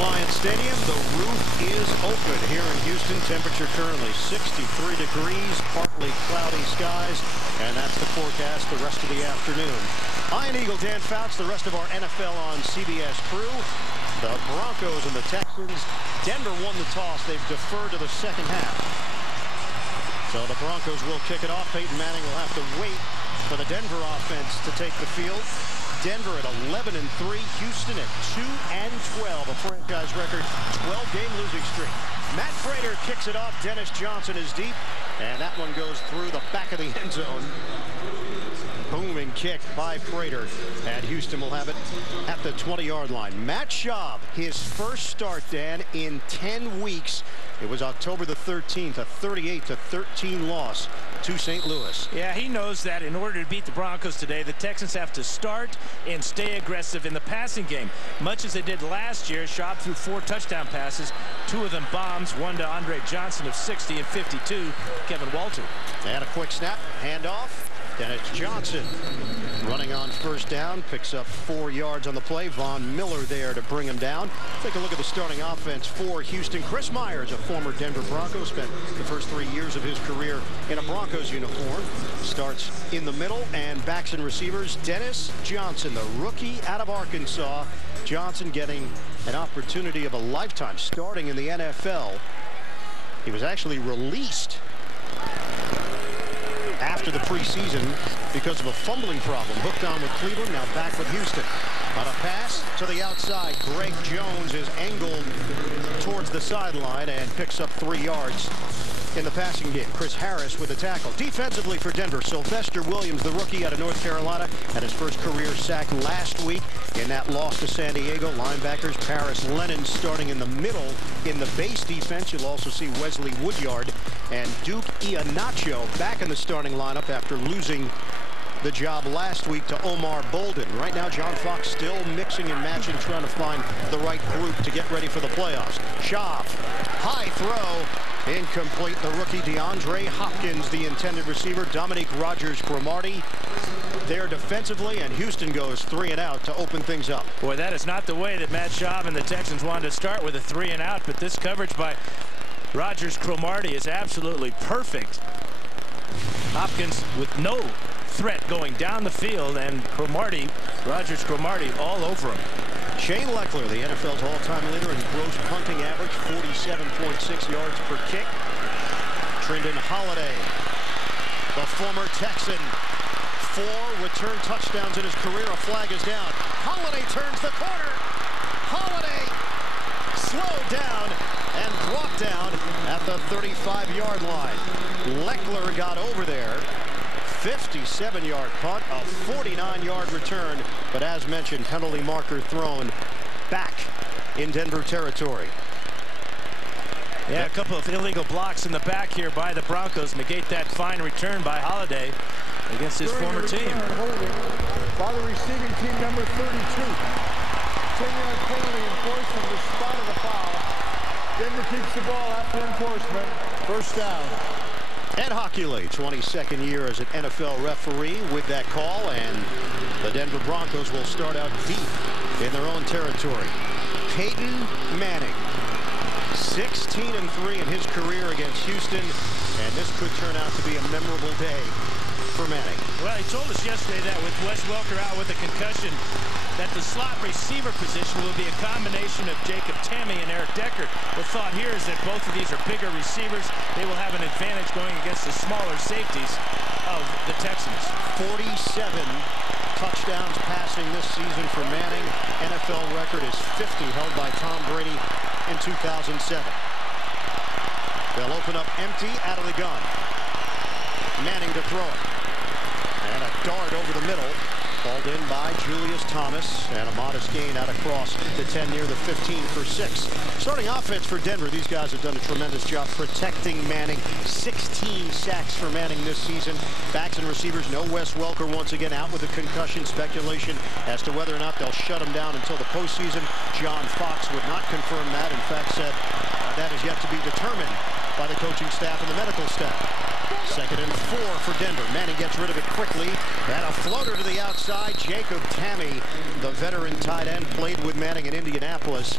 Lions Stadium. The roof is open here in Houston. Temperature currently 63 degrees, partly cloudy skies, and that's the forecast the rest of the afternoon. Iron Eagle Dan Fouts, the rest of our NFL on CBS crew. The Broncos and the Texans. Denver won the toss. They've deferred to the second half. So the Broncos will kick it off. Peyton Manning will have to wait for the Denver offense to take the field. Denver at 11-3, Houston at 2-12, a franchise record 12-game losing streak. Matt Prater kicks it off. Dennis Johnson is deep, and that one goes through the back of the end zone. Booming kick by Prater, and Houston will have it at the 20-yard line. Matt Schaub, his first start, Dan, in 10 weeks. It was October the 13th, a 38-13 loss to St. Louis. Yeah, he knows that in order to beat the Broncos today, the Texans have to start and stay aggressive in the passing game. Much as they did last year, Schaub threw 4 touchdown passes, 2 of them bombs, one to Andre Johnson of 60 and 52, Kevin Walter. And a quick snap, handoff. Dennis Johnson running on first down, picks up 4 yards on the play. Von Miller there to bring him down. Take a look at the starting offense for Houston. Chris Myers, a former Denver Bronco, spent the first 3 years of his career in a Broncos uniform. Starts in the middle, and backs and receivers. Dennis Johnson, the rookie out of Arkansas. Johnson getting an opportunity of a lifetime starting in the NFL. He was actually released after the preseason because of a fumbling problem. Hooked on with Cleveland, now back with Houston. On a pass to the outside, Greg Jones is angled towards the sideline and picks up 3 yards in the passing game. Chris Harris with a tackle. Defensively for Denver, Sylvester Williams, the rookie out of North Carolina, had his first career sack last week in that loss to San Diego. Linebackers, Paris Lennon starting in the middle in the base defense. You'll also see Wesley Woodyard and Duke Iheanacho back in the starting lineup after losing the job last week to Omar Bolden. Right now, John Fox still mixing and matching, trying to find the right group to get ready for the playoffs. Schaub, high throw, incomplete. The rookie DeAndre Hopkins, the intended receiver. Dominique Rodgers-Cromartie there defensively, and Houston goes 3 and out to open things up. Boy, that is not the way that Matt Schaub and the Texans wanted to start, with a 3 and out, but this coverage by Rodgers-Cromartie is absolutely perfect. Hopkins with no threat going down the field, and Rodgers-Cromartie all over him. Shane Lechler, the NFL's all-time leader in gross punting average, 47.6 yards per kick. Trendon Holiday, the former Texan, 4 return touchdowns in his career. A flag is down. Holiday turns the corner. Holiday slowed down and brought down at the 35-yard line. Lechler got over there. 57-yard punt, a 49-yard return, but as mentioned, penalty marker thrown back in Denver territory. Yeah, a couple of illegal blocks in the back here by the Broncos negate that fine return by Holiday against his former team. By the receiving team, number 32. 10-yard penalty enforced from the spot of the foul. Denver keeps the ball after enforcement. First down. Ed Hockley, 22nd year as an NFL referee with that call, and the Denver Broncos will start out deep in their own territory. Peyton Manning, 16-3 in his career against Houston, and this could turn out to be a memorable day for Manning. Well, he told us yesterday that with Wes Welker out with a concussion, that the slot receiver position will be a combination of Jacob Tamme and Eric Decker. The thought here is that both of these are bigger receivers. They will have an advantage going against the smaller safeties of the Texans. 47 touchdowns passing this season for Manning. NFL record is 50, held by Tom Brady in 2007. They'll open up empty out of the gun. Manning to throw it. And a dart over the middle. Called in by Julius Thomas, and a modest gain out across the 10 near the 15 for 6. Starting offense for Denver, these guys have done a tremendous job protecting Manning. 16 sacks for Manning this season. Backs and receivers, no Wes Welker once again out with a concussion. Speculation as to whether or not they'll shut him down until the postseason. John Fox would not confirm that. In fact, said that is yet to be determined by the coaching staff and the medical staff. 2nd and 4 for Denver. Manning gets rid of it quickly. And a floater to the outside. Jacob Tamme, the veteran tight end, played with Manning in Indianapolis.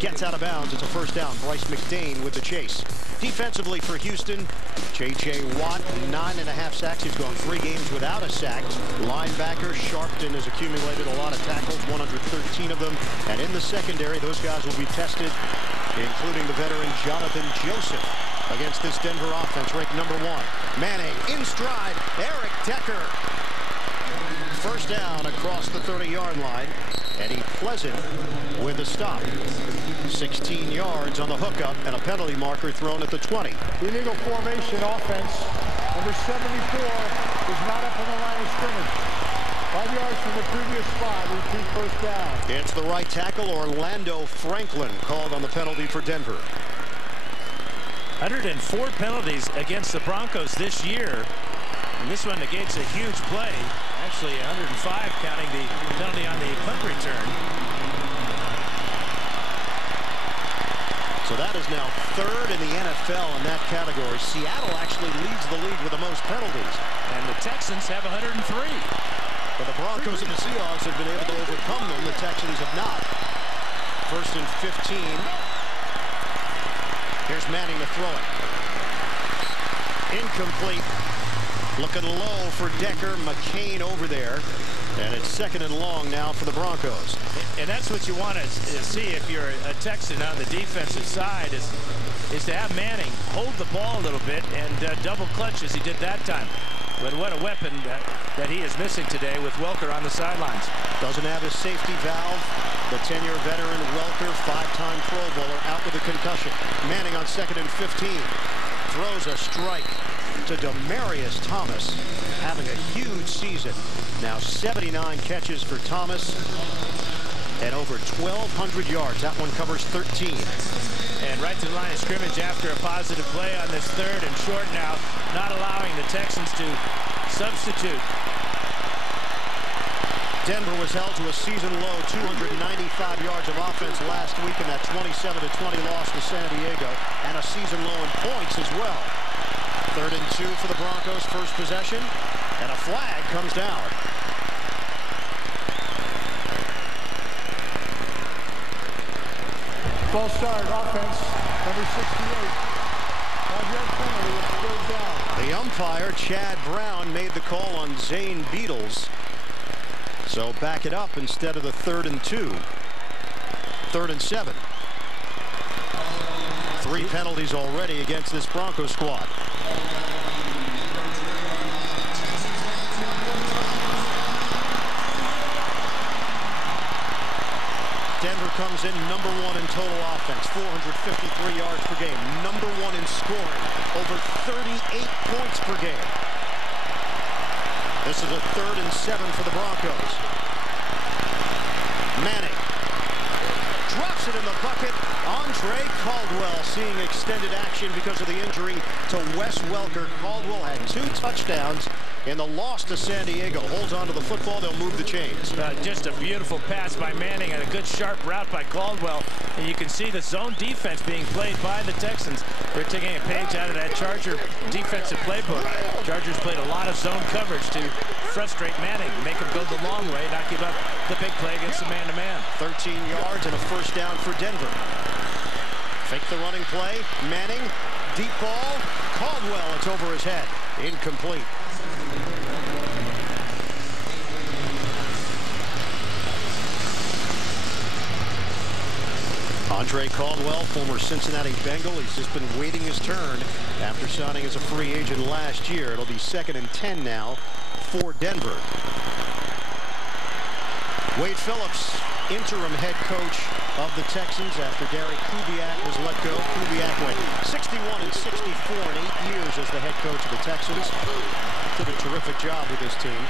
gets out of bounds. It's a first down. Bryce McDane with the chase. Defensively for Houston, J.J. Watt, 9.5 sacks. He's gone 3 games without a sack. Linebacker Sharpton has accumulated a lot of tackles, 113 of them. And in the secondary, those guys will be tested, including the veteran Jonathan Joseph, against this Denver offense, ranked number 1. Manning in stride. Eric Decker. First down across the 30-yard line. Eddie Pleasant with the stop. 16 yards on the hookup and a penalty marker thrown at the 20. The illegal formation offense, number 74, is not up on the line of scrimmage. 5 yards from the previous spot. Repeat first down. It's the right tackle, Orlando Franklin, called on the penalty for Denver. 104 penalties against the Broncos this year. And this one negates a huge play. Actually 105 counting the penalty on the punt return. So that is now 3rd in the NFL in that category. Seattle actually leads the league with the most penalties. And the Texans have 103. But the Broncos and the Seahawks have been able to overcome them. The Texans have not. 1st and 15. Here's Manning to throw it. Incomplete. Looking low for Decker. McCain over there. And it's 2nd and long now for the Broncos. And that's what you want to see if you're a Texan on the defensive side is to have Manning hold the ball a little bit and double clutch as he did that time. But what a weapon that he is missing today with Welker on the sidelines. Doesn't have his safety valve. The 10-year veteran Welker, 5-time Pro Bowler, out with a concussion. Manning on 2nd and 15. Throws a strike to Demaryius Thomas, having a huge season. Now 79 catches for Thomas and over 1,200 yards. That one covers 13. And right to the line of scrimmage after a positive play on this 3rd and short now, not allowing the Texans to substitute. Denver was held to a season-low 295 yards of offense last week in that 27-20 loss to San Diego, and a season-low in points as well. 3rd and 2 for the Broncos, first possession, and a flag comes down. False start, offense, number 68. 5-yard penalty, it's 3rd down. The umpire, Chad Brown, made the call on Zane Beadles. So back it up instead of the 3rd and 2. 3rd and 7. 3 penalties already against this Broncos squad. Denver comes in number 1 in total offense, 453 yards per game, number 1 in scoring, over 38 points per game. This is a 3rd and 7 for the Broncos. Manning drops it in the bucket. Andre Caldwell seeing extended action because of the injury to Wes Welker. Caldwell had 2 touchdowns in the loss to San Diego. Holds on to the football. They'll move the chains. Just a beautiful pass by Manning and a good sharp route by Caldwell. And you can see the zone defense being played by the Texans. They're taking a page out of that Charger defensive playbook. Chargers played a lot of zone coverage to frustrate Manning, make him go the long way, not give up the big play against the man-to-man. 13 yards and a first down for Denver. Fake the running play. Manning, deep ball. Caldwell, it's over his head. Incomplete. Andre Caldwell, former Cincinnati Bengal. He's just been waiting his turn after signing as a free agent last year. It'll be 2nd and 10 now for Denver. Wade Phillips, interim head coach of the Texans after Gary Kubiak was let go. Kubiak went 61 and 64 in 8 years as the head coach of the Texans. Did a terrific job with this team.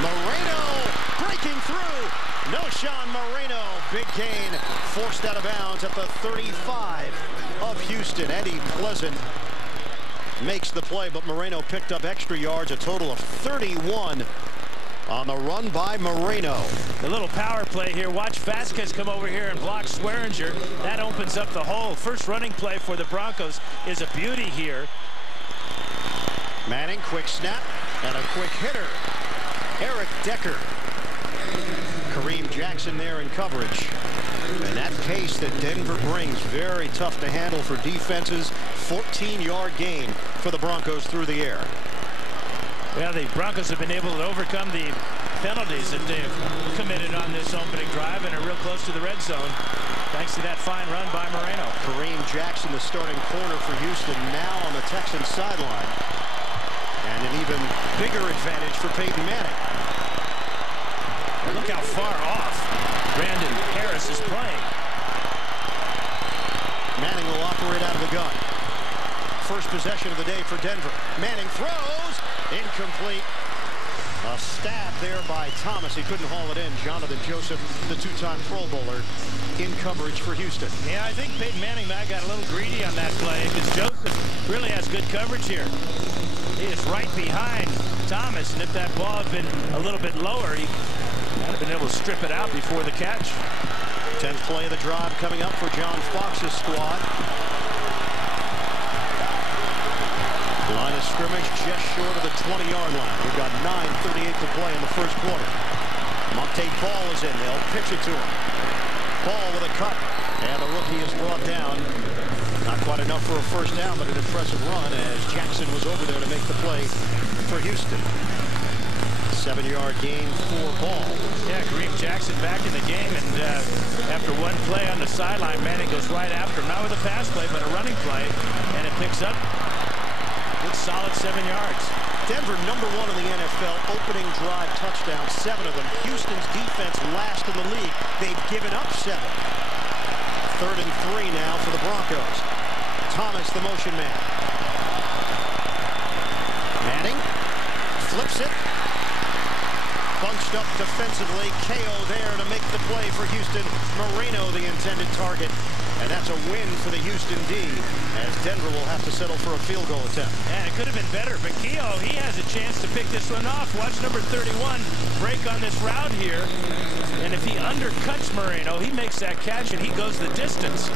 Moreno breaking through. Noshan Moreno, big gain, forced out of bounds at the 35 of Houston. Eddie Pleasant makes the play, but Moreno picked up extra yards, a total of 31 on the run by Moreno. The little power play here. Watch Vasquez come over here and block Swearinger. That opens up the hole. First running play for the Broncos is a beauty here. Manning, quick snap and a quick hitter. Eric Decker. Kareem Jackson there in coverage. And that pace that Denver brings, very tough to handle for defenses. 14-yard gain for the Broncos through the air. Yeah, the Broncos have been able to overcome the penalties that they've committed on this opening drive and are real close to the red zone thanks to that fine run by Moreno. Kareem Jackson, the starting corner for Houston, now on the Texans sideline. And an even bigger advantage for Peyton Manning. And look how far off Brandon Harris is playing. Manning will operate out of the gun. First possession of the day for Denver. Manning throws. Incomplete. A stab there by Thomas. He couldn't haul it in. Jonathan Joseph, the two-time Pro Bowler, in coverage for Houston. Yeah, I think Peyton Manning might got a little greedy on that play because Joseph really has good coverage here. He is right behind Thomas, and if that ball had been a little bit lower, he might have been able to strip it out before the catch. 10th play of the drive coming up for John Fox's squad. Line of scrimmage just short of the 20-yard line. We've got 9:38 to play in the first quarter. Monte Ball is in. They'll pitch it to him. Ball with a cut. And the rookie is brought down. Not quite enough for a first down, but an impressive run as Jackson was over there to make the play for Houston. 7-yard gain for Ball. Yeah, Kareem Jackson back in the game, and after one play on the sideline, Manning goes right after him. Not with a pass play, but a running play, and it picks up good solid 7 yards. Denver #1 in the NFL, opening drive touchdowns, 7 of them. Houston's defense last in the league. They've given up 7. 3rd and 3 now for the Broncos. Thomas, the motion man. Manning flips it. Bunched up defensively. KO there to make the play for Houston. Moreno, the intended target. And that's a win for the Houston D, as Denver will have to settle for a field goal attempt. And it could have been better, but Keogh, he has a chance to pick this one off. Watch number 31 break on this route here. And if he undercuts Moreno, he makes that catch and he goes the distance.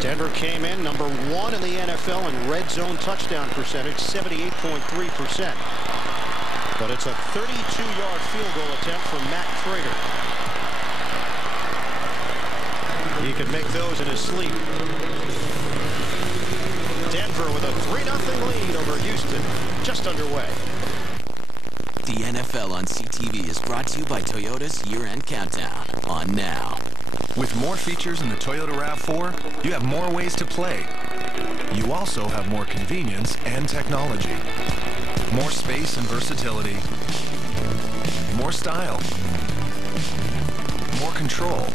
Denver came in #1 in the NFL in red zone touchdown percentage, 78.3%. But it's a 32-yard field goal attempt from Matt Prater. He can make those in his sleep. Denver with a 3-0 lead over Houston, just underway. The NFL on CTV is brought to you by Toyota's year-end countdown on now. With more features in the Toyota RAV4, you have more ways to play. You also have more convenience and technology. More space and versatility. More style. More control.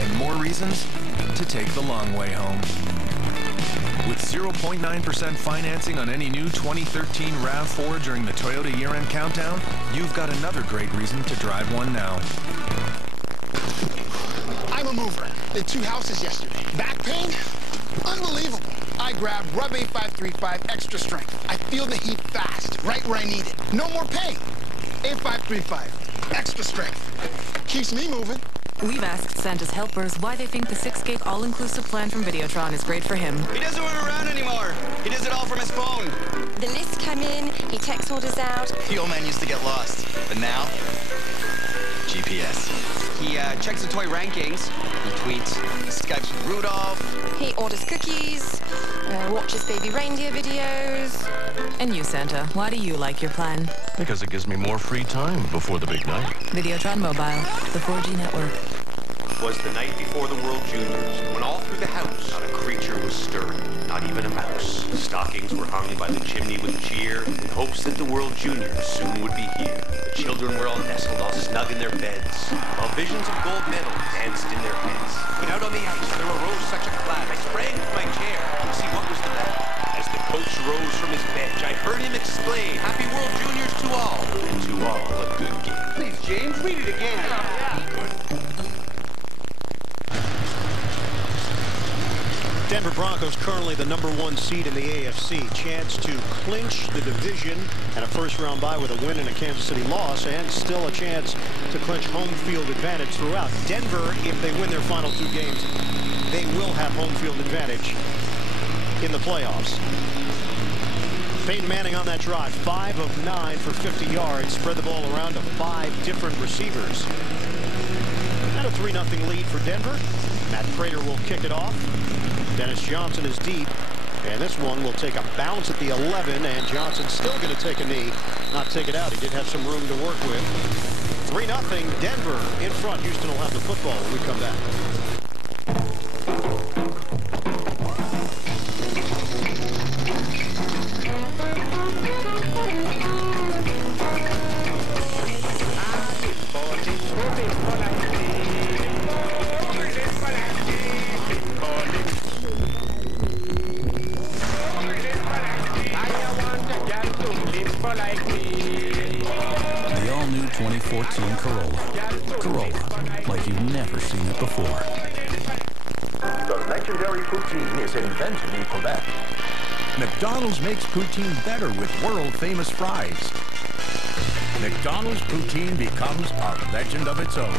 And more reasons to take the long way home. With 0.9% financing on any new 2013 RAV4 during the Toyota year-end countdown, you've got another great reason to drive one now. I'm a mover. Did 2 houses yesterday. Back pain? Unbelievable. I grabbed Rub 8535 Extra Strength. I feel the heat fast, right where I need it. No more pain. 8535 Extra Strength. Keeps me moving. We've asked Santa's helpers why they think the 6-gig all-inclusive plan from Videotron is great for him. He doesn't run around anymore. He does it all from his phone. The lists come in, he text orders out. The old man used to get lost, but now, GPS. He checks the toy rankings. He tweets, Skypes with Rudolph. He orders cookies, watches baby reindeer videos. And you, Santa, why do you like your plan? Because it gives me more free time before the big night. Videotron Mobile, the 4G network. Was the night before the World Juniors, when all through the house not a creature was stirring, not even a mouse. Stockings were hung by the chimney with cheer, in hopes that the World Juniors soon would be here. The children were all nestled, all snug in their beds, while visions of gold medals danced in their heads. When out on the ice there arose such a clap, I sprang from my chair to see what was the matter. As the coach rose from his bench, I heard him exclaim, "Happy World Juniors to all, and to all a good game." Please, James, read it again. Denver Broncos currently the #1 seed in the AFC. Chance to clinch the division and a first-round bye with a win and a Kansas City loss, and still a chance to clinch home field advantage throughout. Denver, if they win their final 2 games, they will have home field advantage in the playoffs. Peyton Manning on that drive, 5 of 9 for 50 yards, spread the ball around to 5 different receivers. 3-0 lead for Denver. Matt Prater will kick it off. Dennis Johnson is deep. And this one will take a bounce at the 11, and Johnson's still going to take a knee, not take it out. He did have some room to work with. 3-0, Denver in front. Houston will have the football when we come back. The all-new 2014 Corolla. Corolla, like you've never seen it before. The legendary poutine is invented in Quebec. McDonald's makes poutine better with world-famous fries. McDonald's poutine becomes a legend of its own.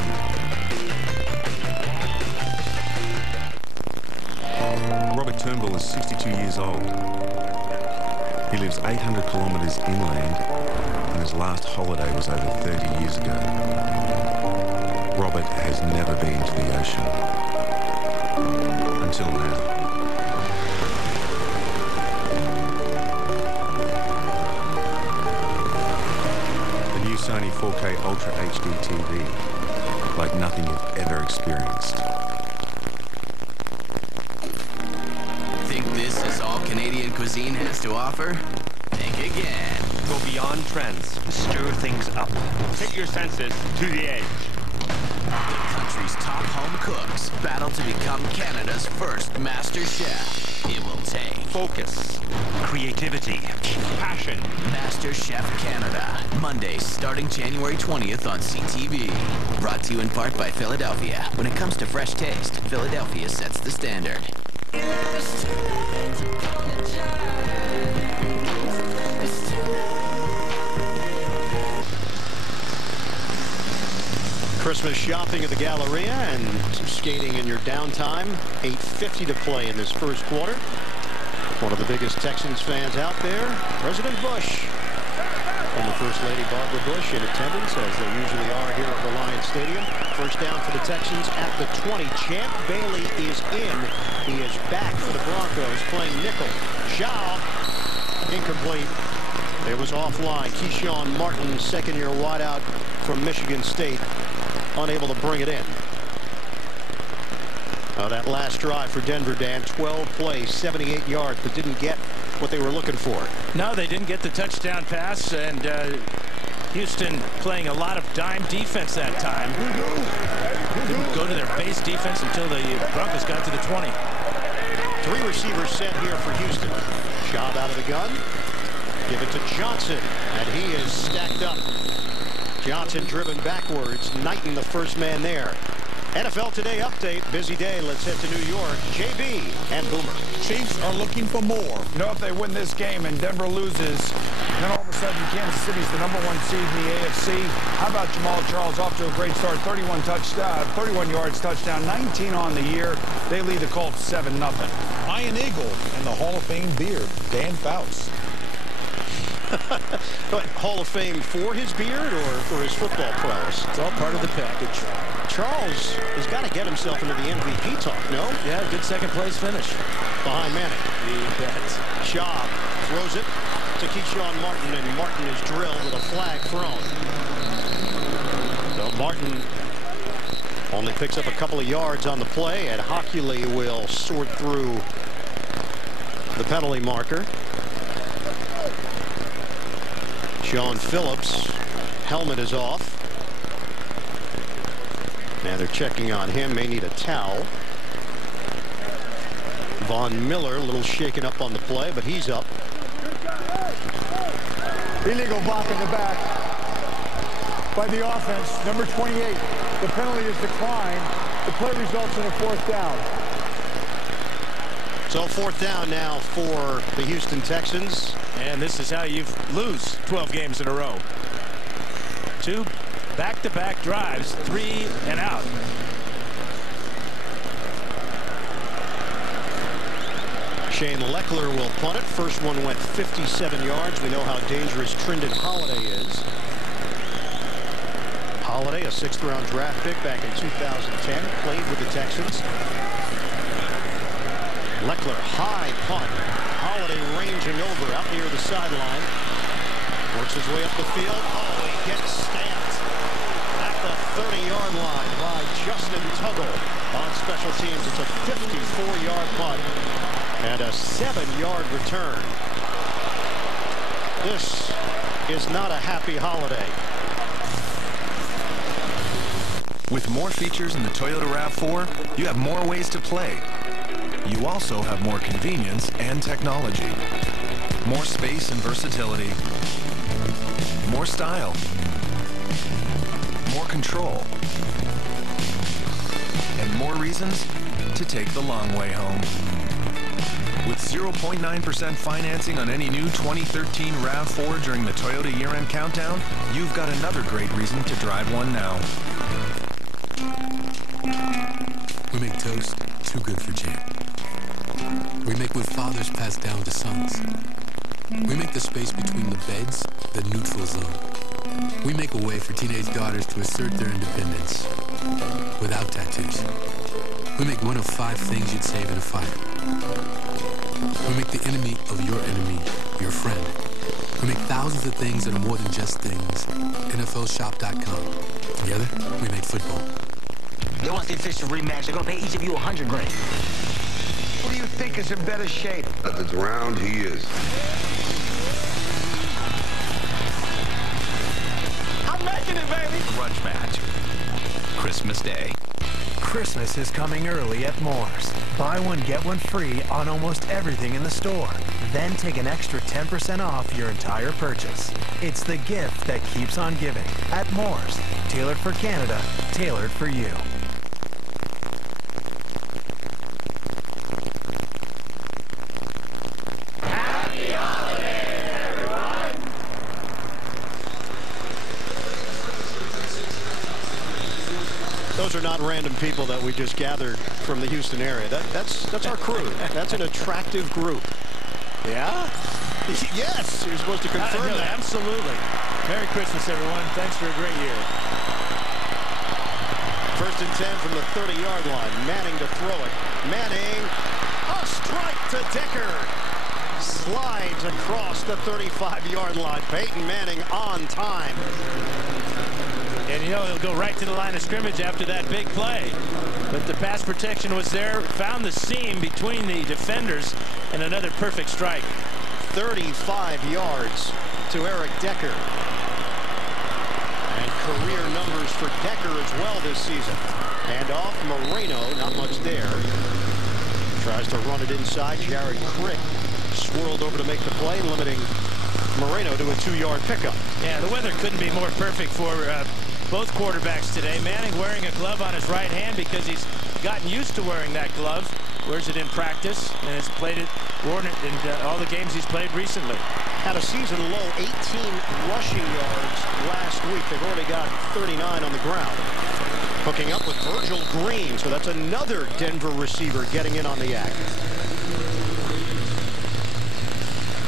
Robert Turnbull is 62 years old. He lives 800 kilometres inland, and his last holiday was over 30 years ago. Robert has never been to the ocean. Until now. The new Sony 4K Ultra HD TV, like nothing you've ever experienced. Think this is all Canadian cuisine has to offer? Think again. Go beyond trends. Stir things up. Take your senses to the edge. The country's top home cooks battle to become Canada's first master chef. It will take focus, creativity, passion. Master Chef Canada. Mondays starting January 20th on CTV. Brought to you in part by Philadelphia. When it comes to fresh taste, Philadelphia sets the standard. Christmas shopping at the Galleria and some skating in your downtime. 8:50 to play in this first quarter. One of the biggest Texans fans out there, President Bush. And the First Lady Barbara Bush in attendance, as they usually are here at Reliance Stadium. First down for the Texans at the 20. Champ Bailey is in. He is back for the Broncos, playing nickel. Shaw, incomplete. It was offline. Keyshawn Martin, second-year wideout from Michigan State, unable to bring it in. That last drive for Denver, Dan, 12 plays, 78 yards, but didn't get what they were looking for. No, they didn't get the touchdown pass, and Houston playing a lot of dime defense that time. Didn't go to their base defense until the Broncos got to the 20. 3 receivers set here for Houston. Job out of the gun. Give it to Johnson, and he is stacked up. Johnson driven backwards. Knighton, the first man there. NFL Today update. Busy day. Let's head to New York. JB and Boomer. Chiefs are looking for more. You know, if they win this game and Denver loses, then all of a sudden Kansas City's the #1 seed in the AFC. How about Jamal Charles off to a great start? 31 yards, touchdown, 19 on the year. They lead the Colts 7-0. Iron Eagle and the Hall of Fame beard, Dan Fouts. Hall of Fame for his beard or for his football prowess? It's all part of the package. Charles has got to get himself into the MVP talk, no? Yeah, good second-place finish. Behind Manning. You bet. Schaub throws it to Keyshawn Martin, and Martin is drilled with a flag thrown. So Martin only picks up a couple of yards on the play, and Hockley will sort through the penalty marker. Sean Phillips, helmet is off. Now they're checking on him, may need a towel. Von Miller, a little shaken up on the play, but he's up. Illegal block in the back by the offense, number 28. The penalty is declined. The play results in a 4th down. So 4th down now for the Houston Texans. And this is how you lose 12 games in a row. 2 back-to-back drives, 3 and out. Shane Leckler will punt it. First one went 57 yards. We know how dangerous Trindon Holiday is. Holiday, a 6th-round draft pick back in 2010, played with the Texans. Leckler, high punt. Holiday ranging over out near the sideline. Works his way up the field. Oh, he gets stamped at the 30-yard line by Justin Tuggle on special teams. It's a 54-yard punt and a 7-yard return. This is not a happy Holiday. With more features in the Toyota RAV4, you have more ways to play. You also have more convenience and technology. More space and versatility. More style. More control. And more reasons to take the long way home. With 0.9% financing on any new 2013 RAV4 during the Toyota year-end countdown, you've got another great reason to drive one now. We make toast too good for jam. We make what fathers pass down to sons. We make the space between the beds the neutral zone. We make a way for teenage daughters to assert their independence without tattoos. We make one of 5 things you'd save in a fight. We make the enemy of your enemy your friend. We make thousands of things that are more than just things. NFLshop.com. Together, we make football. They want the official rematch. They're going to pay each of you $100 grand. Who do you think is in better shape? At the ground, he is. I'm making it, baby! Grudge match. Christmas Day. Christmas is coming early at Moore's. Buy one, get one free on almost everything in the store. Then take an extra 10% off your entire purchase. It's the gift that keeps on giving at Moore's. Tailored for Canada, tailored for you. Happy holidays, everyone! Those are not random people that we just gathered from the Houston area. That's our crew. That's an attractive group. Yeah? Yes, you're supposed to confirm that. Absolutely. Merry Christmas, everyone. Thanks for a great year. 1st and 10 from the 30-yard line. Manning to throw it. Manning, a strike to Decker. Slides across the 35-yard line. Peyton Manning on time. And you know, he'll go right to the line of scrimmage after that big play. But the pass protection was there, found the seam between the defenders, and another perfect strike. 35 yards to Eric Decker. And career numbers for Decker as well this season. And off Moreno, not much there. Tries to run it inside. Jared Crick swirled over to make the play, limiting Moreno to a 2-yard pickup. Yeah, the weather couldn't be more perfect for both quarterbacks today. Manning wearing a glove on his right hand because he's gotten used to wearing that glove. Wears it in practice and has played it, worn it in all the games he's played recently. Had a season low 18 rushing yards last week. They've already got 39 on the ground. Hooking up with Virgil Green, so that's another Denver receiver getting in on the act.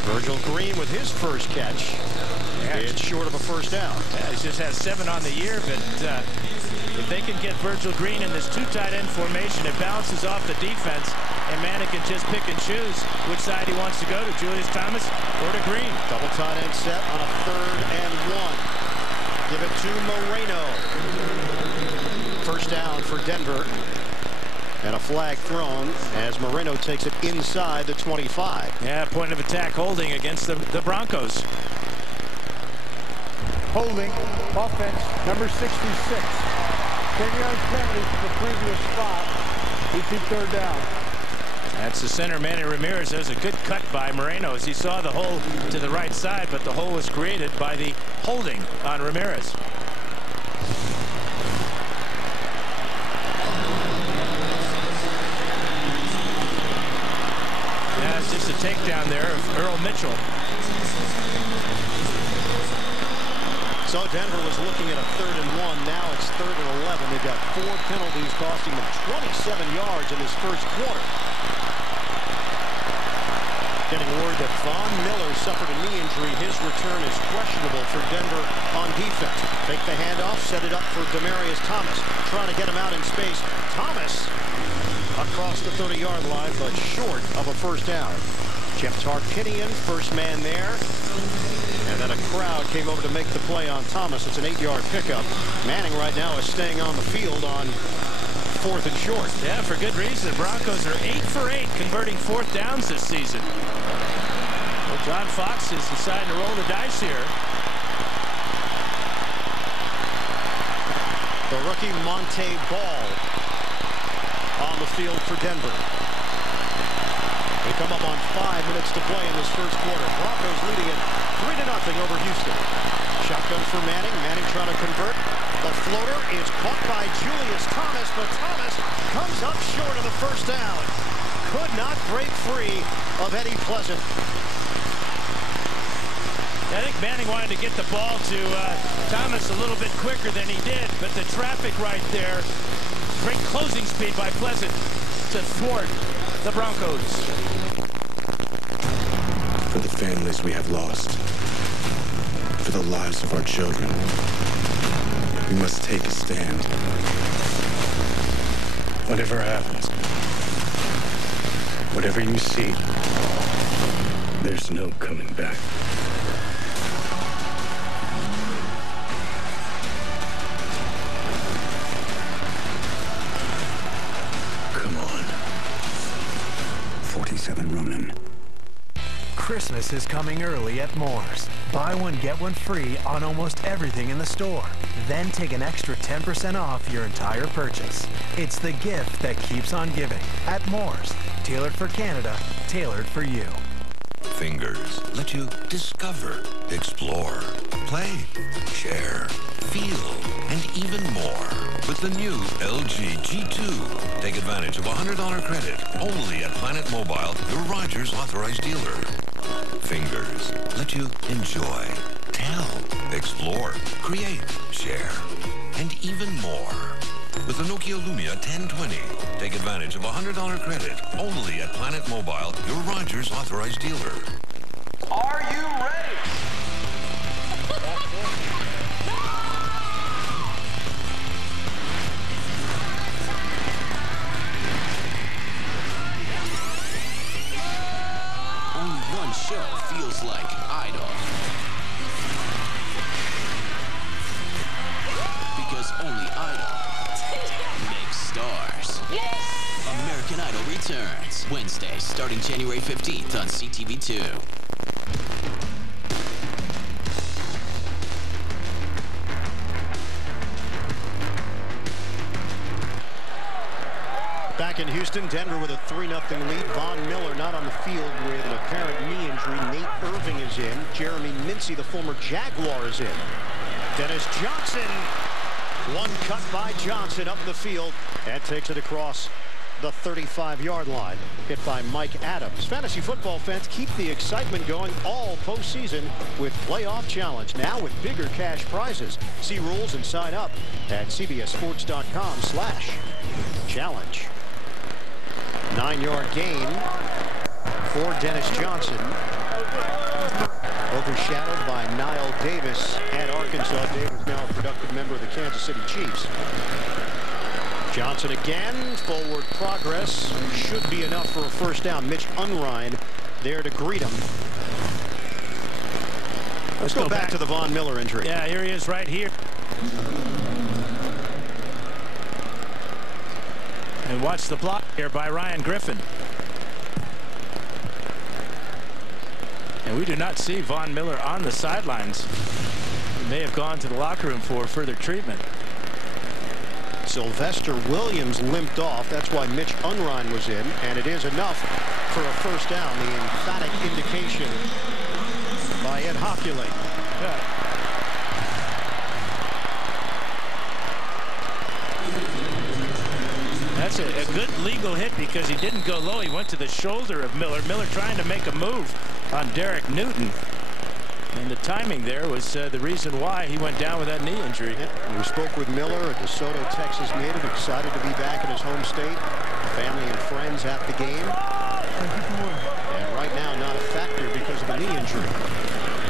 Virgil Green with his first catch. It's short of a first down. Yeah, he just has 7 on the year, but if they can get Virgil Green in this 2 tight end formation, it bounces off the defense, and Manning can just pick and choose which side he wants to go to, Julius Thomas or to Green. Double tight end set on a 3rd and 1. Give it to Moreno. First down for Denver. And a flag thrown as Moreno takes it inside the 25. Yeah, point of attack holding against the Broncos. Holding, offense, number 66. 10-yard penalty from the previous spot. 3rd down. That's the center, Manny Ramirez. There's a good cut by Moreno as he saw the hole to the right side, but the hole was created by the holding on Ramirez. Yeah, it's just a takedown there of Earl Mitchell. So Denver was looking at a 3rd and 1. Now it's 3rd and 11. They've got 4 penalties costing them 27 yards in this first quarter. Getting word that Von Miller suffered a knee injury. His return is questionable for Denver on defense. Take the handoff, set it up for Demaryius Thomas. Trying to get him out in space. Thomas across the 30-yard line, but short of a first down. Jeff Tarkinian, first man there. And then a crowd came over to make the play on Thomas. It's an 8-yard pickup. Manning right now is staying on the field on 4th and short. Yeah, for good reason. The Broncos are 8 for 8 converting 4th downs this season. Well, John Fox is deciding to roll the dice here. The rookie Monte Ball on the field for Denver. They come up on 5 minutes to play in this first quarter. Broncos leading it 3-0 over Houston. Shotgun for Manning. Manning trying to convert. The floater is caught by Julius Thomas, but Thomas comes up short of the first down. Could not break free of Eddie Pleasant. I think Manning wanted to get the ball to Thomas a little bit quicker than he did, but the traffic right there, great closing speed by Pleasant to thwart the Broncos. For the families we have lost, for the lives of our children, we must take a stand. Whatever happens, whatever you see, there's no coming back. Come on. 47 Ronin. Christmas is coming early at Moore's. Buy one, get one free on almost everything in the store. Then take an extra 10% off your entire purchase. It's the gift that keeps on giving at Moore's. Tailored for Canada, tailored for you. Fingers let you discover, explore, play, share, feel, and even more. With the new LG G2, take advantage of a $100 credit only at Planet Mobile, your Rogers authorized dealer. Fingers let you enjoy, tell, explore, create, share, and even more. With the Nokia Lumia 1020, take advantage of a $100 credit only at Planet Mobile, your Rogers authorized dealer. Are you ready? Only one show feels like Idol. Because only Idol makes stars. Yes! American Idol returns Wednesday, starting January 15th on CTV2. Back in Houston, Denver with a 3-0 lead. Von Miller not on the field with an apparent knee injury. Nate Irving is in. Jeremy Mincy, the former Jaguar, is in. Dennis Johnson. One cut by Johnson up the field and takes it across the 35-yard line. Hit by Mike Adams. Fantasy football fans, keep the excitement going all postseason with Playoff Challenge. Now with bigger cash prizes. See rules and sign up at cbssports.com/challenge. 9-yard gain for Dennis Johnson. Overshadowed by Niall Davis at Arkansas. Davis now a productive member of the Kansas City Chiefs. Johnson again. Forward progress. Should be enough for a first down. Mitch Unrein there to greet him. Let's go back to the Von Miller injury. Yeah, here he is right here. And watch the block here by Ryan Griffin. And we do not see Von Miller on the sidelines. He may have gone to the locker room for further treatment. Sylvester Williams limped off. That's why Mitch Unrein was in. And it is enough for a first down. The emphatic indication by Ed Hockley. Yeah. That's a good legal hit because he didn't go low. He went to the shoulder of Miller. Miller trying to make a move on Derek Newton. And the timing there was the reason why he went down with that knee injury. Yeah. We spoke with Miller, a DeSoto, Texas native, excited to be back in his home state. Family and friends at the game. And right now, not a factor because of the knee injury.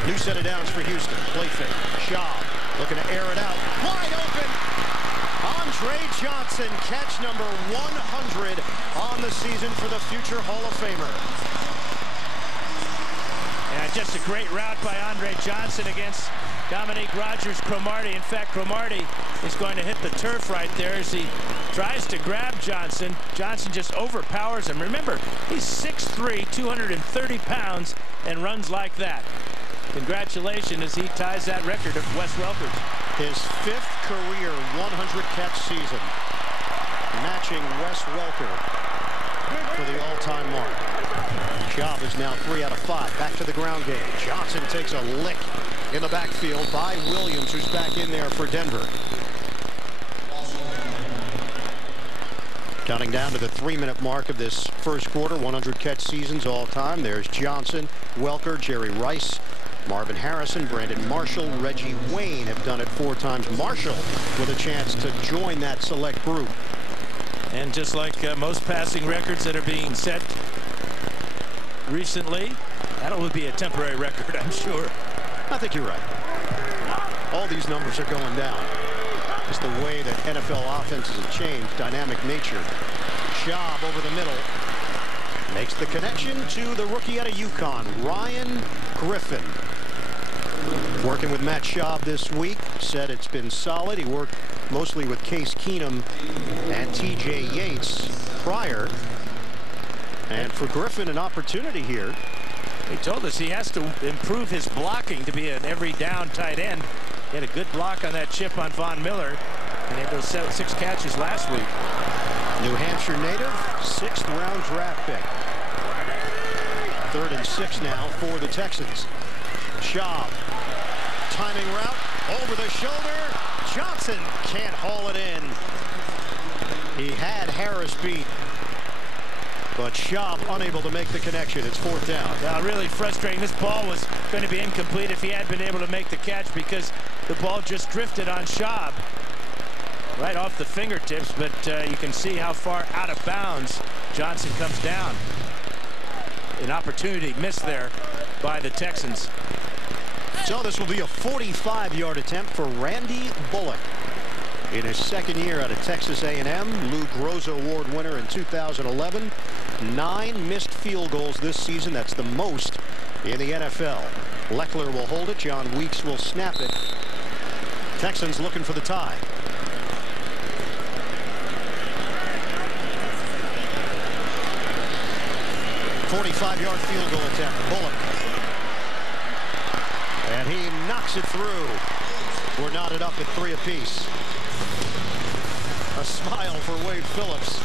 New set of downs for Houston. Play fake. Schaub looking to air it out. Wide open. Andre Johnson, catch number 100 on the season for the future Hall of Famer. And just a great route by Andre Johnson against Dominique Rodgers-Cromartie. In fact, Cromartie is going to hit the turf right there as he tries to grab Johnson. Johnson just overpowers him. Remember, he's 6'3", 230 pounds, and runs like that. Congratulations as he ties that record of Wes Welker's. His 5th career 100-catch season, matching Wes Welker for the all-time mark. Schaub is now 3 out of 5. Back to the ground game. Johnson takes a lick in the backfield by Williams, who's back in there for Denver. Counting down to the 3-minute mark of this first quarter, 100-catch seasons all time. There's Johnson, Welker, Jerry Rice, Marvin Harrison, Brandon Marshall, Reggie Wayne have done it 4 times. Marshall with a chance to join that select group. And just like most passing records that are being set recently, that'll be a temporary record, I'm sure. I think you're right. All these numbers are going down. Just the way that NFL offenses have changed, dynamic nature. Schaub over the middle. Makes the connection to the rookie out of UConn, Ryan Griffin. Working with Matt Schaub this week. Said it's been solid. He worked mostly with Case Keenum and T.J. Yates prior. And for Griffin, an opportunity here. He told us he has to improve his blocking to be an every down tight end. He had a good block on that chip on Von Miller, and he had those 6 catches last week. New Hampshire native, 6th round draft pick. 3rd and 6 now for the Texans. Schaub, timing route, over the shoulder. Johnson can't haul it in. He had Harris beat, but Schaub unable to make the connection. It's 4th down. Now, really frustrating. This ball was going to be incomplete if he had been able to make the catch because the ball just drifted on Schaub right off the fingertips, but you can see how far out of bounds Johnson comes down. An opportunity missed there by the Texans. So this will be a 45-yard attempt for Randy Bullock. In his 2nd year out of Texas A&M, Lou Groza Award winner in 2011. 9 missed field goals this season. That's the most in the NFL. Leckler will hold it. John Weeks will snap it. Texans looking for the tie. .45-yard field goal attempt. Bullock. And he knocks it through. We're knotted up at 3 apiece. A smile for Wade Phillips.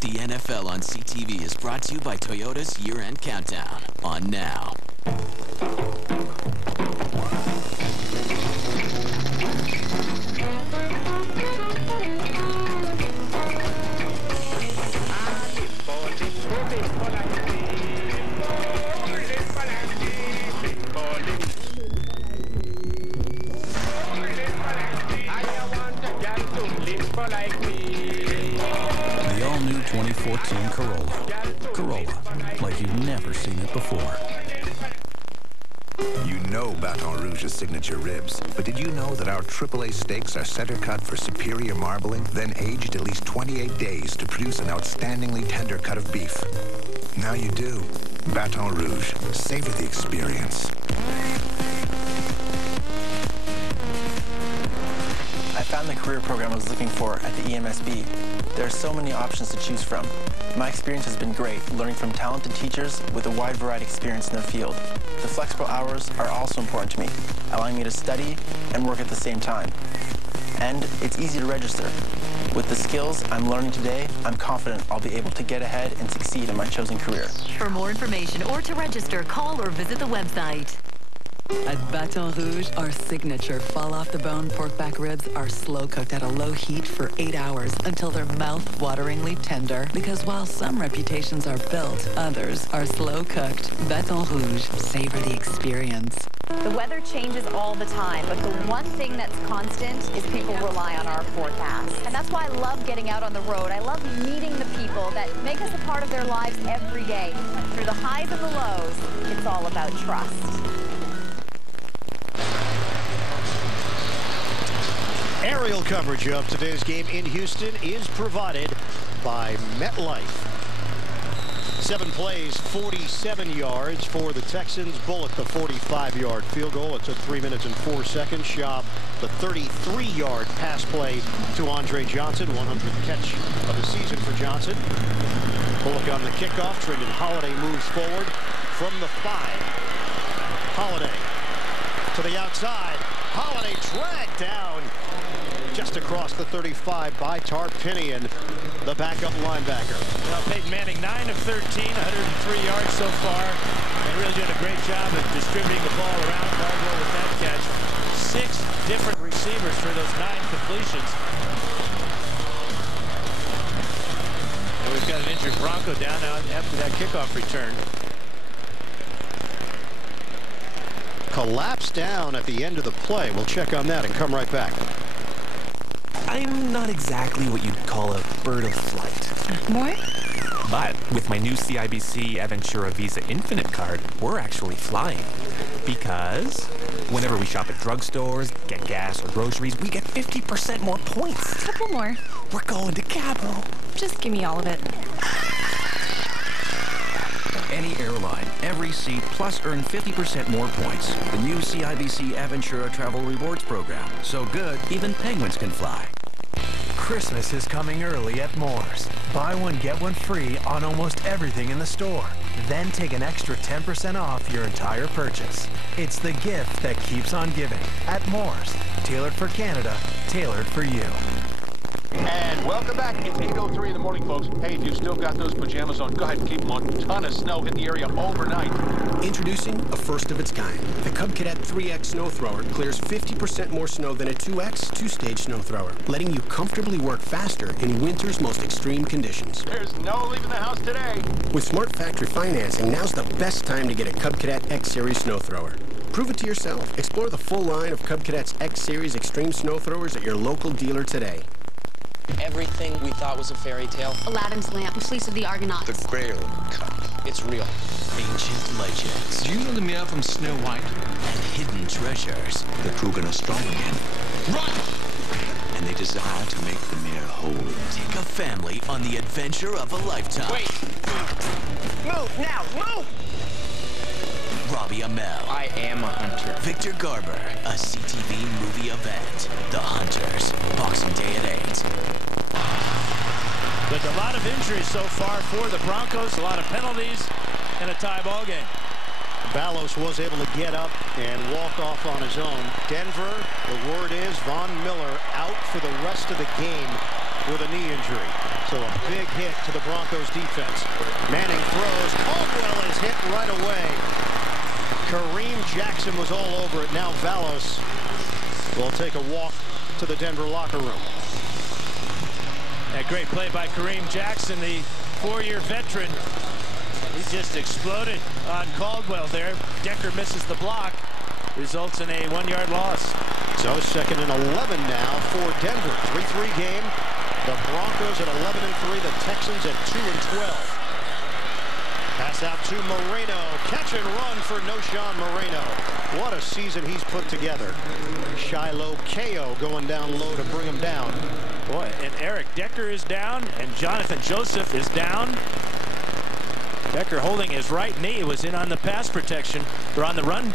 The NFL on CTV is brought to you by Toyota's year-end countdown on now. The all-new 2014 Corolla. Corolla, like you've never seen it before. You know Baton Rouge's signature ribs, but did you know that our AAA steaks are center cut for superior marbling, then aged at least 28 days to produce an outstandingly tender cut of beef? Now you do. Baton Rouge. Savor the experience. I found the career program I was looking for at the EMSB. There are so many options to choose from. My experience has been great, learning from talented teachers with a wide variety of experience in their field. The flexible hours are also important to me, allowing me to study and work at the same time. And it's easy to register. With the skills I'm learning today, I'm confident I'll be able to get ahead and succeed in my chosen career. For more information or to register, call or visit the website. At Baton Rouge, our signature fall-off-the-bone pork back ribs are slow-cooked at a low heat for 8 hours until they're mouth-wateringly tender. Because while some reputations are built, others are slow-cooked. Baton Rouge, savor the experience. The weather changes all the time, but the one thing that's constant is people rely on our forecast. And that's why I love getting out on the road. I love meeting the people that make us a part of their lives every day. Through the highs and the lows, it's all about trust. Aerial coverage of today's game in Houston is provided by MetLife. 7 plays, 47 yards for the Texans. Bullock, the 45-yard field goal. It took 3 minutes and 4 seconds. Schaub, the 33-yard pass play to Andre Johnson. 100th catch of the season for Johnson. Bullock on the kickoff. Trendon Holiday moves forward from the 5. Holiday to the outside. Holiday dragged down just across the 35 by Tarpinian, the backup linebacker. Well, Peyton Manning, 9 of 13, 103 yards so far, and really doing a great job of distributing the ball around. Caldwell with that catch. 6 different receivers for those 9 completions. And we've got an injured Bronco down now after that kickoff return. Collapsed down at the end of the play. We'll check on that and come right back. I'm not exactly what you'd call a bird of flight. More? But with my new CIBC Aventura Visa Infinite card, we're actually flying. Because whenever we shop at drugstores, get gas or groceries, we get 50% more points. A couple more. We're going to Cabo. Just give me all of it. Any airline, every seat, plus earn 50% more points. The new CIBC Aventura Travel Rewards program. So good, even penguins can fly. Christmas is coming early at Moore's. Buy one, get one free on almost everything in the store. Then take an extra 10% off your entire purchase. It's the gift that keeps on giving at Moore's. Tailored for Canada, tailored for you. And welcome back. It's 8:03 in the morning, folks. Hey, if you've still got those pajamas on, go ahead and keep them on. A ton of snow hit the area overnight. Introducing a first of its kind. The Cub Cadet 3X snow thrower clears 50% more snow than a 2X two-stage snow thrower, letting you comfortably work faster in winter's most extreme conditions. There's no leaving the house today. With Smart Factory financing, now's the best time to get a Cub Cadet X Series snow thrower. Prove it to yourself. Explore the full line of Cub Cadet's X Series extreme snow throwers at your local dealer today. Everything we thought was a fairy tale. Aladdin's lamp, the fleece of the Argonauts. The Grail Cup. It's real. Ancient legends. Do you know the mirror from Snow White? And hidden treasures. They're proven are strong again. Run! And they desire to make the mirror whole. Take a family on the adventure of a lifetime. Wait! Move now! Move! Robbie Amell. I am a hunter. Victor Garber. A CTV movie event. The Hunters. Boxing Day at 8. There's a lot of injuries so far for the Broncos. A lot of penalties and a tie ball game. Ballos was able to get up and walk off on his own. Denver, the word is Von Miller out for the rest of the game with a knee injury. So a big hit to the Broncos defense. Manning throws. Caldwell is hit right away. Kareem Jackson was all over it. Now Ballos will take a walk to the Denver locker room. A great play by Kareem Jackson, the 4-year veteran. He just exploded on Caldwell there. Decker misses the block. Results in a 1-yard loss. So 2nd and 11 now for Denver. 3-3 game. The Broncos at 11-3. The Texans at 2-12. Pass out to Moreno. Catch and run for Noshawn Moreno. What a season he's put together. Shiloh Ko going down low to bring him down. Boy, and Eric Decker is down, and Jonathan Joseph is down. Decker holding his right knee, was in on the pass protection, or on the run.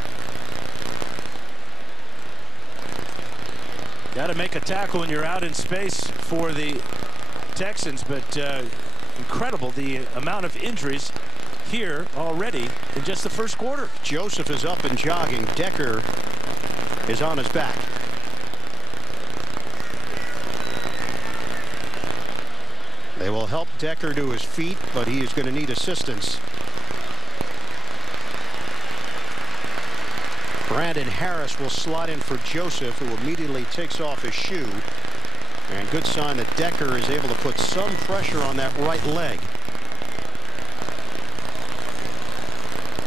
Got to make a tackle when you're out in space for the Texans, but incredible the amount of injuries here already in just the first quarter. Joseph is up and jogging. Decker is on his back. They will help Decker to his feet, but he is going to need assistance. Brandon Harris will slide in for Joseph, who immediately takes off his shoe. And good sign that Decker is able to put some pressure on that right leg.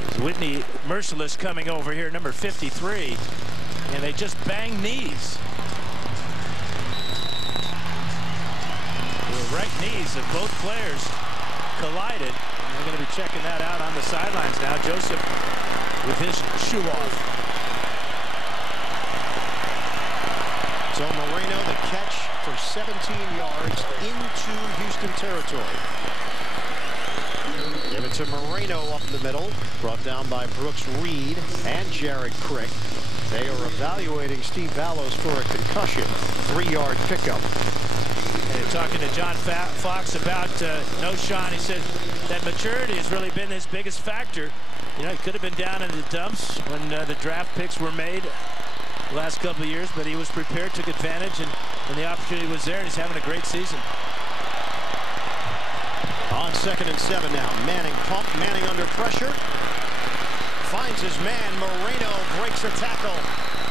He's Whitney Merciless coming over here, number 53, and they just bang knees. The right knees of both players collided. And we're going to be checking that out on the sidelines now. Joseph with his shoe off. So Moreno, the catch for 17 yards into Houston territory. Give it to Moreno up in the middle, brought down by Brooks Reed and Jared Crick. They are evaluating Steve Vallows for a concussion. 3-yard pickup. And talking to John Fox about Noshawn, he said that maturity has really been his biggest factor. You know, he could have been down in the dumps when the draft picks were made the last couple of years, but he was prepared, took advantage, and the opportunity was there, and he's having a great season. On 2nd and 7 now. Manning pump. Manning under pressure. Finds his man. Moreno breaks a tackle.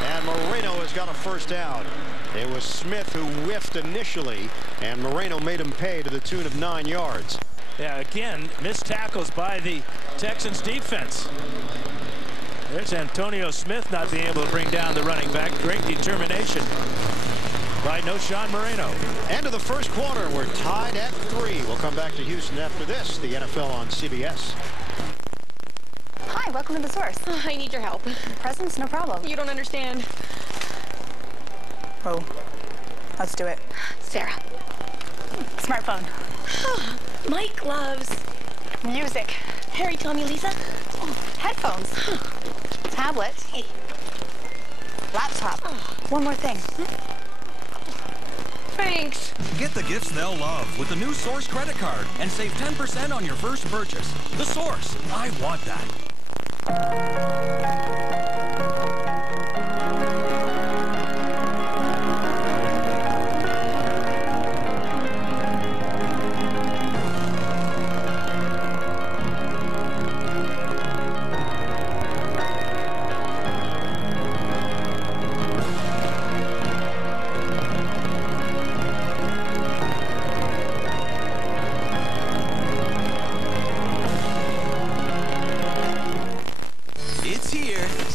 And Moreno has got a first down. It was Smith who whiffed initially, and Moreno made him pay to the tune of 9 yards. Yeah, again, missed tackles by the Texans defense. There's Antonio Smith not being able to bring down the running back. Great determination by Noshawn Moreno. End of the first quarter. We're tied at 3. We'll come back to Houston after this. The NFL on CBS. Hi, welcome to The Source. I need your help. Presents? No problem. You don't understand. Oh, let's do it. Sarah. Smartphone. My gloves. Music. Harry, Tommy, Lisa. Headphones. Tablet. Hey. Laptop. One more thing. Thanks. Get the gifts they'll love with the new Source credit card and save 10% on your first purchase. The Source. I want that.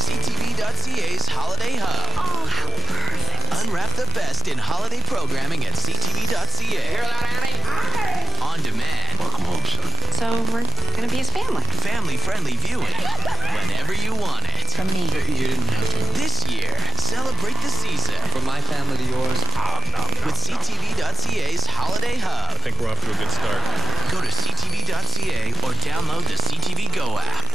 CTV.ca's Holiday Hub. Oh, how perfect. Unwrap the best in holiday programming at CTV.ca. Hear that, Annie? On demand. Welcome home, son. So we're going to be his family. Family-friendly viewing. Whenever you want it. From me. You didn't have to. This year, celebrate the season. From my family to yours. With CTV.ca's Holiday Hub. I think we're off to a good start. Go to CTV.ca or download the CTV Go app.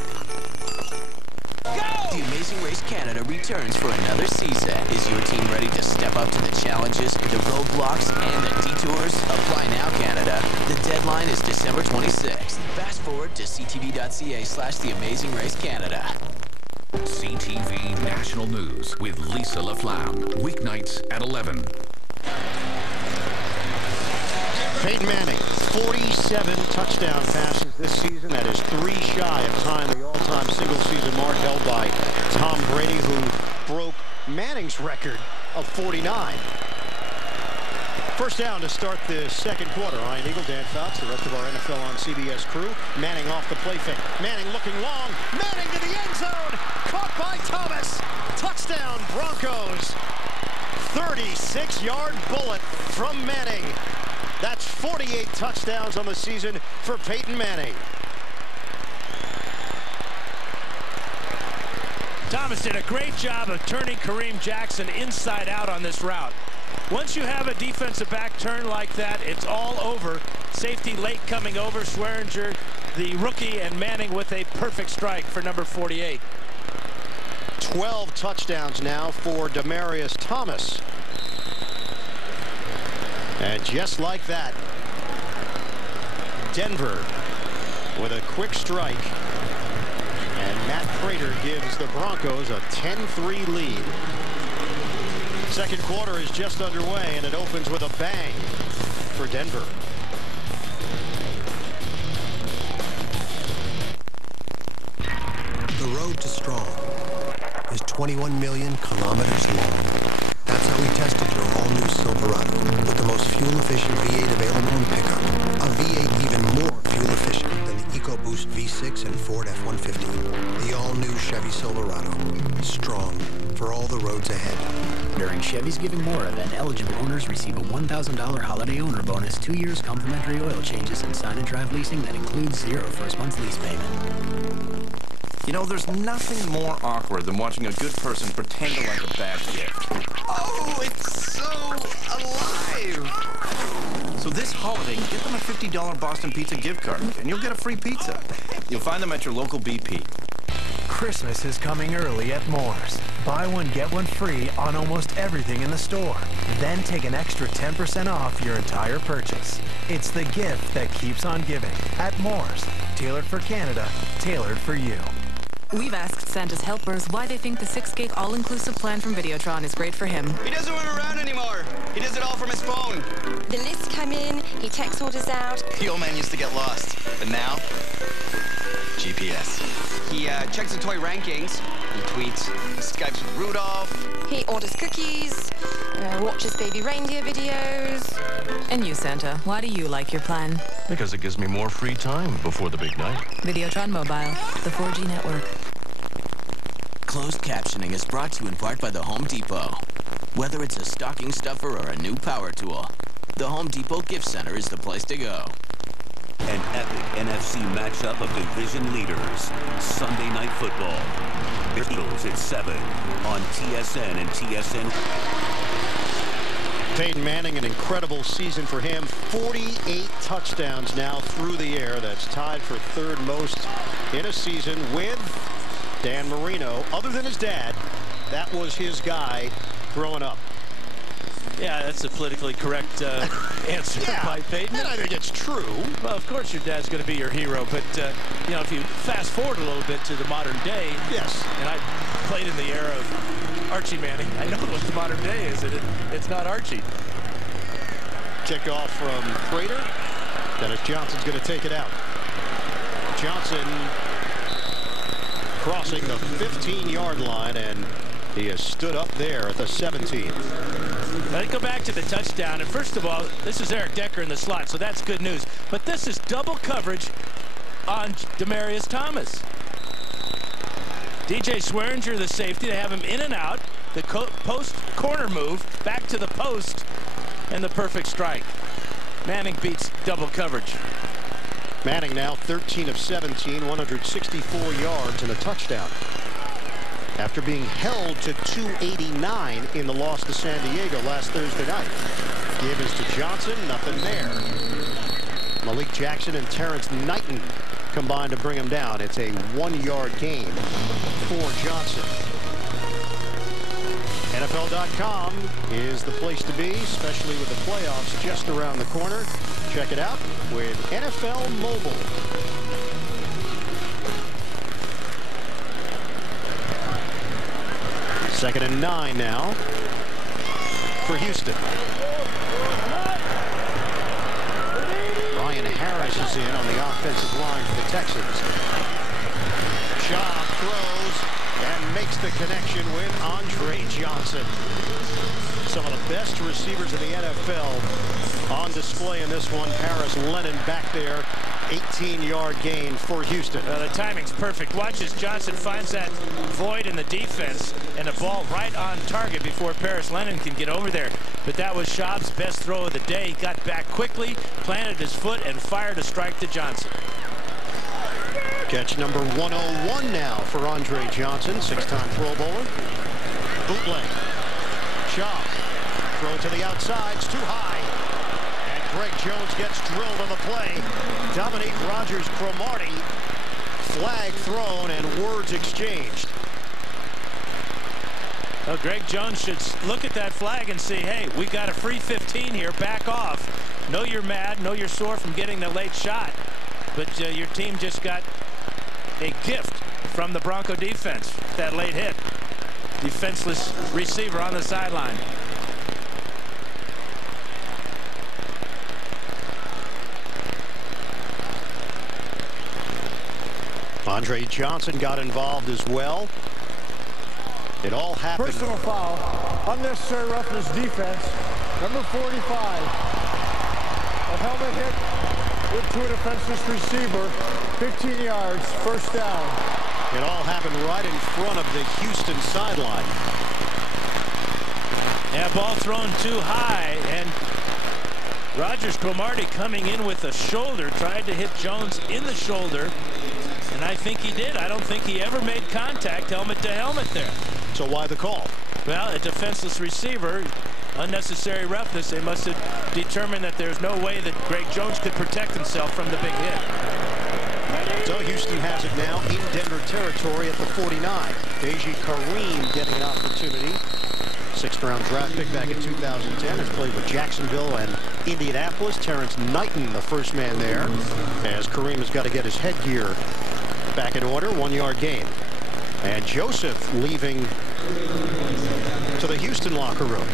The Amazing Race Canada returns for another season. Is your team ready to step up to the challenges, the roadblocks, and the detours? Apply now, Canada. The deadline is December 26th. Fast forward to ctv.ca/The Amazing Race Canada. CTV National News with Lisa LaFlamme. Weeknights at 11. Peyton Manning, 47 touchdown passes this season. That is 3 shy of tying the all-time single-season mark held by Tom Brady, who broke Manning's record of 49. First down to start the second quarter. Ian Eagle, Dan Fouts, the rest of our NFL on CBS crew. Manning off the play fake. Manning looking long. Manning to the end zone. Caught by Thomas. Touchdown, Broncos. 36-yard bullet from Manning. That's 48 touchdowns on the season for Peyton Manning. Thomas did a great job of turning Kareem Jackson inside out on this route. Once you have a defensive back turn like that, it's all over. Safety late coming over. Swearinger, the rookie, and Manning with a perfect strike for number 48. 12 touchdowns now for Demaryius Thomas. And just like that, Denver with a quick strike. And Matt Prater gives the Broncos a 10-3 lead. Second quarter is just underway, and it opens with a bang for Denver. The road to strong is 21 million kilometers long. That's how we tested your all-new Silverado with the most fuel-efficient V8 available in pickup. A V8 even more fuel-efficient than the EcoBoost Boost V6 and Ford F-150. The all-new Chevy Silverado. Strong for all the roads ahead. During Chevy's Giving More event, eligible owners receive a $1,000 holiday owner bonus, 2 years complimentary oil changes, and sign and drive leasing that includes 0 first month's lease payment. You know, there's nothing more awkward than watching a good person pretend to like a bad gift. Oh, it's so alive! So this holiday, get them a $50 Boston Pizza gift card, and you'll get a free pizza. You'll find them at your local BP. Christmas is coming early at Moore's. Buy one, get one free on almost everything in the store. Then take an extra 10% off your entire purchase. It's the gift that keeps on giving at Moore's. Tailored for Canada, tailored for you. We've asked Santa's helpers why they think the 6-gig all-inclusive plan from Videotron is great for him. He doesn't run around anymore. He does it all from his phone. The lists come in, he text orders out. The old man used to get lost, but now, GPS. He checks the toy rankings. He tweets, Skypes with Rudolph. He orders cookies, watches baby reindeer videos. And you, Santa, why do you like your plan? Because it gives me more free time before the big night. Videotron Mobile, the 4G network. Closed captioning is brought to you in part by the Home Depot. Whether it's a stocking stuffer or a new power tool, the Home Depot Gift Center is the place to go. An epic NFC matchup of division leaders. Sunday Night Football. Eagles at 7 on TSN and TSN. Peyton Manning, an incredible season for him. 48 touchdowns now through the air. That's tied for third most in a season with Dan Marino. Other than his dad, that was his guy growing up. Yeah, that's a politically correct answer by Peyton. And I think it's true. Well, of course your dad's going to be your hero, but, you know, if you fast forward a little bit to the modern day. Yes. And I played in the era of Archie Manning. I know what the modern day is, and it's not Archie. Kickoff from Prater. Dennis Johnson's going to take it out. Johnson crossing the 15-yard line, and he has stood up there at the 17. Let's go back to the touchdown. And first of all, this is Eric Decker in the slot, so that's good news. But this is double coverage on Demaryius Thomas. DJ Swearinger, the safety, they have him in and out. The post corner move, back to the post, and the perfect strike. Manning beats double coverage. Manning now 13 of 17, 164 yards and a touchdown. After being held to 289 in the loss to San Diego last Thursday night. Give is to Johnson, nothing there. Malik Jackson and Terrence Knighton combined to bring him down. It's a 1-yard gain for Johnson. NFL.com is the place to be, especially with the playoffs just around the corner. Check it out with NFL Mobile. Second and 9 now for Houston. Ryan Harris is in on the offensive line for the Texans. Shaw throws and makes the connection with Andre Johnson. Some of the best receivers in the NFL on display in this one. Harris Lennon back there. 18-yard gain for Houston. The timing's perfect. Watch as Johnson finds that void in the defense and a ball right on target before Paris Lennon can get over there. But that was Schaub's best throw of the day. He got back quickly, planted his foot, and fired a strike to Johnson. Catch number 101 now for Andre Johnson, 6-time Pro Bowler. Bootleg. Schaub. Throw to the outside. It's too high. Greg Jones gets drilled on the play. Dominique Rodgers-Cromartie. Flag thrown and words exchanged. Well, Greg Jones should look at that flag and say, hey, we got a free 15 here. Back off. Know you're mad. Know you're sore from getting the late shot. But your team just got a gift from the Bronco defense. That late hit. Defenseless receiver on the sideline. Andre Johnson got involved as well. It all happened. Personal foul, unnecessary roughness defense, number 45. A helmet hit to a defenseless receiver. 15 yards, first down. It all happened right in front of the Houston sideline. Yeah, ball thrown too high, and Rogers Cromartie coming in with a shoulder, tried to hit Jones in the shoulder, and I think he did. I don't think he ever made contact helmet to helmet there. So why the call? Well, a defenseless receiver, unnecessary roughness. They must have determined that there's no way that Greg Jones could protect himself from the big hit. So Houston has it now in Denver territory at the 49. Deji Kareem getting an opportunity. 6th-round draft pick back in 2010. Has played with Jacksonville and Indianapolis. Terrence Knighton, the first man there, as Kareem has got to get his headgear back in order. 1-yard gain. And Joseph leaving to the Houston locker room.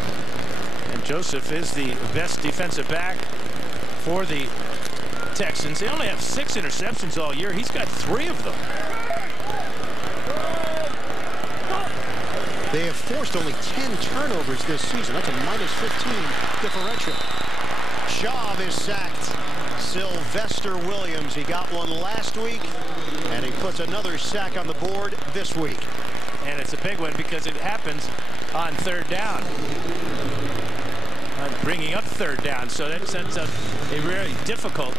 And Joseph is the best defensive back for the Texans. They only have 6 interceptions all year. He's got 3 of them. They have forced only 10 turnovers this season. That's a -15 differential. Schaub is sacked. Sylvester Williams, he got one last week, and he puts another sack on the board this week. And it's a big one because it happens on 3rd down. Bringing up 3rd down, so that sets up a very difficult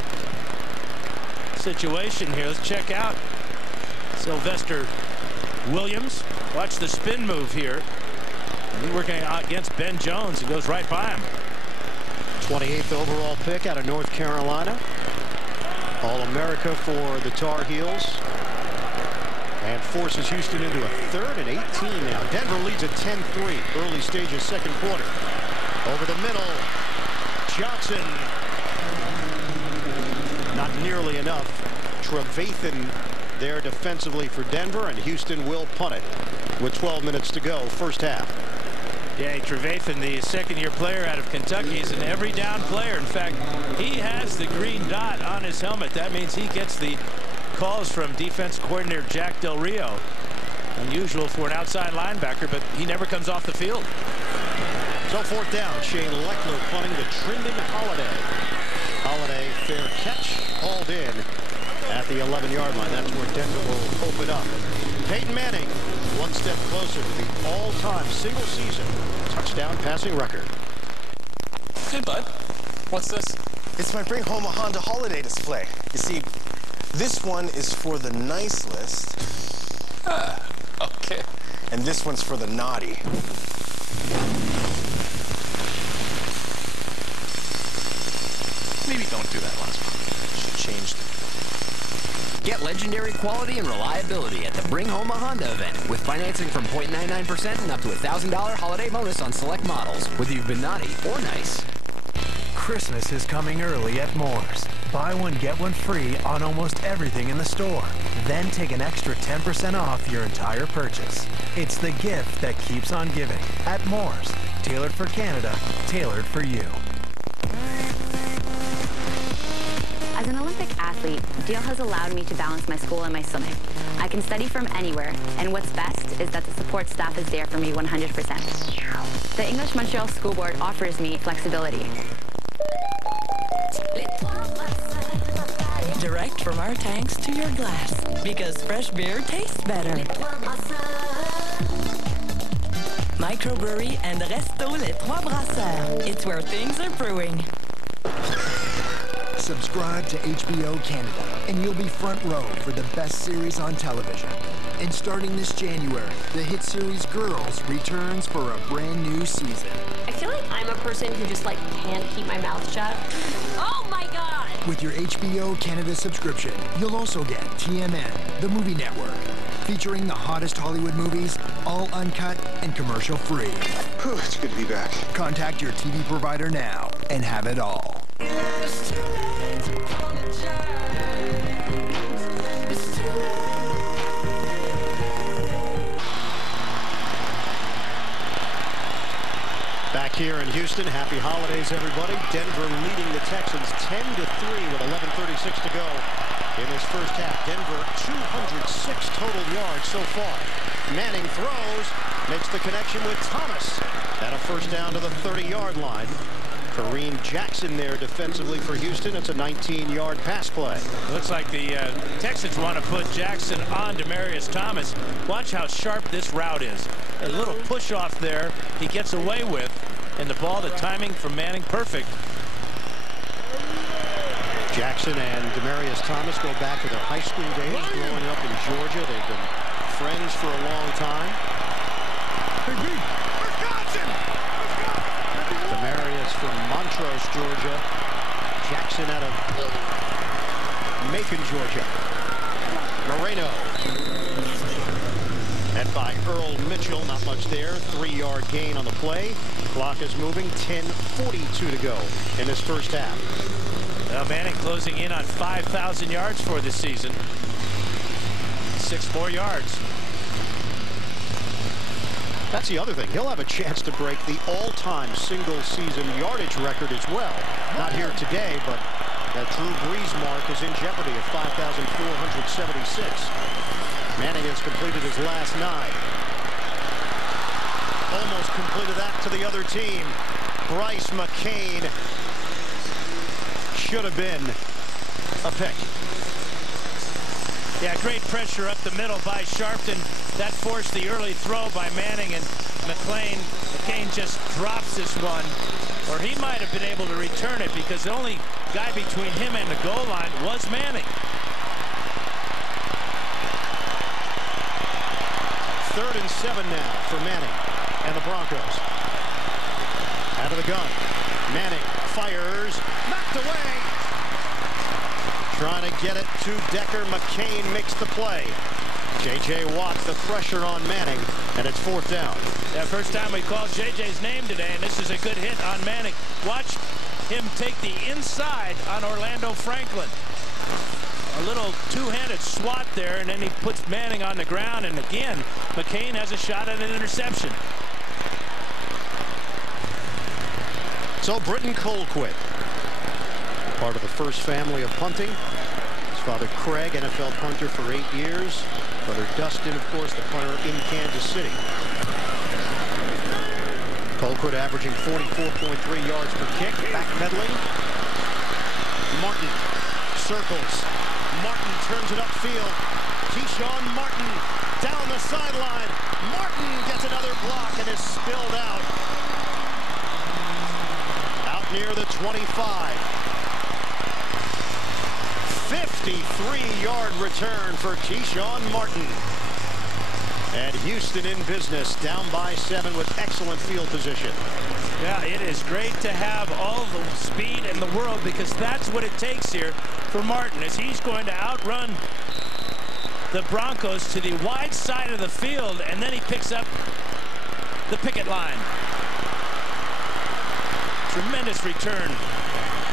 situation here. Let's check out Sylvester Williams. Watch the spin move here. He's working out against Ben Jones. He goes right by him. 28th overall pick out of North Carolina. All-America for the Tar Heels. And forces Houston into a 3rd and 18 now. Denver leads at 10-3. Early stages, 2nd quarter. Over the middle. Johnson. Not nearly enough. Trevathan there defensively for Denver, and Houston will punt it with 12 minutes to go, first half. Yeah, Trevathan, the 2nd-year player out of Kentucky, is an every down player. In fact, he has the green dot on his helmet. That means he gets the calls from defense coordinator Jack Del Rio. Unusual for an outside linebacker, but he never comes off the field. So 4th down, Shane Leckler punting to Trindon Holiday. Holiday, fair catch, hauled in at the 11-yard line. That's where Denver will open up. Peyton Manning, one step closer to the all-time single-season touchdown passing record. Hey, bud. What's this? It's my Bring Home a Honda holiday display. You see, this one is for the nice list. Ah, okay. And this one's for the naughty. Maybe don't do that last one. Should change it. Get legendary quality and reliability at the Bring Home a Honda event with financing from 0.99% and up to $1,000 holiday bonus on select models, whether you've been naughty or nice. Christmas is coming early at Moore's. Buy one, get one free on almost everything in the store. Then take an extra 10% off your entire purchase. It's the gift that keeps on giving at Moore's. Tailored for Canada, tailored for you. As an Olympic athlete, Deal has allowed me to balance my school and my swimming. I can study from anywhere, and what's best is that the support staff is there for me 100%. The English Montreal School Board offers me flexibility. Direct from our tanks to your glass, because fresh beer tastes better. Microbrewery and Resto Les Trois Brasseurs. It's where things are brewing. Subscribe to HBO Canada, and you'll be front row for the best series on television. And starting this January, the hit series Girls returns for a brand new season. I feel like I'm a person who just, can't keep my mouth shut. Oh, my God! With your HBO Canada subscription, you'll also get TMN, the movie network, featuring the hottest Hollywood movies, all uncut and commercial-free. Whew, it's good to be back. Contact your TV provider now and have it all. Back here in Houston, happy holidays, everybody. Denver leading the Texans 10-3 with 11:36 to go in this first half. Denver 206 total yards so far. Manning throws, makes the connection with Thomas, and a first down to the 30-yard line. Kareem Jackson there defensively for Houston. It's a 19-yard pass play. Looks like the Texans want to put Jackson on Demaryius Thomas. Watch how sharp this route is. A little push off there he gets away with, and the ball, the timing from Manning, perfect. Jackson and Demaryius Thomas go back to their high school days growing up in Georgia. They've been friends for a long time. Demaryius from Montrose, Georgia. Jackson out of Macon, Georgia. Moreno. And by Earl Mitchell, not much there. 3-yard gain on the play. Clock is moving. 10:42 to go in this first half. Manning closing in on 5,000 yards for this season. 6 more yards. That's the other thing. He'll have a chance to break the all-time single-season yardage record as well. Not here today, but that Drew Brees mark is in jeopardy at 5,476. Manning has completed his last 9. Almost completed that to the other team. Bryce McCain should have been a pick. Yeah, great pressure up the middle by Sharpton. That forced the early throw by Manning, and McCain just drops this one. Or he might have been able to return it because the only guy between him and the goal line was Manning. 3rd and 7 now for Manning and the Broncos. Out of the gun. Manning fires. Knocked away. Trying to get it to Decker. McCain makes the play. J.J. Watt, the pressure on Manning, and it's 4th down. Yeah, first time we called J.J.'s name today, and this is a good hit on Manning. Watch him take the inside on Orlando Franklin. A little two-handed swat there, and then he puts Manning on the ground, and again, McCain has a shot at an interception. So Britton Colquitt, part of the first family of punting. His father Craig, NFL punter for 8 years. Brother Dustin, of course, the punter in Kansas City. Colquitt averaging 44.3 yards per kick. Backpedaling. Martin circles. Martin turns it upfield. Keyshawn Martin down the sideline. Martin gets another block and is spilled out. Out near the 25. 53-yard return for Keyshawn Martin. And Houston in business, down by 7 with excellent field position. Yeah, it is great to have all the speed in the world because that's what it takes here for Martin, as he's going to outrun the Broncos to the wide side of the field, and then he picks up the picket line. Tremendous return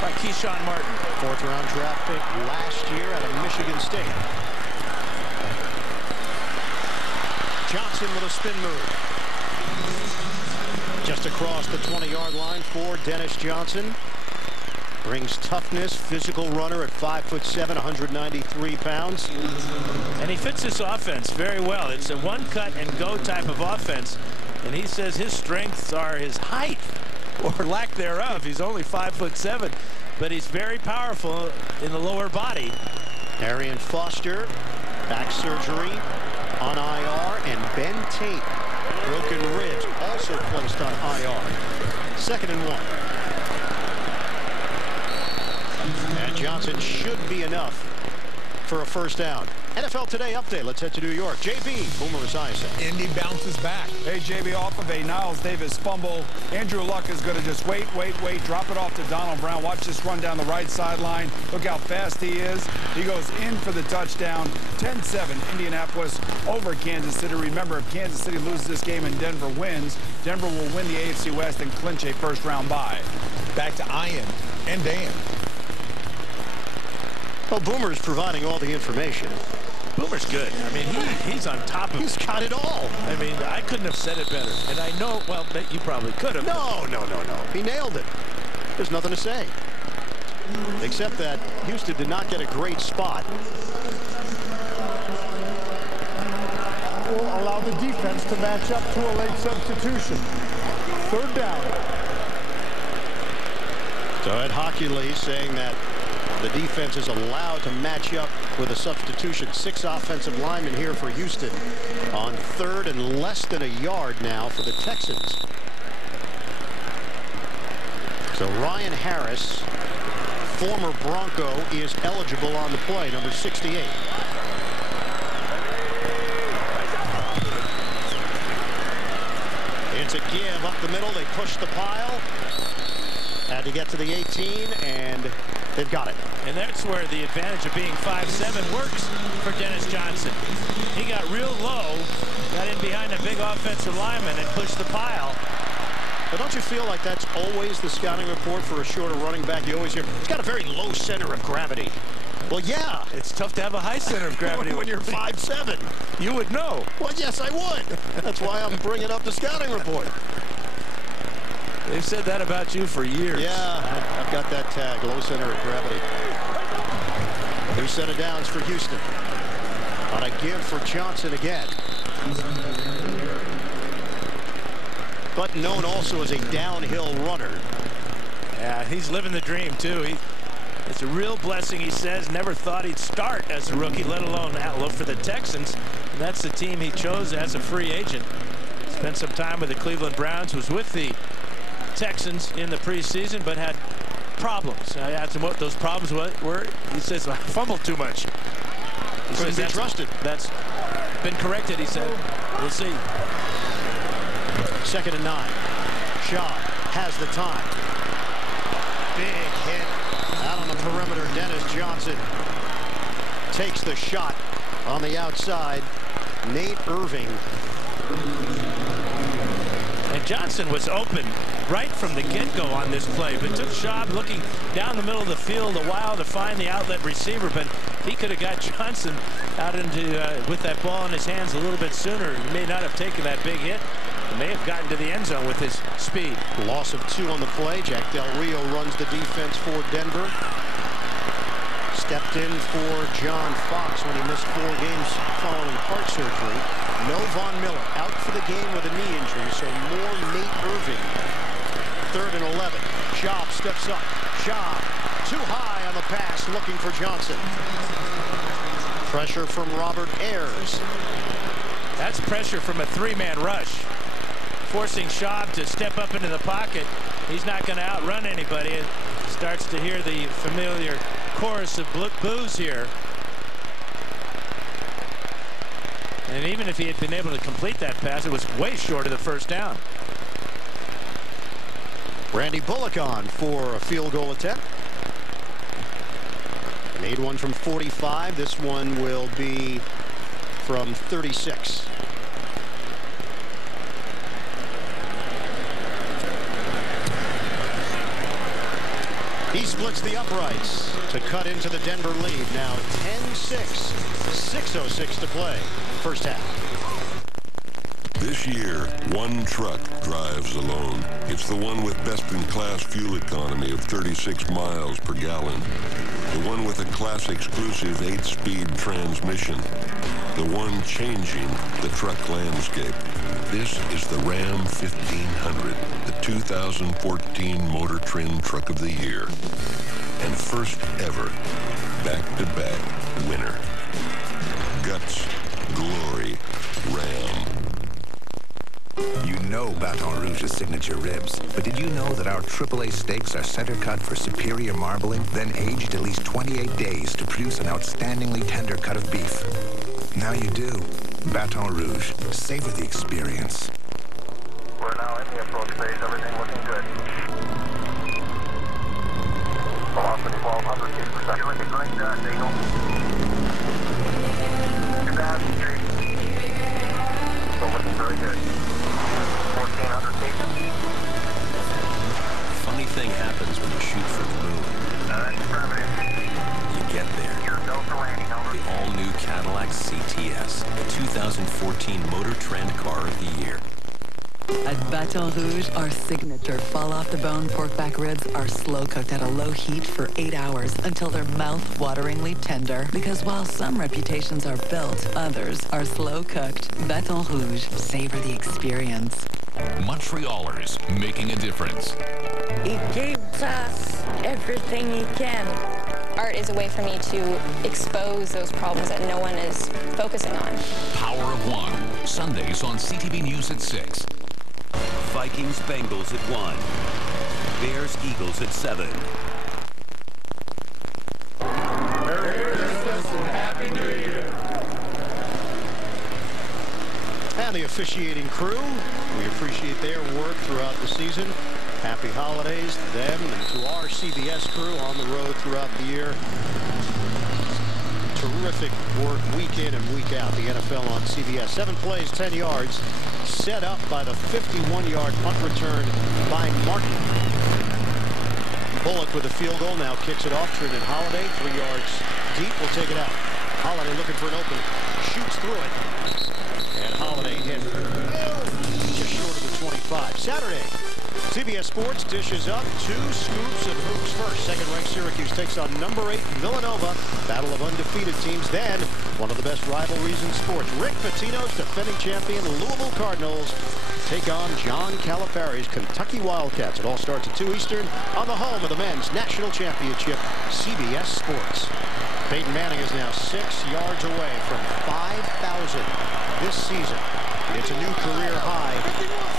by Keyshawn Martin. 4th-round draft pick last year out of Michigan State. Johnson with a spin move. Just across the 20-yard line for Dennis Johnson. Brings toughness, physical runner at 5'7", 193 pounds. And he fits this offense very well. It's a one-cut-and-go type of offense. And he says his strengths are his height, or lack thereof. He's only 5'7", but he's very powerful in the lower body. Arian Foster, back surgery on IR, and Ben Tate, broken ribs, also placed on IR. 2nd and 1. And Johnson should be enough for a first down. NFL Today update. Let's head to New York. JB, Boomer Esiason. Indy bounces back. Hey, JB, off of a Niles Davis fumble. Andrew Luck is going to just wait, drop it off to Donald Brown. Watch this run down the right sideline. Look how fast he is. He goes in for the touchdown. 10-7, Indianapolis over Kansas City. Remember, if Kansas City loses this game and Denver wins, Denver will win the AFC West and clinch a first-round bye. Back to Ian and Dan. Well, Boomer's providing all the information. Boomer's good. I mean, he's on top of it. He's got it all. I mean, I couldn't have said it better. And I know, well, you probably could have. No. He nailed it. There's nothing to say. Except that Houston did not get a great spot. Will allow the defense to match up to a late substitution. 3rd down. So Ed Hockley saying that the defense is allowed to match up with a substitution. 6 offensive linemen here for Houston on 3rd and less than a yard now for the Texans. So Ryan Harris, former Bronco, is eligible on the play, number 68. It's a give up the middle. They push the pile. Had to get to the 18, and they've got it. And that's where the advantage of being 5'7" works for Dennis Johnson. He got real low, got in behind a big offensive lineman and pushed the pile. But don't you feel like that's always the scouting report for a shorter running back? You always hear, it's got a very low center of gravity. Well, yeah. It's tough to have a high center of gravity when you're 5'7". You would know. Well, yes, I would. That's why I'm bringing up the scouting report. They've said that about you for years. Yeah, I've got that tag, low center of gravity. New set of downs for Houston. On a give for Johnson again. But known also as a downhill runner. Yeah, he's living the dream, too. It's a real blessing, he says. Never thought he'd start as a rookie, let alone outlook for the Texans. And that's the team he chose as a free agent. Spent some time with the Cleveland Browns, was with the Texans in the preseason, but had problems. I asked him what those problems were. He says, I fumbled too much. He couldn't be trusted. That's been corrected, he said. We'll see. 2nd and 9. Shaw has the time. Big hit out on the perimeter. Dennis Johnson takes the shot on the outside. Nate Irving. And Johnson was open right from the get-go on this play, but took Schaub looking down the middle of the field a while to find the outlet receiver, but he could have got Johnson out into with that ball in his hands a little bit sooner. He may not have taken that big hit. He may have gotten to the end zone with his speed. Loss of 2 on the play. Jack Del Rio runs the defense for Denver. Stepped in for John Fox when he missed 4 games following heart surgery. No Von Miller out for the game with a knee injury, so more Nate Irving. 3rd and 11. Schaub steps up. Schaub too high on the pass, looking for Johnson. Pressure from Robert Ayers. That's pressure from a 3-man rush. Forcing Schaub to step up into the pocket. He's not going to outrun anybody. It starts to hear the familiar chorus of boos here. And even if he had been able to complete that pass, it was way short of the first down. Randy Bullock on for a field goal attempt. Made one from 45. This one will be from 36. He splits the uprights to cut into the Denver lead. Now 10-6, 6:06 to play. First half. This year, one truck drives alone. It's the one with best-in-class fuel economy of 36 miles per gallon. The one with a class exclusive 8-speed transmission. The one changing the truck landscape. This is the Ram 1500, the 2014 Motor Trend Truck of the Year. And first ever, back-to-back winner. Guts, glory, Ram. You know Baton Rouge's signature ribs, but did you know that our AAA steaks are center cut for superior marbling, then aged at least 28 days to produce an outstandingly tender cut of beef? Now you do. Baton Rouge. Savor the experience. We're now in the approach phase. Everything looking good. Velocity 1,200 feet per second. You're looking great, Daniel. Too bad, Street. Still looking very good. 1,400 feet. Funny thing happens when you shoot for the moon. That's gravity. You get there. The all-new Cadillac CTS, the 2014 Motor Trend Car of the Year. At Baton Rouge, our signature fall-off-the-bone pork back ribs are slow-cooked at a low heat for 8 hours until they're mouth-wateringly tender. Because while some reputations are built, others are slow-cooked. Baton Rouge, savor the experience. Montrealers making a difference. It gives us everything he can. Art is a way for me to expose those problems that no one is focusing on. Power of One, Sundays on CTV News at 6. Vikings-Bengals at 1. Bears-Eagles at 7. Merry Christmas and Happy New Year. And the officiating crew, we appreciate their work throughout the season. Happy holidays to them and to our CBS crew on the road throughout the year. Terrific work week in and week out. The NFL on CBS. 7 plays, 10 yards. Set up by the 51-yard punt return by Martin. Bullock with a field goal. Now kicks it off. Trinidad Holiday, 3 yards deep. Will take it out. Holiday looking for an opening. Shoots through it. And Holiday hit just short of the 25. Saturday, CBS Sports dishes up 2 scoops of hoops first. Second-ranked Syracuse takes on number 8 Villanova. Battle of undefeated teams. Then, one of the best rivalries in sports. Rick Pitino's defending champion Louisville Cardinals take on John Calipari's Kentucky Wildcats. It all starts at 2 Eastern on the home of the men's national championship, CBS Sports. Peyton Manning is now 6 yards away from 5,000 this season. It's a new career high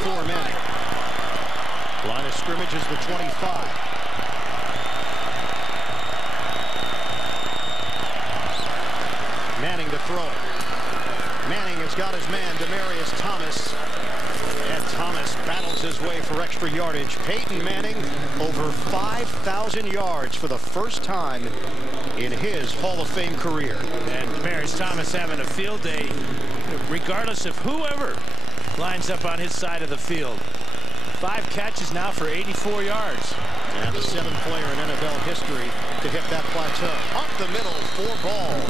for Manning. Line of scrimmage is the 25. Manning to throw it. Manning has got his man, Demaryius Thomas. And Thomas battles his way for extra yardage. Peyton Manning over 5,000 yards for the first time in his Hall of Fame career. And Demaryius Thomas having a field day, regardless of whoever lines up on his side of the field. 5 catches now for 84 yards. And the 7th player in NFL history to hit that plateau. Up the middle for Ball.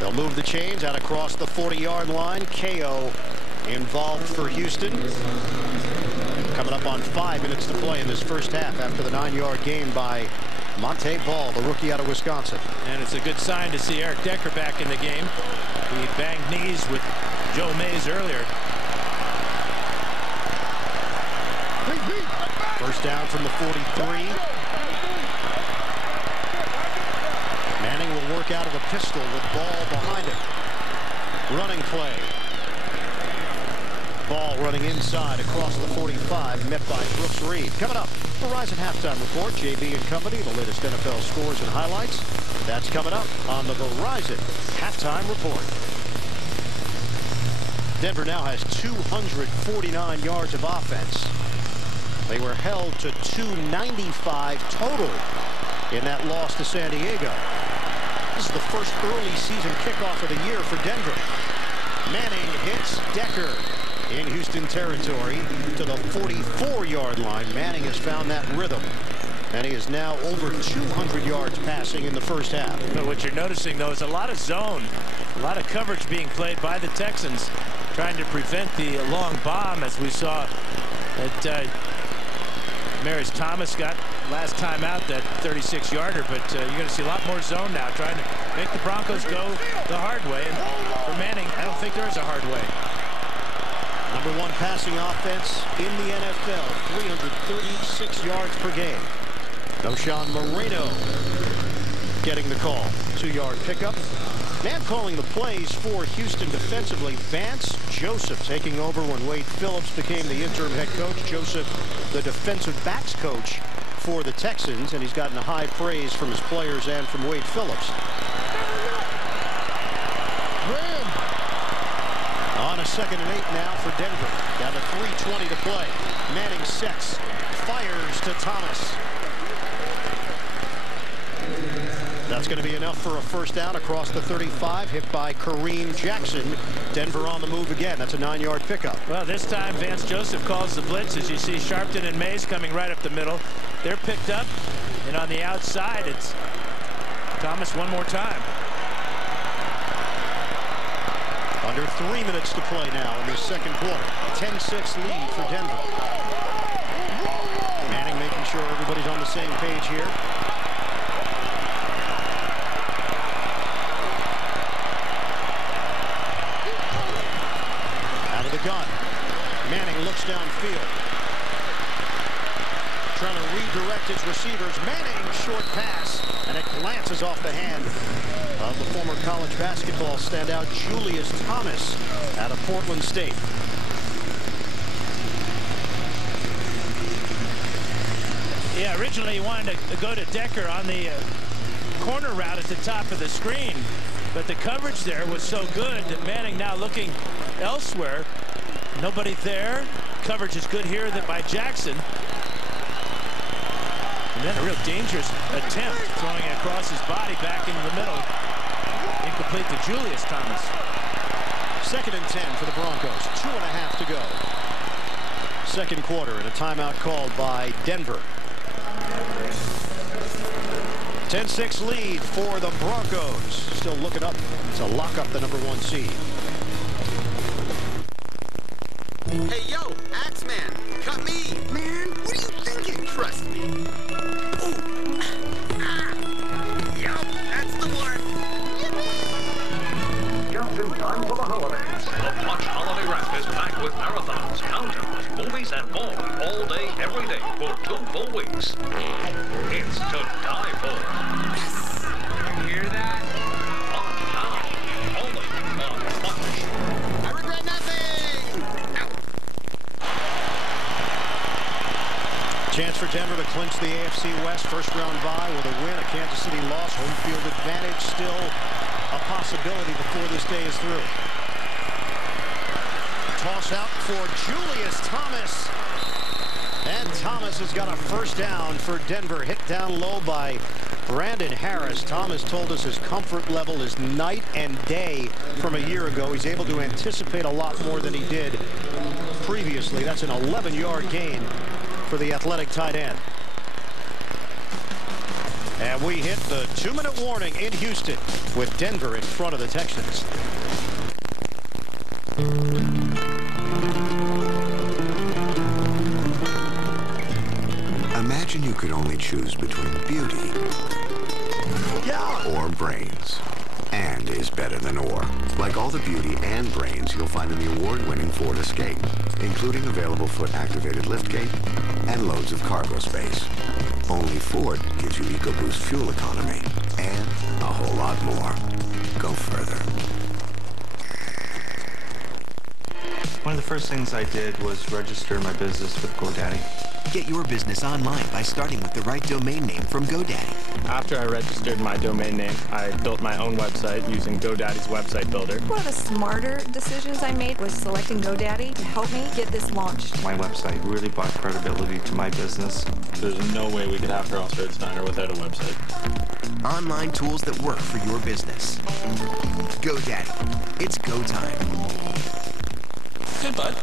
They'll move the chains out across the 40-yard line. KO involved for Houston. Coming up on 5 minutes to play in this first half after the 9-yard gain by Monte Ball, the rookie out of Wisconsin. And it's a good sign to see Eric Decker back in the game. He banged knees with Joe Mays earlier. First down from the 43. Manning will work out of a pistol with Ball behind him. Running play. Ball running inside across the 45, met by Brooks Reed. Coming up, Verizon Halftime Report. JB and company, the latest NFL scores and highlights. That's coming up on the Verizon Halftime Report. Denver now has 249 yards of offense. They were held to 295 total in that loss to San Diego. This is the first early season kickoff of the year for Denver. Manning hits Decker in Houston territory to the 44-yard line. Manning has found that rhythm, and he is now over 200 yards passing in the first half. But what you're noticing, though, is a lot of zone, a lot of coverage being played by the Texans, trying to prevent the long bomb, as we saw at Demaryius Thomas got last time out, that 36-yarder, but you're going to see a lot more zone now, trying to make the Broncos go the hard way. And for Manning, I don't think there is a hard way. Number 1 passing offense in the NFL, 336 yards per game. Noshawn Moreno getting the call. 2-yard pickup. Man calling the plays for Houston defensively. Vance Joseph taking over when Wade Phillips became the interim head coach. Joseph, the defensive backs coach for the Texans, and he's gotten high praise from his players and from Wade Phillips. On a 2nd and 8 now for Denver. Down to 3:20 to play. Manning sets, fires to Thomas. That's going to be enough for a first down across the 35, hit by Kareem Jackson. Denver on the move again. That's a 9-yard pickup. Well, this time Vance Joseph calls the blitz. As you see, Sharpton and Mays coming right up the middle. They're picked up, and on the outside, it's Thomas one more time. Under 3 minutes to play now in the second quarter. 10-6 lead for Denver. Manning making sure everybody's on the same page here. Out of the gun. Manning looks downfield. Trying to read direct his receivers. Manning, short pass, and it glances off the hand of the former college basketball standout Julius Thomas out of Portland State. Yeah, originally he wanted to go to Decker on the corner route at the top of the screen, but the coverage there was so good that Manning now looking elsewhere. Nobody there. Coverage is good here by Jackson. And then a real dangerous attempt, throwing it across his body back into the middle. Incomplete to Julius Thomas. 2nd and 10 for the Broncos. 2.5 to go. Second quarter, and a timeout called by Denver. 10-6 lead for the Broncos. Still looking up to lock up the #1 seed. Hey, yo, Axeman, cut me. Man, what are you thinking? Trust me. Ooh. Ah. Yup, that's the one. Just in time for the holidays. The Watch Holiday Wrap is packed with marathons, countdowns, movies, and more. All day, every day, for 2 full weeks. It's to die for. Yes. You hear that? On now. Only on Watch. I regret nothing. Ow. Chance for Denver to clinch the AFC West first-round bye with a win. A Kansas City loss. Home field advantage still a possibility before this day is through. Toss out for Julius Thomas. And Thomas has got a first down for Denver. Hit down low by Brandon Harris. Thomas told us his comfort level is night and day from a year ago. He's able to anticipate a lot more than he did previously. That's an 11-yard gain for the athletic tight end. And we hit the 2-minute warning in Houston with Denver in front of the Texans. Imagine you could only choose between beauty or brains. And is better than or. Like all the beauty and brains you'll find in the award-winning Ford Escape, including available foot-activated liftgate and loads of cargo space. Only Ford gives you EcoBoost fuel economy and a whole lot more. Go further. One of the first things I did was register my business with GoDaddy. Get your business online by starting with the right domain name from GoDaddy. After I registered my domain name, I built my own website using GoDaddy's website builder. One of the smarter decisions I made was selecting GoDaddy to help me get this launched. My website really brought credibility to my business. There's no way we could have Charles Steiner without a website. Online tools that work for your business. GoDaddy. It's go time. Hey, bud.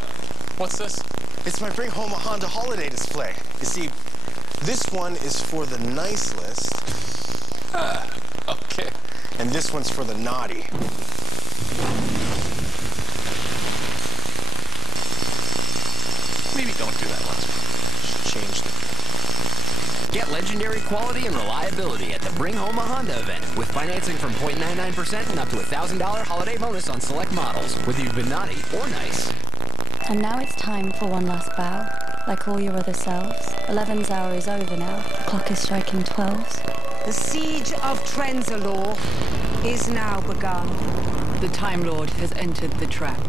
What's this? It's my Bring Home a Honda holiday display. You see, this one is for the nice list. Ah, okay. And this one's for the naughty. Maybe don't do that once. Change them. Get legendary quality and reliability at the Bring Home a Honda event with financing from 0.99% and up to $1,000 holiday bonus on select models, whether you've been naughty or nice. And now it's time for one last bow. Like all your other selves, 11's hour is over now. The clock is striking 12s. The siege of Trenzalore is now begun. The Time Lord has entered the trap.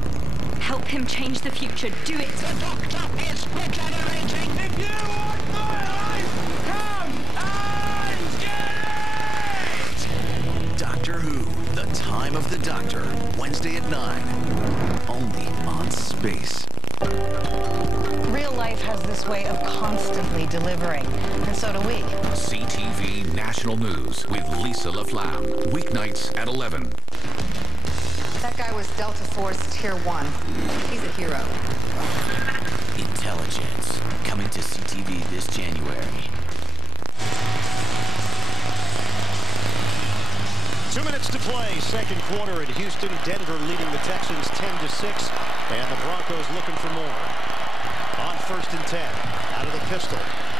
Help him change the future. Do it. The Doctor is regenerating. If you want my life, come and get it! Doctor Who, The Time of the Doctor, Wednesday at 9. Only on Space. Real life has this way of constantly delivering, and so do we. CTV National News with Lisa LaFlamme. Weeknights at 11. That guy was Delta Force Tier 1. He's a hero. Intelligence, coming to CTV this January. 2 minutes to play, second quarter in Houston. Denver leading the Texans 10-6, and the Broncos looking for more. On 1st and 10, out of the pistol.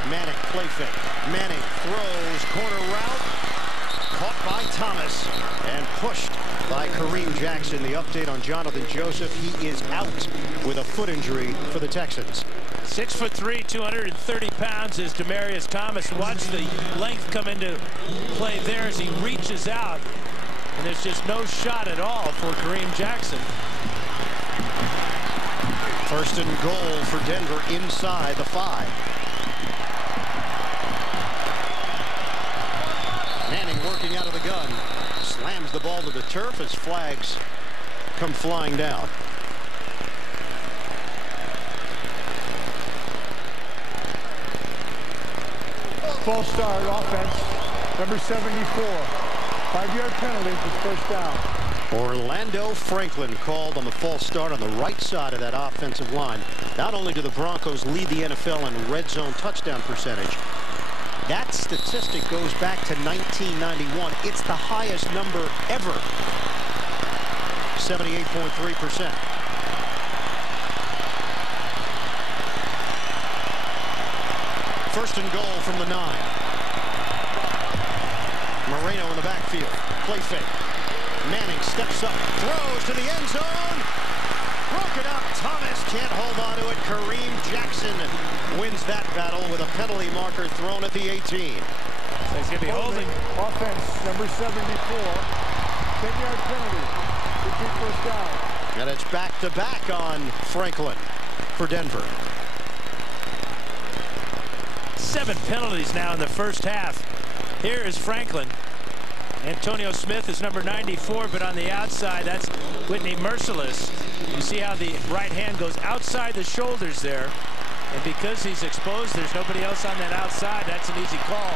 Manning play fake. Manning throws, corner route. Caught by Thomas and pushed by Kareem Jackson. The update on Jonathan Joseph, he is out with a foot injury for the Texans. 6'3", 230 pounds is Demaryius Thomas. Watch the length come into play there as he reaches out. And there's just no shot at all for Kareem Jackson. First and goal for Denver inside the 5. Manning working out of the gun. Slams the ball to the turf as flags come flying down. False start offense, number 74. 5-yard penalty for first down. Orlando Franklin called on the false start on the right side of that offensive line. Not only do the Broncos lead the NFL in red zone touchdown percentage, that statistic goes back to 1991. It's the highest number ever. 78.3%. First and goal from the 9. Moreno in the backfield. Play fake. Manning steps up, throws to the end zone. Broken up. Thomas can't hold on to it. Kareem Jackson wins that battle with a penalty marker thrown at the 18. So he's going to be holding. Offense, number 74. 10-yard penalty. Repeat first down. And it's back-to-back on Franklin for Denver. 7 penalties now in the first half. Here is Franklin. Antonio Smith is number 94, but on the outside, that's Whitney Merciless. You see how the right hand goes outside the shoulders there. And because he's exposed, there's nobody else on that outside. That's an easy call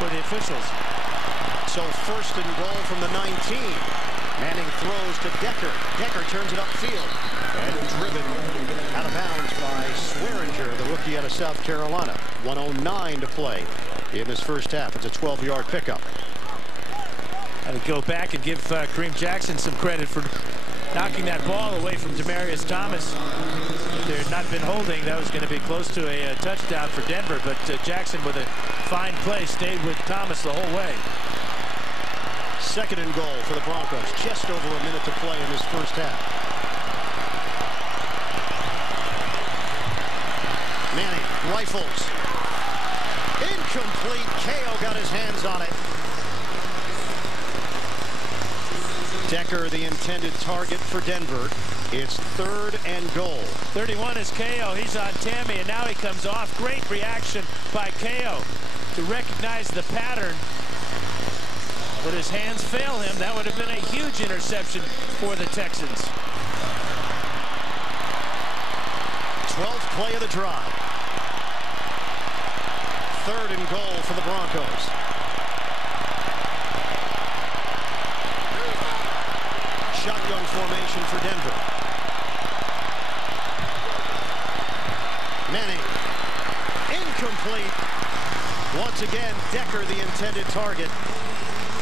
for the officials. So first and goal from the 19. Manning throws to Decker. Decker turns it upfield. And driven out of bounds by Swearinger, the rookie out of South Carolina. 1:09 to play in this first half. It's a 12-yard pickup. Got to go back and give Kareem Jackson some credit for knocking that ball away from Demaryius Thomas. If there had not been holding, that was going to be close to a touchdown for Denver. But Jackson, with a fine play, stayed with Thomas the whole way. Second and goal for the Broncos. Just over a minute to play in this first half. Manning rifles. Incomplete. KO got his hands on it. Decker, the intended target for Denver. It's third and goal. 31 is KO. He's on Tammy, and now he comes off. Great reaction by KO to recognize the pattern. But his hands fail him. That would have been a huge interception for the Texans. 12th play of the drive. Third and goal for the Broncos. Shotgun formation for Denver. Manning. Incomplete. Once again, Decker the intended target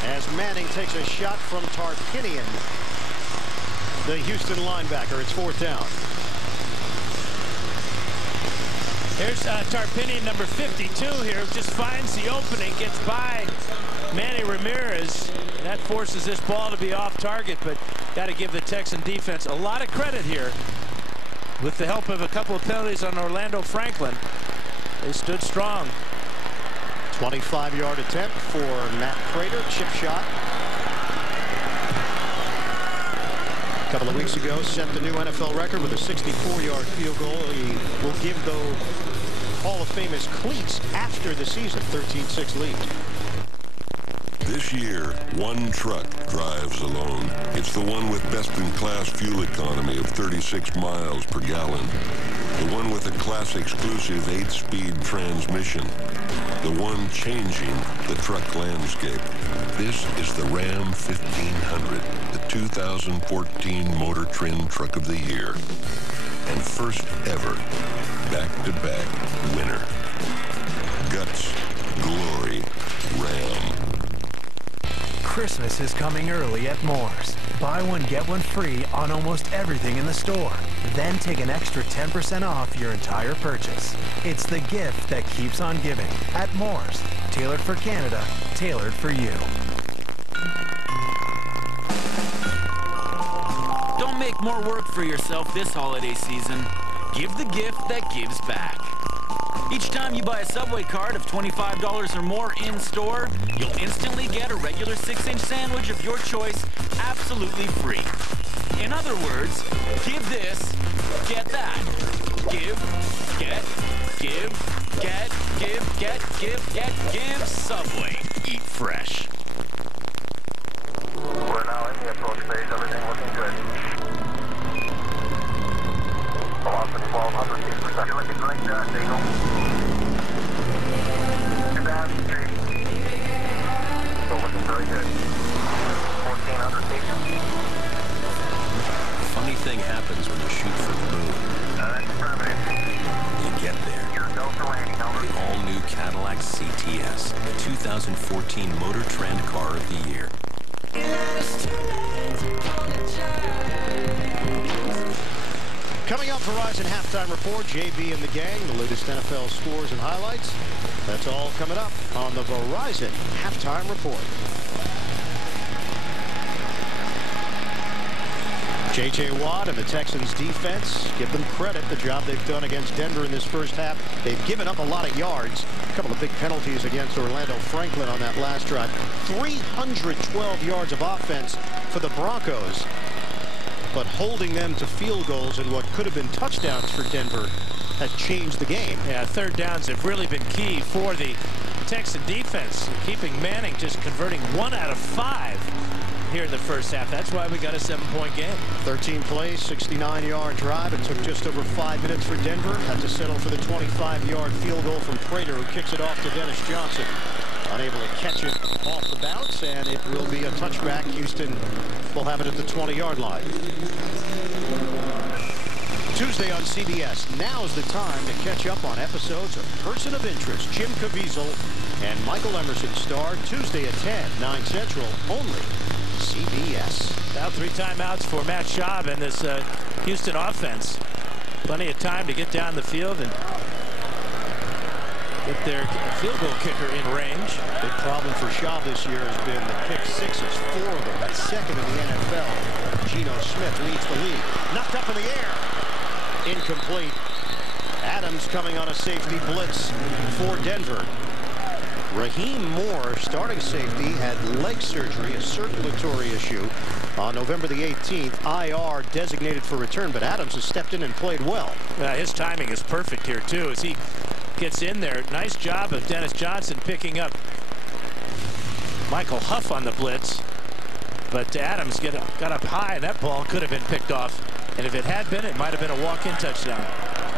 as Manning takes a shot from Tarpinian, the Houston linebacker. It's fourth down. Here's Tarpinian, number 52 here, who just finds the opening, gets by Manny Ramirez. That forces this ball to be off target, but got to give the Texan defense a lot of credit here. With the help of a couple of penalties on Orlando Franklin, they stood strong. 25-yard attempt for Matt Prater, chip shot. A couple of weeks ago, set the new NFL record with a 64-yard field goal. He will give the Hall of Famous cleats after the season. 13-6 lead. This year, one truck drives alone. It's the one with best-in-class fuel economy of 36 miles per gallon. The one with a class-exclusive 8-speed transmission. The one changing the truck landscape. This is the Ram 1500, the 2014 Motor Trend Truck of the Year. And first ever, back-to-back winner. Guts, glory, Ram. Christmas is coming early at Moore's. Buy one, get one free on almost everything in the store. Then take an extra 10% off your entire purchase. It's the gift that keeps on giving at Moore's. Tailored for Canada, tailored for you. Don't make more work for yourself this holiday season. Give the gift that gives back. Each time you buy a Subway card of $25 or more in-store, you'll instantly get a regular 6-inch sandwich of your choice absolutely free. In other words, give this, get that. Give, get, give, get, give, get, give, Subway. Eat fresh. We're now in the approach phase. Everything looking good. Velocity 1,200 feet per second. You're looking great, Signal. Down street. Still looking very good. 1,400 feet. Funny thing happens when you shoot for the moon. You get there. The all-new Cadillac CTS, the 2014 Motor Trend Car of the Year. Coming up, Verizon Halftime Report, JB and the gang, the latest NFL scores and highlights. That's all coming up on the Verizon Halftime Report. J.J. Watt and the Texans defense, give them credit, the job they've done against Denver in this first half. They've given up a lot of yards. A couple of big penalties against Orlando Franklin on that last drive. 312 yards of offense for the Broncos. But holding them to field goals and what could have been touchdowns for Denver has changed the game. Yeah, third downs have really been key for the Texan defense, keeping Manning just converting 1 out of 5 here in the first half. That's why we got a 7-point game. 13 plays, 69-yard drive. It took just over 5 minutes for Denver. Had to settle for the 25-yard field goal from Prater, who kicks it off to Dennis Johnson. Unable to catch it off the bounce, and it will be a touchback. Houston will have it at the 20-yard line. Tuesday on CBS. Now's the time to catch up on episodes of Person of Interest. Jim Caviezel and Michael Emerson star Tuesday at 10, 9 Central, only CBS. Now 3 timeouts for Matt Schaub and this Houston offense. Plenty of time to get down the field and get their field goal kicker in range. Big problem for Schaub this year has been the pick sixes, 4 of them. That's second in the NFL. Geno Smith leads the league. Knocked up in the air. Incomplete. Adams coming on a safety blitz for Denver. Raheem Moore, starting safety, had leg surgery, a circulatory issue, on November the 18th. IR designated for return, but Adams has stepped in and played well. His timing is perfect here, too, as he gets in there. Nice job of Dennis Johnson picking up Michael Huff on the blitz. But Adams got up high, and that ball could have been picked off. And if it had been, it might have been a walk-in touchdown.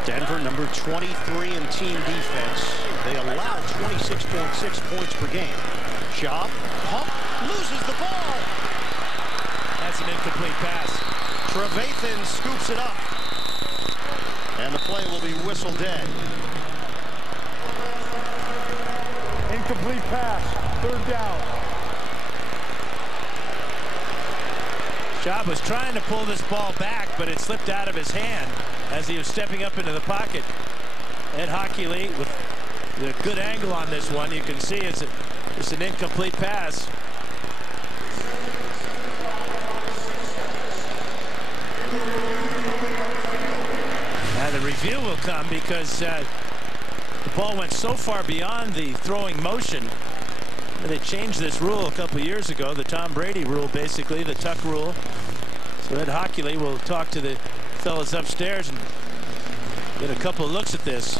Denver, number 23 in team defense. They allow 26.6 points per game. Schaub, pump, loses the ball. That's an incomplete pass. Trevathan scoops it up. And the play will be whistle dead. Incomplete pass, 3rd down. Schaub was trying to pull this ball back, but it slipped out of his hand as he was stepping up into the pocket. Ed Hockley with a good angle on this one. You can see it's an incomplete pass. Now the review will come because the ball went so far beyond the throwing motion. They changed this rule a couple years ago, the Tom Brady rule, basically, the tuck rule. So Ed Hockley will talk to the fellas upstairs and get a couple of looks at this.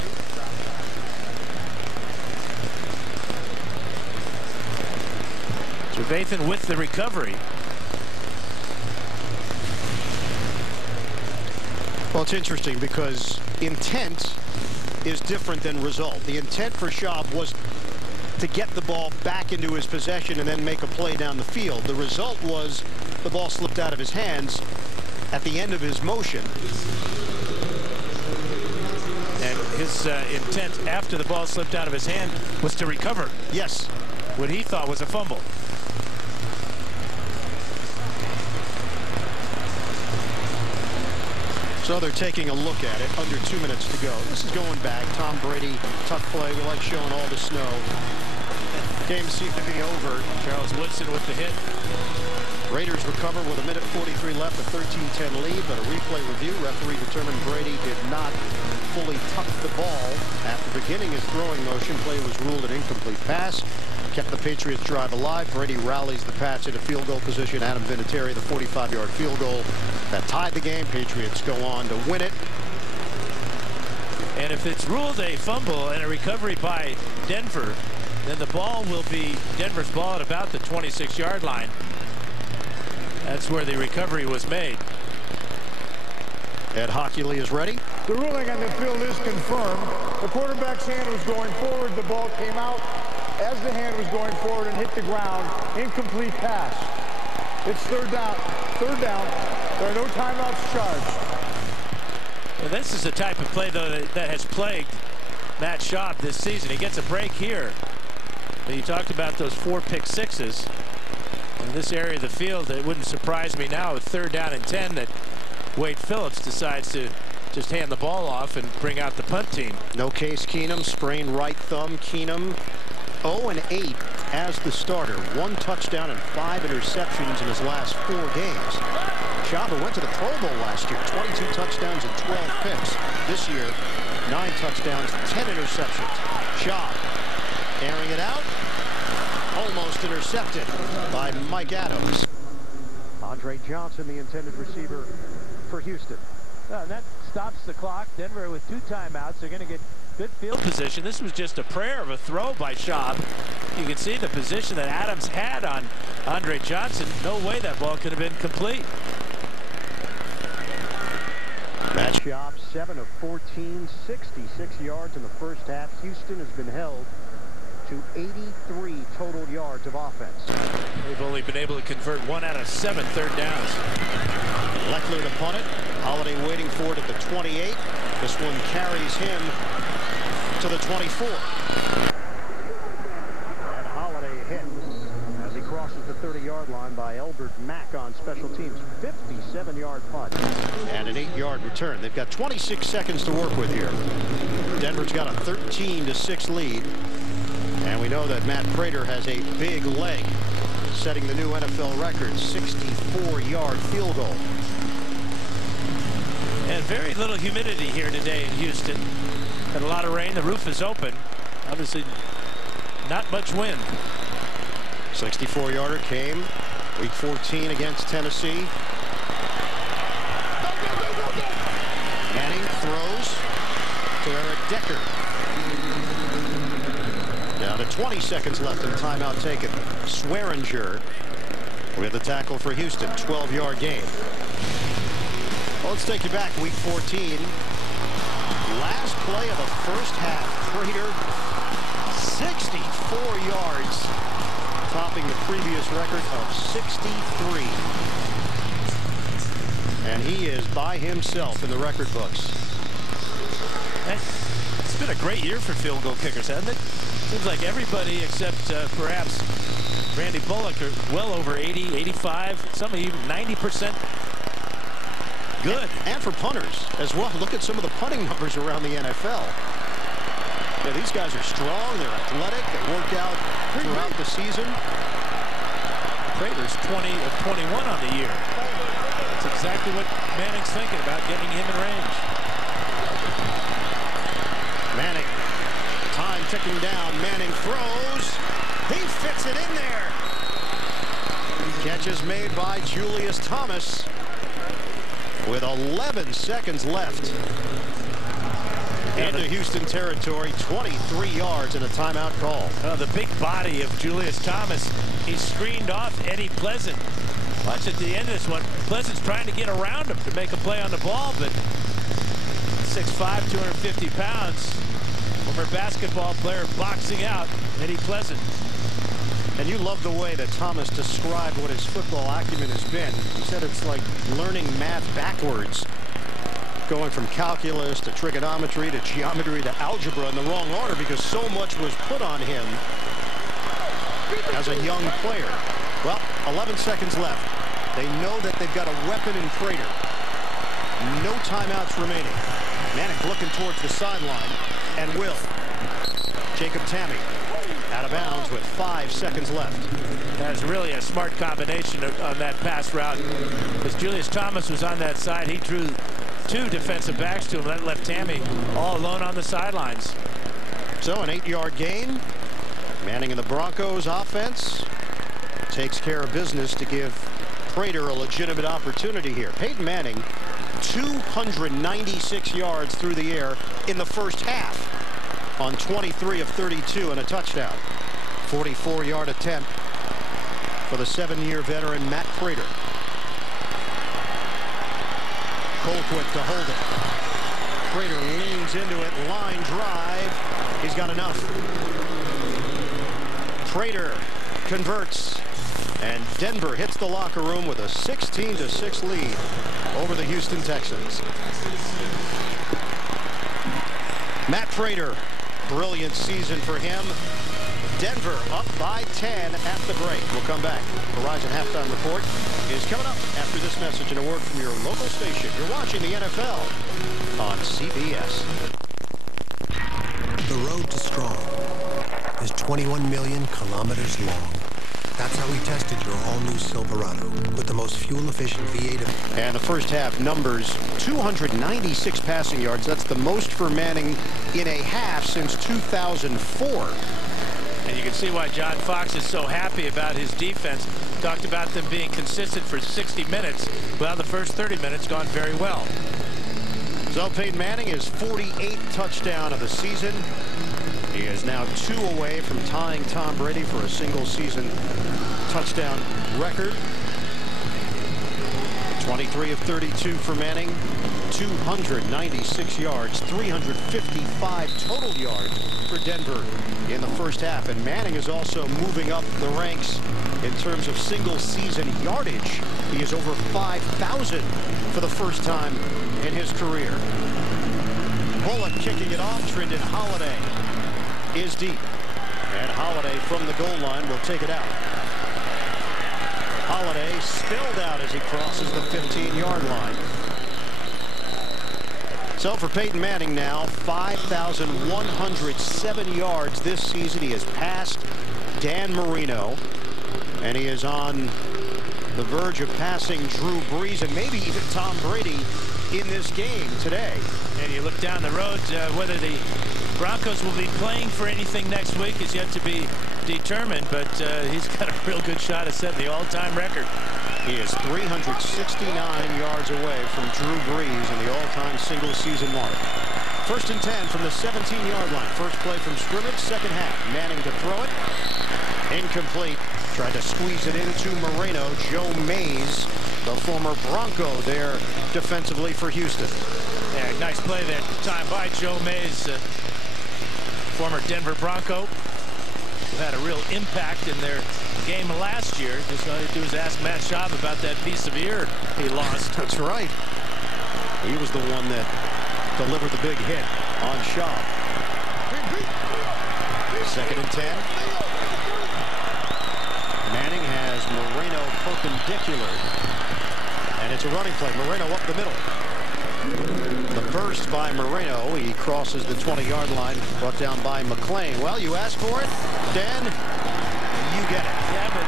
Trevathan with the recovery. Well, it's interesting because intent is different than result. The intent for Schaub was to get the ball back into his possession and then make a play down the field. The result was the ball slipped out of his hands at the end of his motion. And his intent after the ball slipped out of his hand was to recover. Yes. What he thought was a fumble. So they're taking a look at it. Under 2 minutes to go. This is going back. Tom Brady, tough play. We like showing all the snow. Game seemed to be over. Charles Woodson with the hit. Raiders recover with 1:43 left, a 13-10 lead, but a replay review. Referee determined Brady did not fully tuck the ball. After beginning his throwing motion, play was ruled an incomplete pass. Kept the Patriots drive alive. Brady rallies the Pats into field goal position. Adam Vinatieri, the 45-yard field goal that tied the game. Patriots go on to win it. And if it's ruled a fumble and a recovery by Denver, then the ball will be Denver's ball at about the 26-yard line. That's where the recovery was made. Ed Hockley is ready. The ruling on the field is confirmed. The quarterback's hand was going forward. The ball came out as the hand was going forward and hit the ground. Incomplete pass. It's third down. Third down. There are no timeouts charged. Well, this is the type of play, though, that has plagued Matt Schaub this season. He gets a break here. You talked about those 4 pick sixes. In this area of the field, it wouldn't surprise me now with 3rd down and 10 that Wade Phillips decides to just hand the ball off and bring out the punt team. No Case Keenum, sprained right thumb. Keenum 0-8 as the starter. 1 touchdown and 5 interceptions in his last 4 games. Schaub went to the Pro Bowl last year. 22 touchdowns and 12 picks. This year, 9 touchdowns, 10 interceptions. Schaub airing it out. Almost intercepted by Mike Adams. Andre Johnson, the intended receiver for Houston. That stops the clock. Denver with 2 timeouts. They're going to get good field position. This was just a prayer of a throw by Schaub. You can see the position that Adams had on Andre Johnson. No way that ball could have been complete. Matt Schaub, 7 of 14, 66 yards in the first half. Houston has been held to 83 total yards of offense. They've only been able to convert 1 out of 7 third downs. Leckler to punt it. Holiday waiting for it at the 28. This one carries him to the 24. And Holiday hit as he crosses the 30-yard line by Elbert Mack on special teams. 57-yard punt and an 8-yard return. They've got 26 seconds to work with here. Denver's got a 13-6 lead. And we know that Matt Prater has a big leg, setting the new NFL record, 64-yard field goal. And very little humidity here today in Houston. Had a lot of rain. The roof is open. Obviously, not much wind. 64-yarder came week 14 against Tennessee. Manning throws to Eric Decker. Down to 20 seconds left and timeout taken. Swearinger with the tackle for Houston. 12-yard gain. Well, let's take you back. Week 14. Last play of the first half. Prater, 64 yards. Topping the previous record of 63. And he is by himself in the record books. It's been a great year for field goal kickers, hasn't it? Seems like everybody except perhaps Randy Bullock are well over 80, 85, some even 90% good. And for punters as well. Look at some of the punting numbers around the NFL. Yeah, these guys are strong. They're athletic. They work out throughout the season. Prater's 20 of 21 on the year. That's exactly what Manning's thinking about, getting him in range. Manning. Time ticking down. Manning throws. He fits it in there. Catch is made by Julius Thomas with 11 seconds left. Into Houston territory, 23 yards and a timeout call. The big body of Julius Thomas. He screened off Eddie Pleasant. Watch at the end of this one. Pleasant's trying to get around him to make a play on the ball, but 6'5", 250 pounds. Former basketball player boxing out Eddie Pleasant. And you love the way that Thomas described what his football acumen has been. He said it's like learning math backwards. Going from calculus to trigonometry to geometry to algebra in the wrong order because so much was put on him as a young player. Well, 11 seconds left. They know that they've got a weapon in Prater. No timeouts remaining. Manning looking towards the sideline and will. Jacob Tamme Out of bounds with 5 seconds left. That's really a smart combination on that pass route. Because Julius Thomas was on that side. He drew 2 defensive backs to him. That left Tammy all alone on the sidelines. So an 8-yard gain. Manning and the Broncos offense takes care of business to give Prater a legitimate opportunity here. Peyton Manning, 296 yards through the air in the first half on 23 of 32 and a touchdown. 44-yard attempt for the 7-year veteran Matt Prater. Colquitt to hold it. Prater leans into it. Line drive. He's got enough. Prater converts. And Denver hits the locker room with a 16-6 lead over the Houston Texans. Matt Prater, brilliant season for him. Denver up by 10 at the break. We'll come back. Verizon Halftime Report is coming up after this message and a word from your local station. You're watching the NFL on CBS. The road to strong is 21 million kilometers long. That's how we tested your all-new Silverado with the most fuel-efficient V8. And the first half numbers, 296 passing yards. That's the most for Manning in a half since 2004. And you can see why John Fox is so happy about his defense. Talked about them being consistent for 60 minutes. Well, the first 30 minutes gone very well. So Peyton Manning is 48th touchdown of the season. He is now 2 away from tying Tom Brady for a single season touchdown record. 23 of 32 for Manning. 296 yards, 355 total yards for Denver in the first half. And Manning is also moving up the ranks in terms of single season yardage. He is over 5,000 for the first time in his career. Bullock kicking it off. Trindon Holiday is deep. And Holiday from the goal line will take it out. Holiday spilled out as he crosses the 15-yard line. So for Peyton Manning now, 5,107 yards this season. He has passed Dan Marino, and he is on the verge of passing Drew Brees and maybe even Tom Brady in this game today. And you look down the road, whether the Broncos will be playing for anything next week is yet to be determined, but he's got a real good shot at setting the all-time record. He is 369 yards away from Drew Brees in the all-time single-season mark. First and 10 from the 17-yard line. First play from scrimmage, second half. Manning to throw it. Incomplete. Tried to squeeze it into Moreno. Joe Mays, the former Bronco there defensively for Houston. Yeah, nice play there. Time by Joe Mays, former Denver Bronco, who had a real impact in their game last year. Just all you do is ask Matt Schaub about that piece of ear he lost. That's right. He was the one that delivered the big hit on Schaub. Second and 10. Manning has Moreno perpendicular. And it's a running play. Moreno up the middle. The burst by Moreno. He crosses the 20-yard line. Brought down by McClain. Well, you asked for it, Dan. You get it. Yeah, but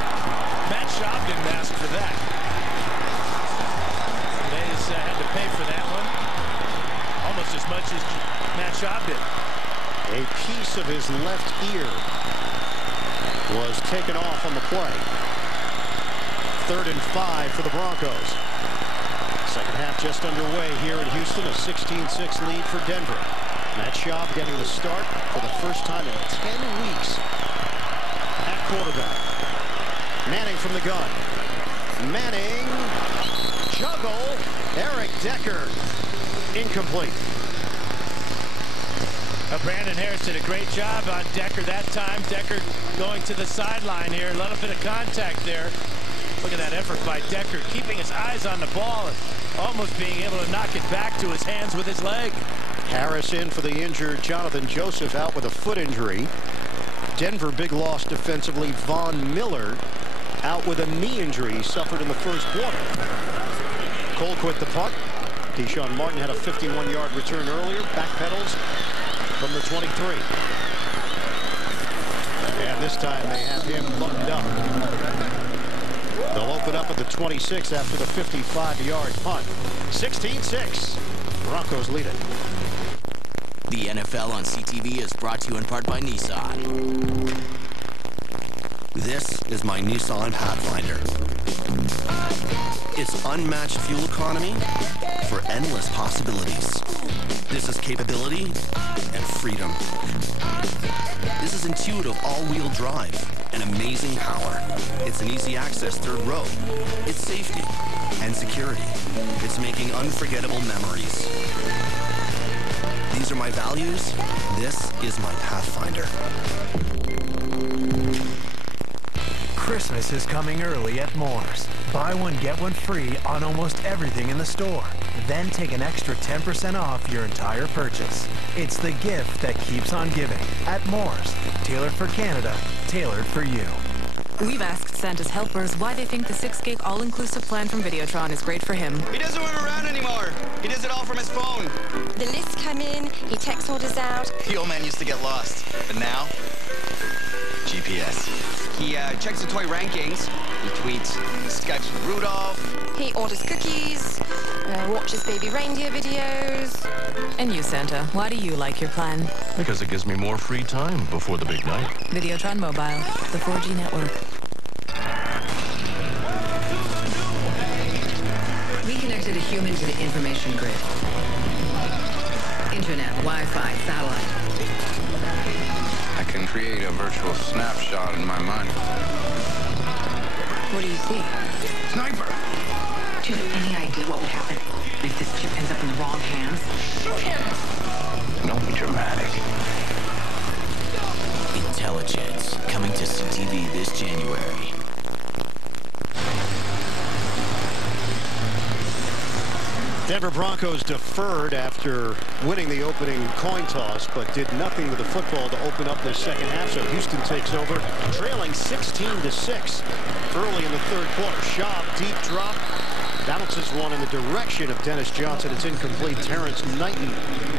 Matt Schaub didn't ask for that. Mays had to pay for that one. Almost as much as Matt Schaub did. A piece of his left ear was taken off on the play. 3rd and 5 for the Broncos. Second half just underway here in Houston. A 16-6 lead for Denver. Matt Schaub getting the start for the first time in 10 weeks at quarterback. Manning from the gun. Manning. Juggle. Eric Decker. Incomplete. Brandon Harris did a great job on Decker that time. Decker going to the sideline here. A little bit of contact there. Look at that effort by Decker, keeping his eyes on the ball and almost being able to knock it back to his hands with his leg. Harris in for the injured Jonathan Joseph, out with a foot injury. Denver, big loss defensively. Von Miller out with a knee injury he suffered in the first quarter. Colquitt the punt. Deshaun Martin had a 51-yard return earlier. Backpedals from the 23. And this This time they have him buttoned up. They'll open up at the 26 after the 55-yard punt. 16-6. Broncos lead it. The NFL on CTV is brought to you in part by Nissan. This is my Nissan Pathfinder. It's unmatched fuel economy for endless possibilities. This is capability and freedom. This is intuitive all-wheel drive and amazing power. It's an easy access third row. It's safety and security. It's making unforgettable memories. These are my values. This is my Pathfinder. Christmas is coming early at Moore's. Buy one, get one free on almost everything in the store. Then take an extra 10% off your entire purchase. It's the gift that keeps on giving at Moore's. Tailored for Canada, tailored for you. We've asked Santa's helpers why they think the 6-gig all-inclusive plan from Videotron is great for him. He doesn't move around anymore. He does it all from his phone. The lists come in, he text orders out. The old man used to get lost, but now, GPS. He checks the toy rankings. He tweets, Skypes with Rudolph. He orders cookies, watches baby reindeer videos. And you, Santa, why do you like your plan? Because it gives me more free time before the big night. Videotron Mobile, the 4G network. We connected a human to the information grid. Internet, Wi-Fi, satellite. I can create a virtual snapshot in my mind. What do you see? Sniper! Do you have any idea what would happen if this chip ends up in the wrong hands? Shoot him! Don't be dramatic. Intelligence, coming to CTV this January. Denver Broncos deferred after winning the opening coin toss, but did nothing with the football to open up their second half. So Houston takes over, trailing 16-6 early in the third quarter. Schaub, deep drop, bounces one in the direction of Dennis Johnson. It's incomplete. Terrence Knighton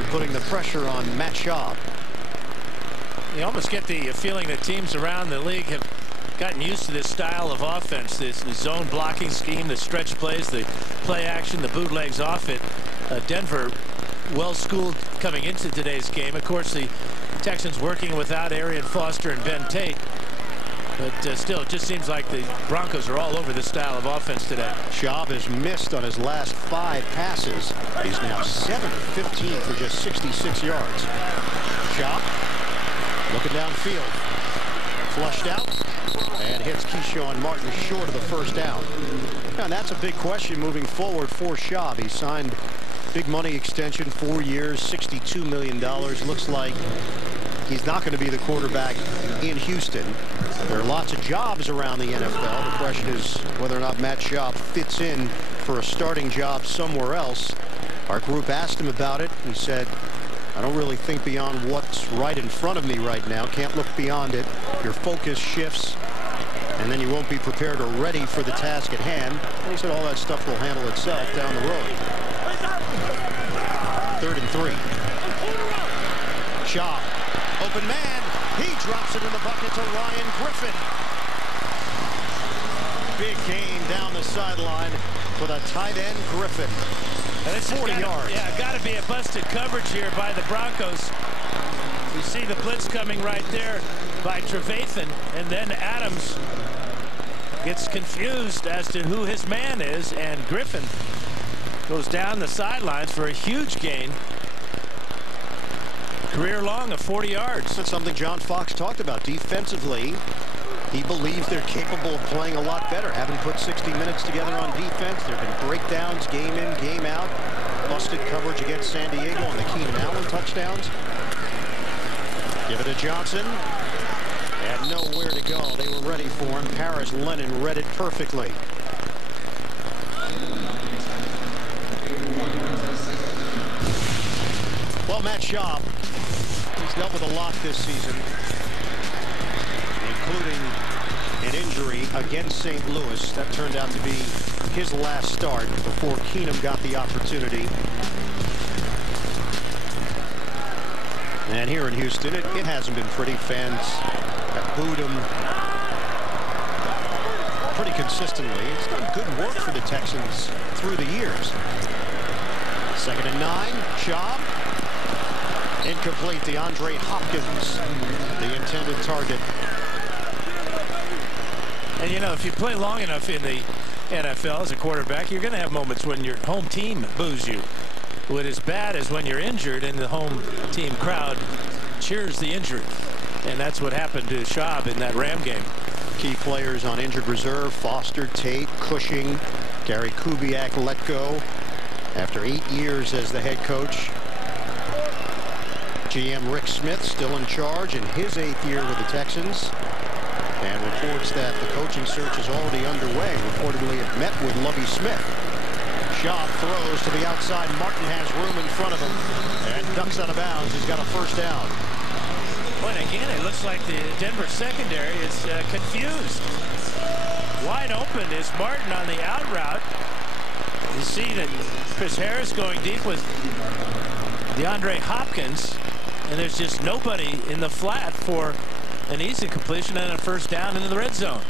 putting the pressure on Matt Schaub. You almost get the feeling that teams around the league have gotten used to this style of offense, this zone blocking scheme, the stretch plays, the play action, the bootlegs off it. Denver well schooled coming into today's game. Of course, the Texans working without Arian Foster and Ben Tate. But still, it just seems like the Broncos are all over this style of offense today. Schaub has missed on his last 5 passes. He's now 7-15 for just 66 yards. Schaub looking downfield. Flushed out. And hits Keyshawn Martin short of the first down. And that's a big question moving forward for Schaub. He signed big money extension, 4 years, $62 million. Looks like he's not going to be the quarterback in Houston. There are lots of jobs around the NFL. The question is whether or not Matt Schaub fits in for a starting job somewhere else. Our group asked him about it. He said, I don't really think beyond what's right in front of me right now. Can't look beyond it. Your focus shifts, and then you won't be prepared or ready for the task at hand. And he said all that stuff will handle itself down the road. 3rd and 3. Schaub, open man. He drops it in the bucket to Ryan Griffin. Big gain down the sideline for the tight end Griffin. And it's 40 yards. Yeah, got to be a busted coverage here by the Broncos. You see the blitz coming right there by Trevathan, and then Adams gets confused as to who his man is, and Griffin goes down the sidelines for a huge gain. Career long of 40 yards. That's something John Fox talked about defensively. He believes they're capable of playing a lot better. Having put 60 minutes together on defense, there have been breakdowns game in, game out. Busted coverage against San Diego on the Keenan Allen touchdowns. Give it to Johnson. Had nowhere to go. They were ready for him. Paris Lennon read it perfectly. Well, Matt Schaub, he's dealt with a lot this season, including an injury against St. Louis. That turned out to be his last start before Keenum got the opportunity. And here in Houston, it hasn't been pretty. Fans booed him pretty consistently. It's done good work for the Texans through the years. 2nd and 9. Schaub. Incomplete. DeAndre Hopkins, the intended target. And, you know, if you play long enough in the NFL as a quarterback, you're going to have moments when your home team boos you. What is bad is when you're injured and the home team crowd cheers the injury. And that's what happened to Schaub in that Ram game. Key players on injured reserve: Foster, Tate, Cushing, Gary Kubiak let go after 8 years as the head coach. GM Rick Smith still in charge in his 8th year with the Texans. And reports that the coaching search is already underway. Reportedly it met with Lovie Smith. Schaub throws to the outside. Martin has room in front of him and ducks out of bounds. He's got a first down. Well, again, it looks like the Denver secondary is confused. Wide open is Martin on the out route. You see that Chris Harris going deep with DeAndre Hopkins, and there's just nobody in the flat for an easy completion and a first down into the red zone.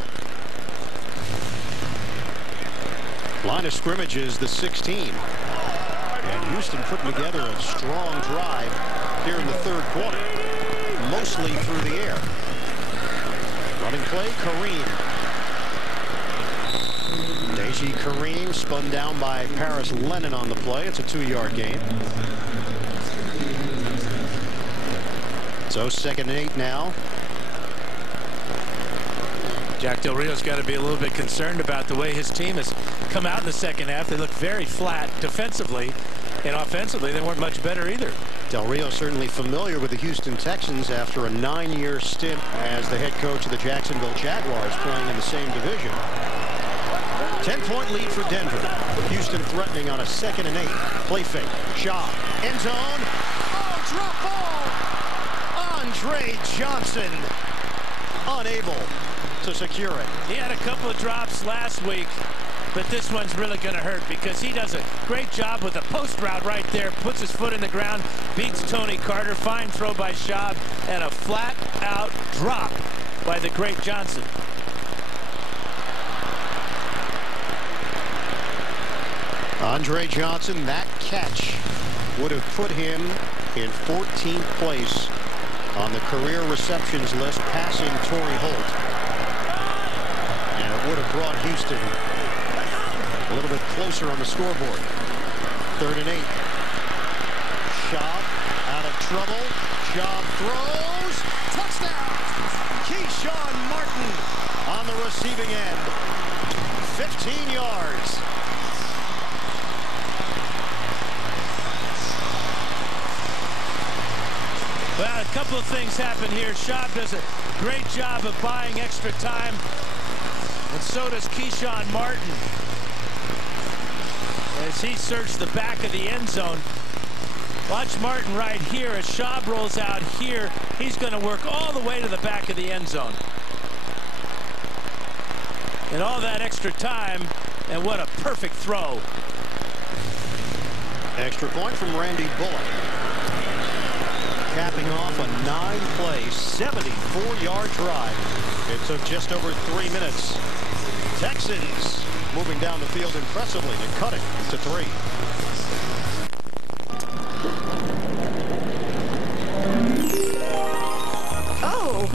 Line of scrimmage is the 16. And Houston putting together a strong drive here in the 3rd quarter. Mostly through the air. Running play, Kareem. Deji Kareem spun down by Paris Lennon on the play. It's a 2-yard gain. So 2nd and 8 now. Jack Del Rio's got to be a little bit concerned about the way his team has come out in the 2nd half. They look very flat defensively, and offensively they weren't much better either. Del Rio certainly familiar with the Houston Texans after a 9-year stint as the head coach of the Jacksonville Jaguars, playing in the same division. 10-point lead for Denver. Houston threatening on a 2nd and 8. Play fake. Schaub. End zone. Oh, drop ball. Andre Johnson unable to secure it. He had a couple of drops last week, but this one's really going to hurt because he does a great job with a post route right there, puts his foot in the ground, beats Tony Carter. Fine throw by Schaub, and a flat out drop by the great Johnson. Andre Johnson, that catch would have put him in 14th place on the career receptions list, passing Torrey Holt. And it would have brought Houston a little bit closer on the scoreboard. 3rd and 8. Schaub out of trouble. Schaub throws. Touchdown! Keyshawn Martin on the receiving end. 15 yards. Well, a couple of things happen here. Schaub does a great job of buying extra time, and so does Keyshawn Martin as he searched the back of the end zone. Watch Martin right here as Schaub rolls out here. He's going to work all the way to the back of the end zone. And all that extra time, and what a perfect throw. Extra point from Randy Bullock. Capping off a 9-play, 74-yard drive. It took just over 3 minutes. Texans moving down the field impressively and cutting to 3. Oh.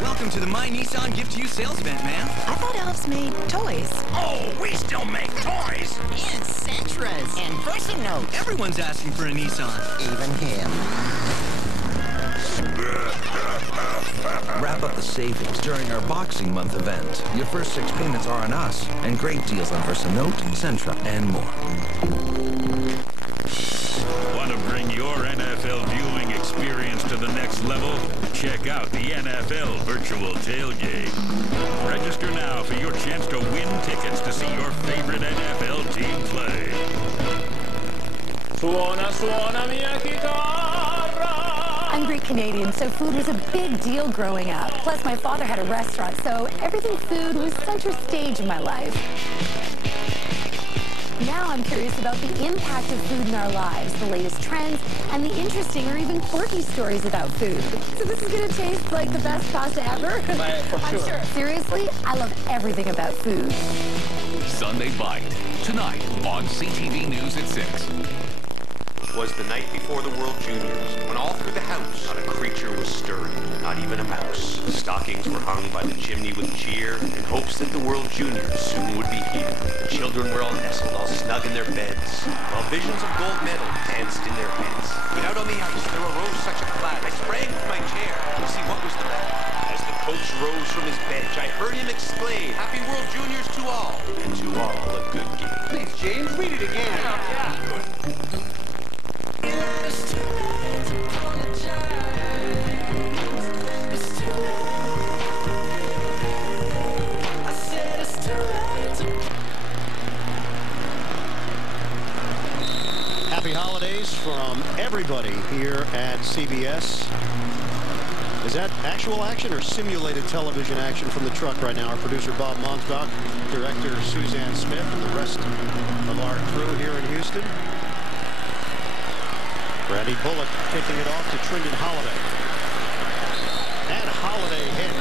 Welcome to the My Nissan Gift to You sales event, man. I thought elves made toys. Oh, we still make toys. And Sentras. And person notes. Everyone's asking for a Nissan. Even him. Wrap up the savings during our Boxing Month event. Your first 6 payments are on us, and great deals on VersaNote, Sentra, and more. Want to bring your NFL viewing experience to the next level? Check out the NFL Virtual Tailgate. Register now for your chance to win tickets to see your favorite NFL team play. Suona, suona mia chitarra. I'm Greek Canadian, so food was a big deal growing up. Plus, my father had a restaurant, so everything food was center stage in my life. Now I'm curious about the impact of food in our lives, the latest trends, and the interesting or even quirky stories about food. So this is going to taste like the best pasta ever? I'm sure. Seriously, I love everything about food. Sunday Bite, tonight on CTV News at 6. Was the night before the World Juniors, when all through the house not a creature was stirring, not even a mouse. Stockings were hung by the chimney with cheer, in hopes that the World Juniors soon would be here. The children were all nestled, all snug in their beds, while visions of gold medals danced in their heads. But out on the ice there arose such a cloud, I sprang from my chair to see what was the matter. As the coach rose from his bench, I heard him exclaim, "Happy World Juniors to all, and to all a good game." Please, James, read it again. Happy holidays from everybody here at CBS. Is that actual action or simulated television action from the truck right now? Our producer Bob Monsbach, director Suzanne Smith, and the rest of our crew here in Houston. Randy Bullock kicking it off to Trindon Holiday. And Holiday hit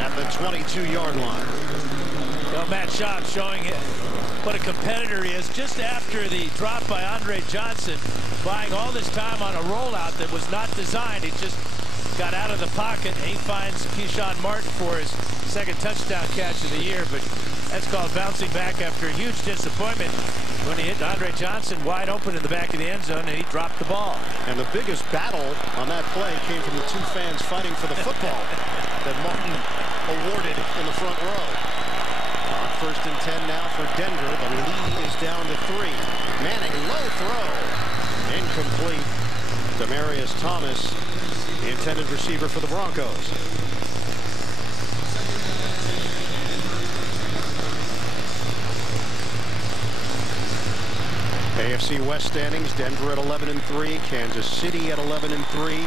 at the 22-yard line. Well, Matt Schaub showing what a competitor he is just after the drop by Andre Johnson, buying all this time on a rollout that was not designed. He just got out of the pocket. He finds Keyshawn Martin for his second touchdown catch of the year, but that's called bouncing back after a huge disappointment when he hit Andre Johnson wide open in the back of the end zone and he dropped the ball. And the biggest battle on that play came from the two fans fighting for the football that Martin awarded in the front row. On 1st and 10 now for Denver. The lead is down to 3. Manning, low throw. Incomplete. Demaryius Thomas, the intended receiver for the Broncos. AFC West standings, Denver at 11-3, Kansas City at 11-3.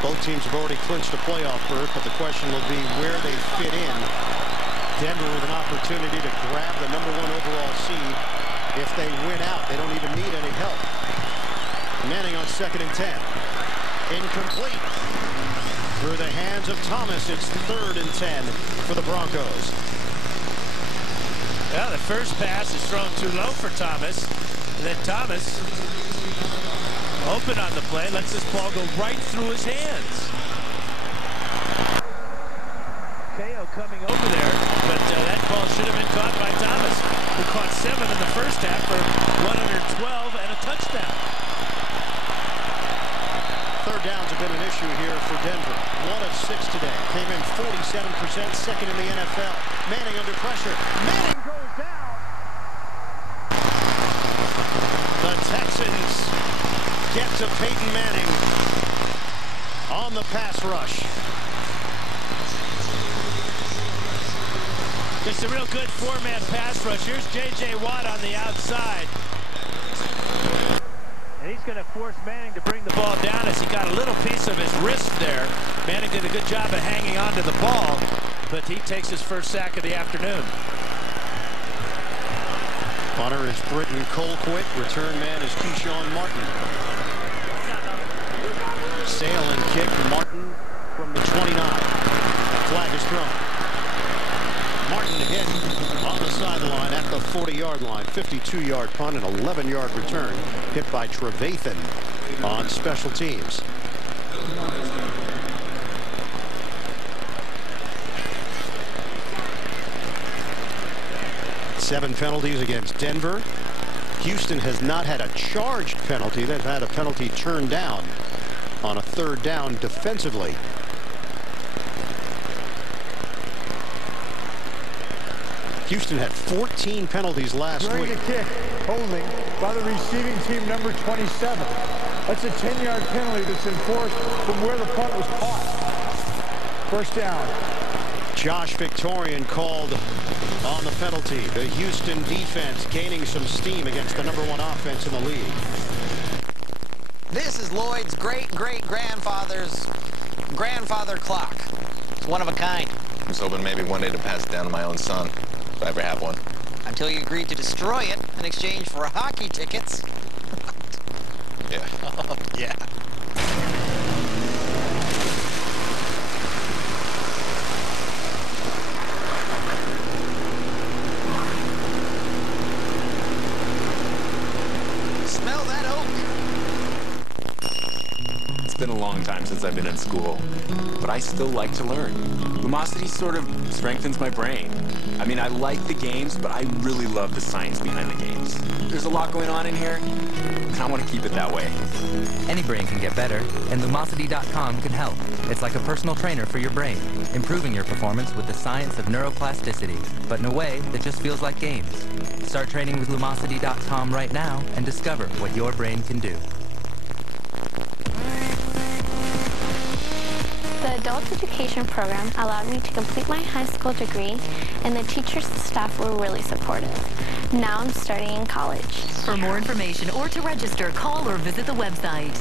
Both teams have already clinched a playoff berth, but the question will be where they fit in. Denver with an opportunity to grab the #1 overall seed. If they win out, they don't even need any help. Manning on 2nd and 10. Incomplete. Through the hands of Thomas, it's 3rd and 10 for the Broncos. Well, the first pass is thrown too low for Thomas. And then Thomas, open on the play, lets this ball go right through his hands. KO coming over there, but that ball should have been caught by Thomas, who caught 7 in the first half for 112 and a touchdown. 3rd downs have been an issue here for Denver. 1 of 6 today. Came in 47%, second in the NFL. Manning under pressure. Manning goes down. The Texans get to Peyton Manning on the pass rush. It's a real good 4-man pass rush. Here's J.J. Watt on the outside. And he's going to force Manning to bring the ball down as he got a little piece of his wrist there. Manning did a good job of hanging on to the ball, but he takes his first sack of the afternoon. Punter is Britton Colquitt. Return man is Keyshawn Martin. Sail and kick. Martin from the 29. Flag is thrown. Martin hit on the sideline at the 40-yard line. 52-yard punt and 11-yard return. Hit by Trevathan on special teams. Seven penalties against Denver. Houston has not had a charged penalty. They've had a penalty turned down on a 3rd down defensively. Houston had 14 penalties last During week. the kick, holding by the receiving team number 27. That's a 10-yard penalty that's enforced from where the punt was caught. 1st down. Josh Victorian called on the penalty. The Houston defense gaining some steam against the #1 offense in the league. This is Lloyd's great-great-grandfather's grandfather clock. It's one of a kind. I was hoping maybe one day to pass it down to my own son, if I ever have one. Until you agreed to destroy it in exchange for hockey tickets. Yeah. Yeah. Smell that oak. It's been a long time since I've been in school, but I still like to learn. Lumosity sort of strengthens my brain. I mean, I like the games, but I really love the science behind the games. There's a lot going on in here, and I want to keep it that way. Any brain can get better, and Lumosity.com can help. It's like a personal trainer for your brain, improving your performance with the science of neuroplasticity, but in a way that just feels like games. Start training with Lumosity.com right now and discover what your brain can do. The adult education program allowed me to complete my high school degree, and the teachers and staff were really supportive. Now I'm studying in college. For more information or to register, call or visit the website.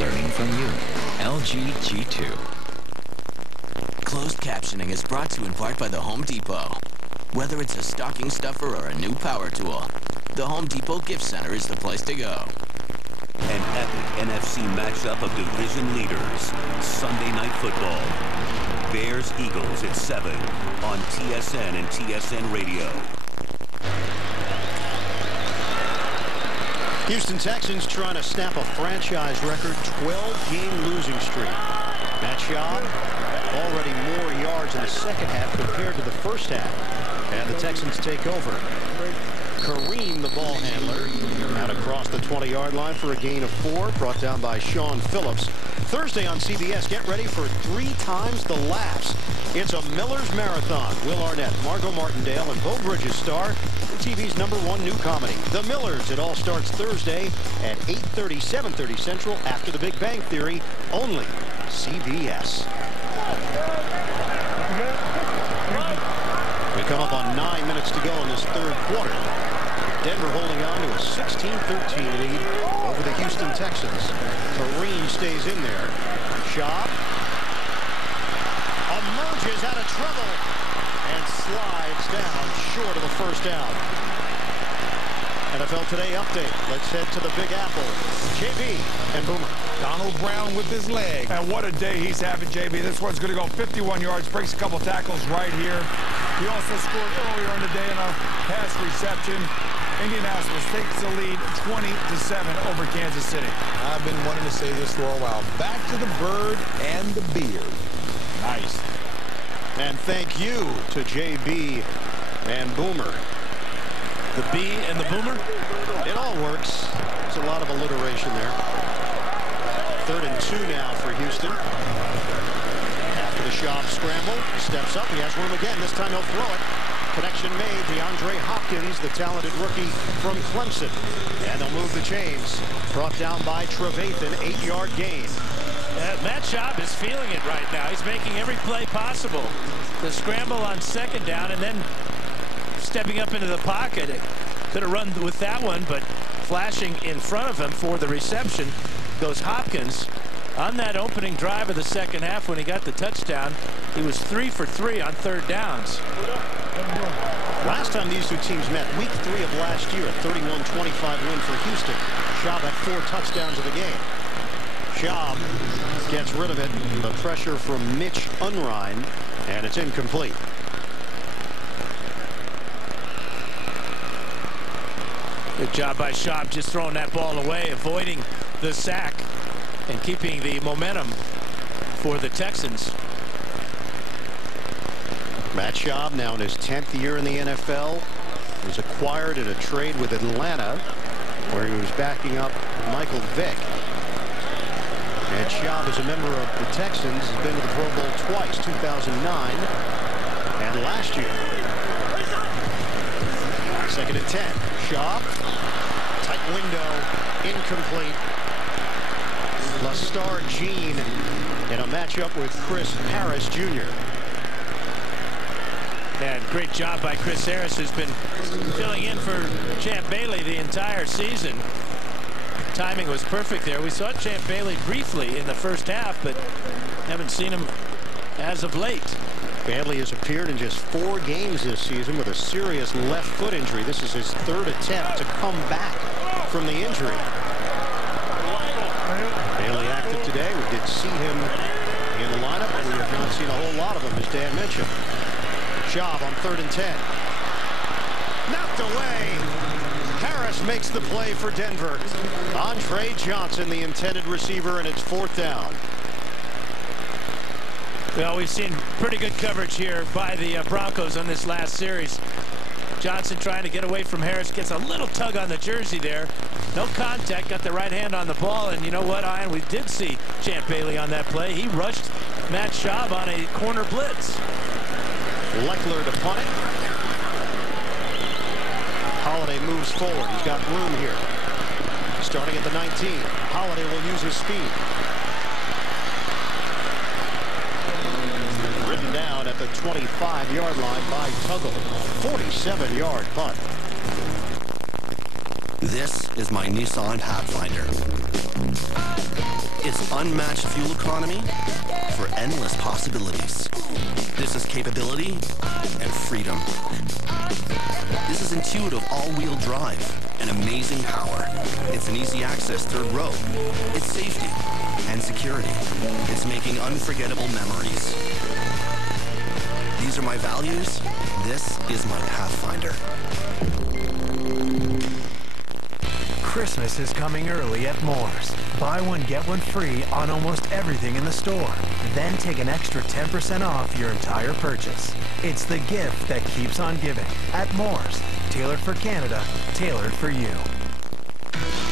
Learning from you. LG G2. Closed captioning is brought to you in part by the Home Depot. Whether it's a stocking stuffer or a new power tool, the Home Depot Gift Center is the place to go. An epic NFC matchup of division leaders. Sunday Night Football. Bears-Eagles at 7 on TSN and TSN Radio. Houston Texans trying to snap a franchise record 12-game losing streak. Matt Schaub, already more yards in the second half compared to the first half. And the Texans take over. Kareem, the ball handler, out across the 20-yard line for a gain of 4, brought down by Sean Phillips. Thursday on CBS, get ready for 3 times the laughs. It's a Miller's Marathon. Will Arnett, Margot Martindale, and Bo Bridges star in TV's #1 new comedy, The Millers. It all starts Thursday at 8:30, 7:30 Central after The Big Bang Theory, only CBS. We come up on 9 minutes to go in this third quarter. Denver holding on to a 16-13 lead over the Houston Texans. Kareem stays in there. Schaub emerges out of trouble and slides down short of the first down. NFL Today update. Let's head to the Big Apple. JB and Boomer. Donald Brown with his leg. And what a day he's having, JB. This one's going to go 51 yards, breaks a couple tackles right here. He also scored earlier in the day on a pass reception. Indianapolis takes the lead 20-7 over Kansas City. I've been wanting to say this for a while. Back to the bird and the beard. Nice. And thank you to JB and Boomer. The B and the Boomer? It all works. There's a lot of alliteration there. 3rd and 2 now for Houston. After the Schaub scramble, steps up. He has room again. This time he'll throw it. Connection made. DeAndre Hopkins, the talented rookie from Clemson. And they'll move the chains. Brought down by Trevathan, 8-yard gain. Matt Schaub is feeling it right now. He's making every play possible. The scramble on 2nd down and then stepping up into the pocket. Could have run with that one, but flashing in front of him for the reception goes Hopkins. On that opening drive of the second half when he got the touchdown, he was 3 for 3 on 3rd downs. Last time these two teams met, week 3 of last year, a 31-25 win for Houston. Schaub had 4 touchdowns of the game. Schaub gets rid of it. The pressure from Mitch Unrein, and it's incomplete. Good job by Schaub just throwing that ball away, avoiding the sack and keeping the momentum for the Texans. Matt Schaub now in his 10th year in the NFL. He was acquired in a trade with Atlanta where he was backing up Michael Vick. And Schaub is a member of the Texans, has been to the Pro Bowl twice, 2009 and last year. 2nd and 10. Schaub, tight window, incomplete. Lastar Jean in a matchup with Chris Harris Jr. And great job by Chris Harris, who's been filling in for Champ Bailey the entire season. Timing was perfect there. We saw Champ Bailey briefly in the first half, but haven't seen him as of late. Bailey has appeared in just 4 games this season with a serious left foot injury. This is his 3rd attempt to come back from the injury. Bailey active today. We did see him in the lineup, but we have not seen a whole lot of him, as Dan mentioned. Job on 3rd and 10. Knocked away. Harris makes the play for Denver. Andre Johnson, the intended receiver, and it's 4th down. Well, we've seen pretty good coverage here by the Broncos on this last series. Johnson trying to get away from Harris, gets a little tug on the jersey there. No contact, got the right hand on the ball, and you know what, Ian? We did see Champ Bailey on that play. He rushed Matt Schaub on a corner blitz. Leckler to punt it. Holiday moves forward. He's got room here. Starting at the 19. Holiday will use his speed. Ridden down at the 25-yard line by Tuggle. 47-yard punt. This is my Nissan Pathfinder. It's unmatched fuel economy for endless possibilities. This is capability and freedom. This is intuitive all-wheel drive and amazing power. It's an easy access 3rd row. It's safety and security. It's making unforgettable memories. These are my values. This is my Pathfinder. Christmas is coming early at Moore's. Buy one, get one free on almost everything in the store. Then take an extra 10% off your entire purchase. It's the gift that keeps on giving at Moore's. Tailored for Canada, tailored for you.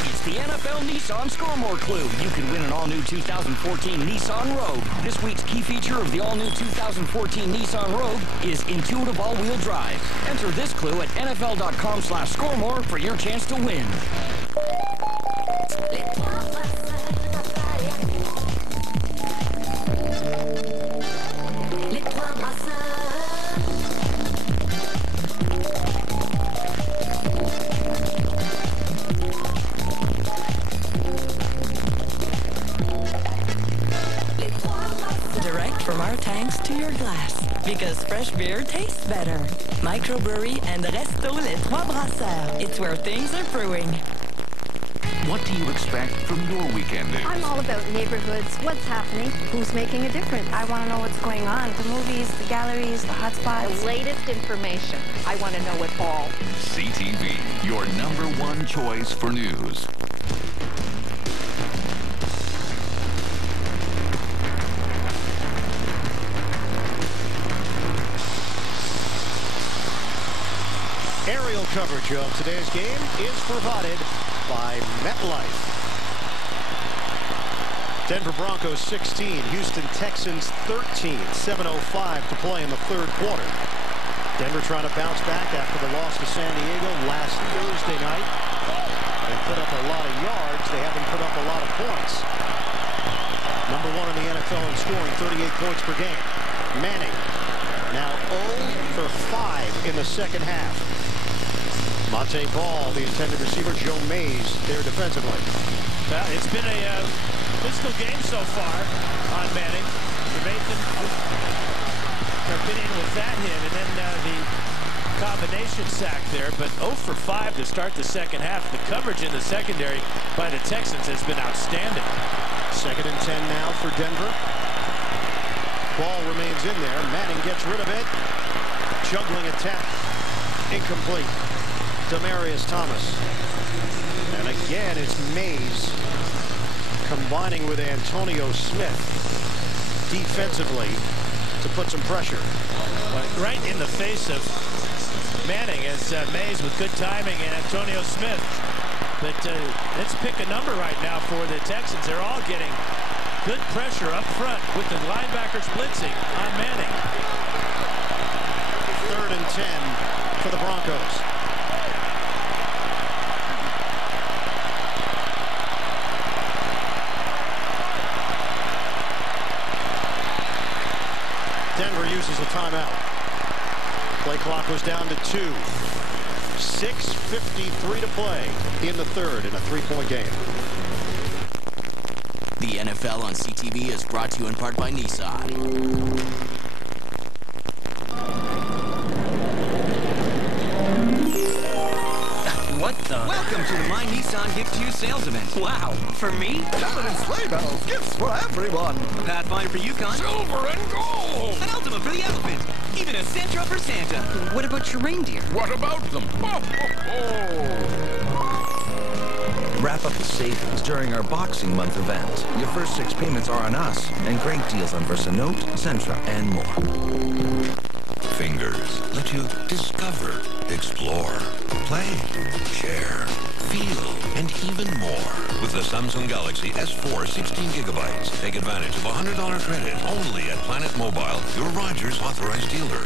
It's the NFL Nissan Score More Clue. You can win an all-new 2014 Nissan Rogue. This week's key feature of the all-new 2014 Nissan Rogue is intuitive all-wheel drive. Enter this clue at NFL.com/scoremore for your chance to win. Direct from our tanks to your glass, because fresh beer tastes better. Microbrewery and Resto Les Trois Brasseurs. It's where things are brewing. What do you expect from your weekend news? I'm all about neighborhoods, what's happening, who's making a difference. I want to know what's going on. The movies, the galleries, the hotspots. The latest information. I want to know it all. CTV, your #1 choice for news. Aerial coverage of today's game is provided by MetLife. Denver Broncos 16, Houston Texans 13, 7:05 to play in the 3rd quarter. Denver trying to bounce back after the loss to San Diego last Thursday night. They put up a lot of yards. They haven't put up a lot of points. #1 in the NFL in scoring, 38 points per game. Manning now 0 for 5 in the 2nd half. Monte Ball, the intended receiver. Joe Mays there defensively. Well, it's been a physical game so far on Manning. Nathan been in with that hit, and then the combination sack there, but 0 for 5 to start the 2nd half. The coverage in the secondary by the Texans has been outstanding. 2nd and 10 now for Denver. Ball remains in there. Manning gets rid of it. Juggling attempt. Incomplete. Demaryius Thomas. And again, it's Mays combining with Antonio Smith defensively to put some pressure. Right in the face of Manning as Mays with good timing and Antonio Smith. But let's pick a number right now for the Texans. They're all getting good pressure up front with the linebackers blitzing on Manning. 3rd and 10 for the Broncos. Denver uses the timeout. Play clock was down to 2. 6:53 to play in the third in a 3-point game. The NFL on CTV is brought to you in part by Nissan. What the? Welcome to the My Nissan Gift to You sales event. Wow. For me? Covered in sleigh bells. Gifts for everyone. Pathfinder for Yukon. Silver and gold. An Ultima for the elephant. Even a Sentra for Santa. What about your reindeer? What about them? Ho, ho, ho. Wrap up the savings during our Boxing Month event. Your first 6 payments are on us, and great deals on Versanote, Sentra, and more. Fingers let you discover, explore, play, share, feel, and even more. With the Samsung Galaxy S4 16 gigabytes, take advantage of $100 credit only at Planet Mobile, your Rogers authorized dealer.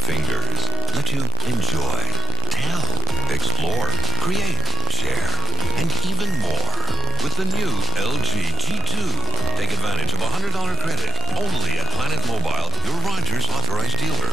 Fingers let you enjoy, tell, explore, create, share, and even more. With the new LG G2, take advantage of $100 credit only at Planet Mobile, your Rogers authorized dealer.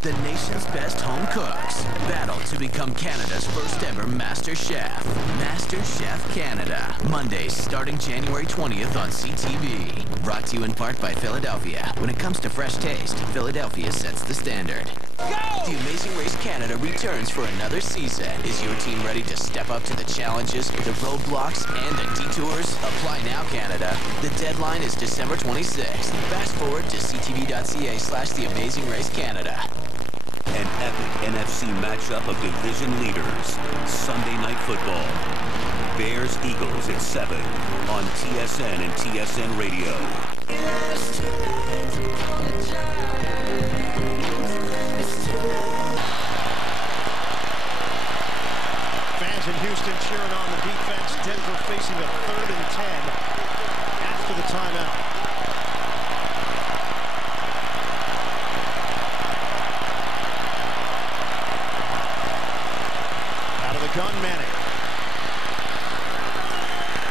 The nation's best home cooks battle to become Canada's first ever Master Chef. Master Chef Canada. Mondays starting January 20th on CTV. Brought to you in part by Philadelphia. When it comes to fresh taste, Philadelphia sets the standard. Go! The Amazing Race Canada returns for another season. Is your team ready to step up to the challenges, the roadblocks, and the detours? Apply now, Canada. The deadline is December 26th. Fast forward to ctv.ca/The Amazing Race Canada. An epic NFC matchup of division leaders. Sunday Night Football. Bears-Eagles at 7 on TSN and TSN Radio. Fans in Houston cheering on the defense. Denver facing a 3rd and 10 after the timeout. Gun Manning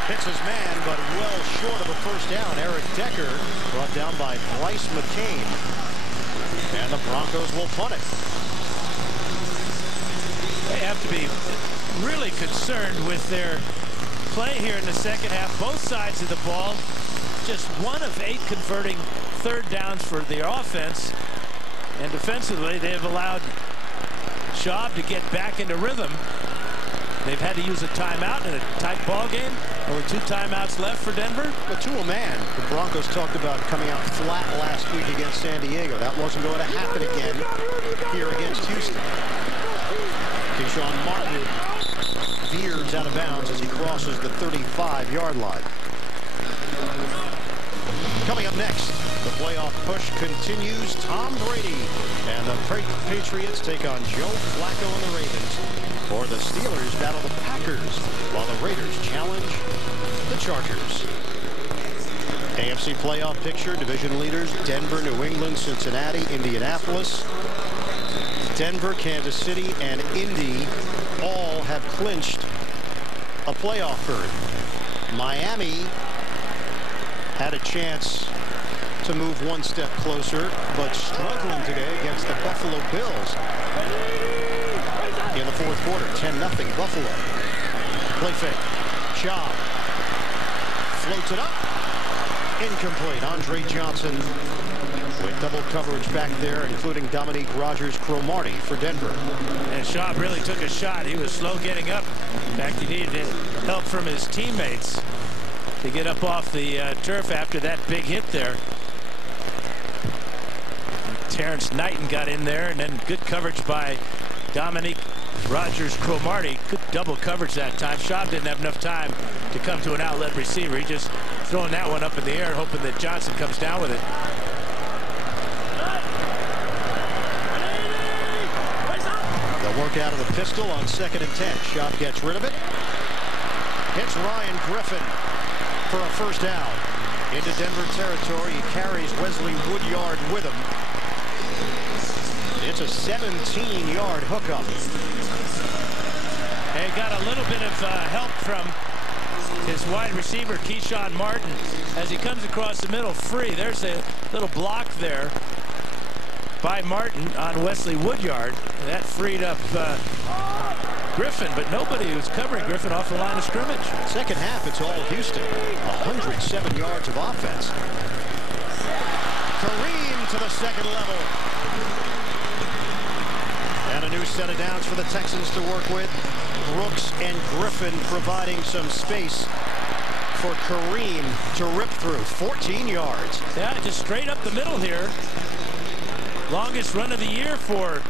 hits his man, but well short of a first down. Eric Decker brought down by Bryce McCain, and the Broncos will punt it. They have to be really concerned with their play here in the second half. Both sides of the ball, just 1 of 8 converting 3rd downs for their offense, and defensively they have allowed Schaub to get back into rhythm. They've had to use a timeout in a tight ball game. Only 2 timeouts left for Denver. But to a man, the Broncos talked about coming out flat last week against San Diego. That wasn't going to happen again here against Houston. Keyshawn Martin veers out of bounds as he crosses the 35-yard line. Coming up next, the playoff push continues. Tom Brady and the Patriots take on Joe Flacco and the Ravens. Or the Steelers battle the Packers, while the Raiders challenge the Chargers. AFC playoff picture, division leaders, Denver, New England, Cincinnati, Indianapolis. Denver, Kansas City, and Indy all have clinched a playoff berth. Miami had a chance to move 1 step closer, but struggling today against the Buffalo Bills. In the 4th quarter, 10-0 Buffalo. Play fake. Schaub floats it up. Incomplete. Andre Johnson with double coverage back there, including Dominique Rodgers-Cromartie for Denver. And Schaub really took a shot. He was slow getting up. In fact, he needed help from his teammates to get up off the turf after that big hit there. And Terrence Knighton got in there, and then good coverage by Dominique Rodgers-Cromartie. Good double coverage that time. Schaub didn't have enough time to come to an outlet receiver. He just throwing that one up in the air, hoping that Johnson comes down with it. They'll work out of the pistol on 2nd and 10. Schaub gets rid of it. Hits Ryan Griffin for a first down. Into Denver territory. He carries Wesley Woodyard with him. It's a 17-yard hookup. He got a little bit of help from his wide receiver, Keyshawn Martin, as he comes across the middle free. There's a little block there. by Martin on Wesley Woodyard. That freed up Griffin, but nobody was covering Griffin off the line of scrimmage. Second half, it's all Houston. 107 yards of offense. Kareem to the second level. And a new set of downs for the Texans to work with. Brooks and Griffin providing some space for Kareem to rip through. 14 yards. Yeah, just straight up the middle here. Longest run of the year for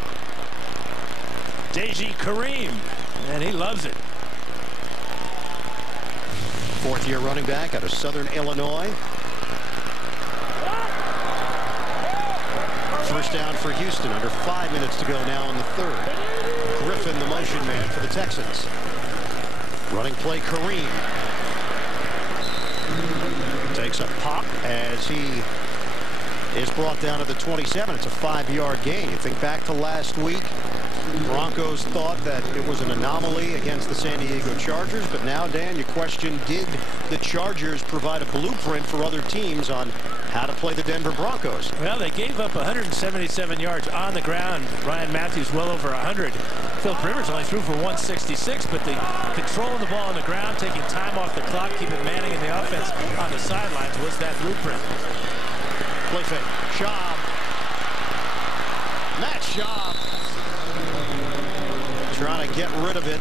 Deji Kareem, and he loves it. Fourth-year running back out of Southern Illinois. First down for Houston. Under 5 minutes to go now in the third. Griffin, the motion man for the Texans. Running play, Kareem. Takes a pop as he is brought down to the 27. It's a 5-yard gain. You think back to last week. Broncos thought that it was an anomaly against the San Diego Chargers, but now, Dan, you question, did the Chargers provide a blueprint for other teams on how to play the Denver Broncos? Well, they gave up 177 yards on the ground. Ryan Matthews well over 100. Philip Rivers only threw for 166, but the controlling the ball on the ground, taking time off the clock, keeping Manning in the offense on the sidelines was that blueprint. Play fake. Schaub. Matt Schaub. Trying to get rid of it.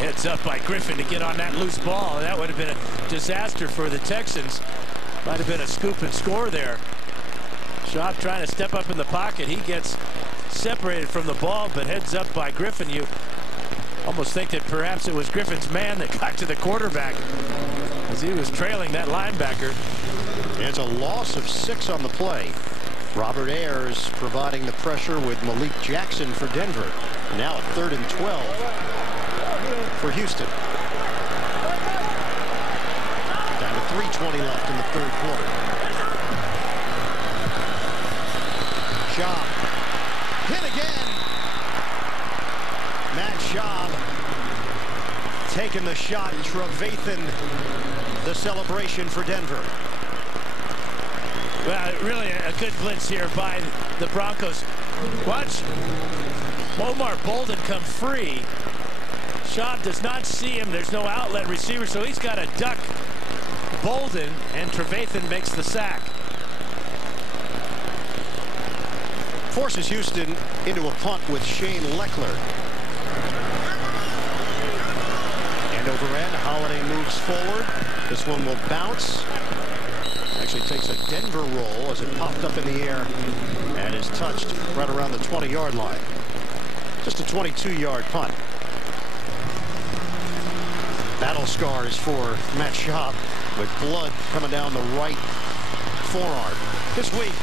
Heads up by Griffin to get on that loose ball. That would have been a disaster for the Texans. Might have been a scoop and score there. Schaub trying to step up in the pocket. He gets separated from the ball, but heads up by Griffin. You almost think that perhaps it was Griffin's man that got to the quarterback as he was trailing that linebacker. It's a loss of 6 on the play. Robert Ayers providing the pressure with Malik Jackson for Denver. Now a 3rd and 12 for Houston. Down to 3:20 left in the third quarter. Schaub. Hit again. Matt Schaub taking the shot. Trevathan, the celebration for Denver. Well, really a good blitz here by the Broncos. Watch Omar Bolden come free. Schaub does not see him. There's no outlet receiver, so he's got to duck Bolden, and Trevathan makes the sack. Forces Houston into a punt with Shane Leckler. And over end, Holiday moves forward. This one will bounce. Actually takes a Denver roll as it popped up in the air and is touched right around the 20-yard line. Just a 22-yard punt. Battle scars for Matt Schaub with blood coming down the right forearm. This week,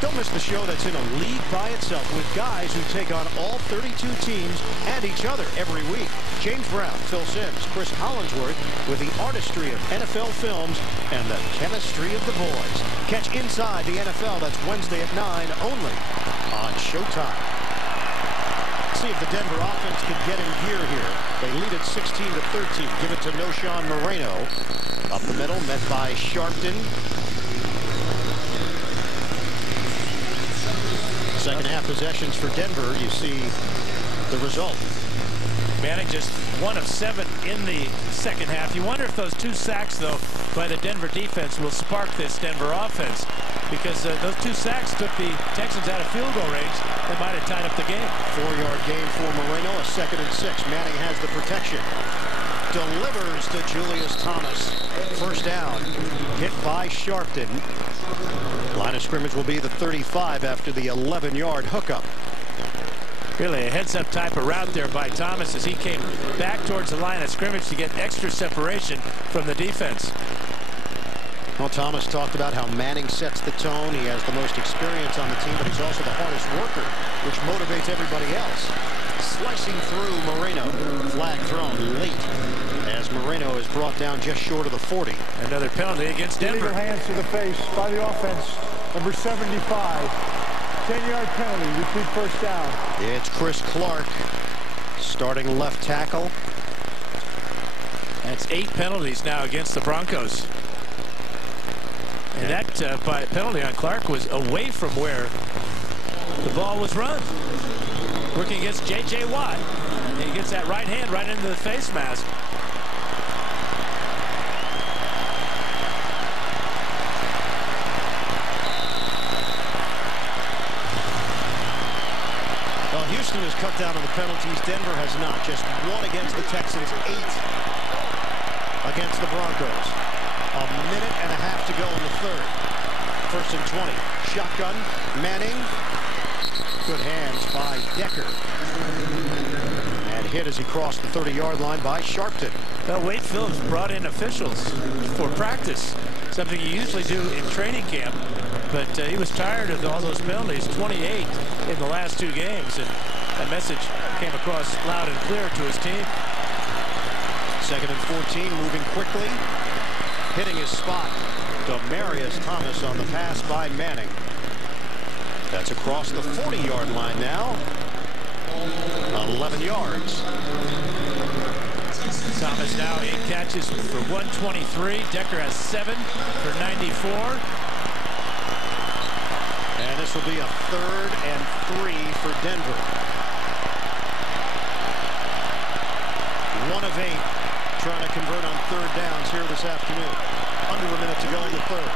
don't miss the show that's in a league by itself with guys who take on all 32 teams and each other every week. James Brown, Phil Simms, Chris Hollingsworth with the artistry of NFL films and the chemistry of the boys. Catch Inside the NFL. That's Wednesday at 9 only on Showtime. See if the Denver offense can get in gear here. They lead at 16-13. Give it to Noshawn Moreno. Up the middle, met by Sharpton. Second half possessions for Denver. You see the result. Manning just 1 of 7 in the second half. You wonder if those 2 sacks, though, by the Denver defense will spark this Denver offense, because those 2 sacks took the Texans out of field goal range. They might have tied up the game. 4-yard gain for Moreno. A 2nd and 6. Manning has the protection. Delivers to Julius Thomas. First down. Hit by Sharpton. Line of scrimmage will be the 35 after the 11-yard hookup. Really a heads-up type of route there by Thomas as he came back towards the line of scrimmage to get extra separation from the defense. Well, Thomas talked about how Manning sets the tone. He has the most experience on the team, but he's also the hardest worker, which motivates everybody else. Slicing through Moreno. Flag thrown late as Moreno is brought down just short of the 40. Another penalty against Denver. Illegal hands to the face by the offense. Number 75. 10-yard penalty. Repeat first down. It's Chris Clark, starting left tackle. That's 8 penalties now against the Broncos. And that penalty on Clark was away from where The ball was run. Working against J.J. Watt. And he gets that right hand right into the face mask. Well, Houston has cut down on the penalties. Denver has not. Just one against the Texans, 8 against the Broncos. A minute and a half to go in the third. First and 20. Shotgun. Manning. Good hands by Decker. And hit as he crossed the 30-yard line by Sharpton. Well, Wade Phillips brought in officials for practice, something you usually do in training camp. But he was tired of all those penalties, 28 in the last 2 games. And that message came across loud and clear to his team. Second and 14, moving quickly. Hitting his spot. Demaryius Thomas on the pass by Manning. That's across the 40-yard line now. 11 yards. Thomas now 8 catches for 123. Decker has 7 for 94. And this will be a 3rd and 3 for Denver. 1 of 8 trying to convert on 3rd downs here this afternoon. Under a minute to go in the 3rd.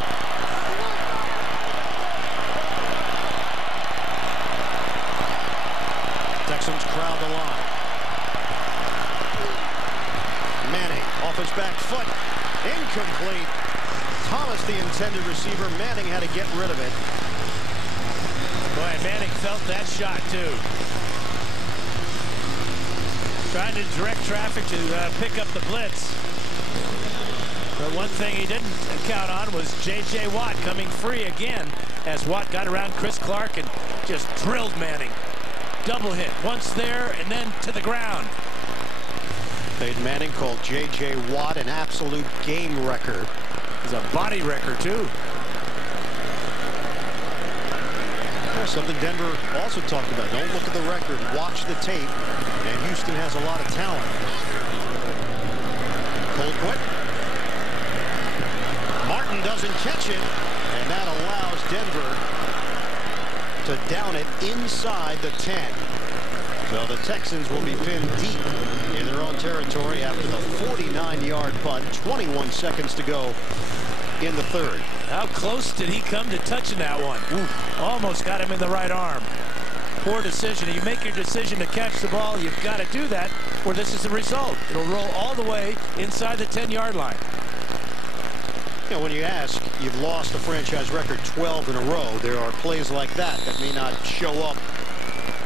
Texans crowd the line. Manning off his back foot. Incomplete. Thomas, the intended receiver. Manning had to get rid of it. Boy, Manning felt that shot, too. Trying to direct traffic to pick up the blitz. But one thing he didn't count on was J.J. Watt coming free again as Watt got around Chris Clark and just drilled Manning. Double hit. Once there and then to the ground. Peyton Manning called J.J. Watt an absolute game wrecker. He's a body wrecker, too. Something Denver also talked about. Don't look at the record. Watch the tape. And Houston has a lot of talent. Colquitt. Martin doesn't catch it. And that allows Denver to down it inside the 10. So the Texans will be pinned deep in their own territory after the 49-yard punt. 21 seconds to go in the 3rd. How close did he come to touching that one? Ooh, almost got him in the right arm. Poor decision. You make your decision to catch the ball, you've got to do that, or this is the result. It'll roll all the way inside the 10-yard line. You know, when you ask, you've lost a franchise record 12 in a row. There are plays like that that may not show up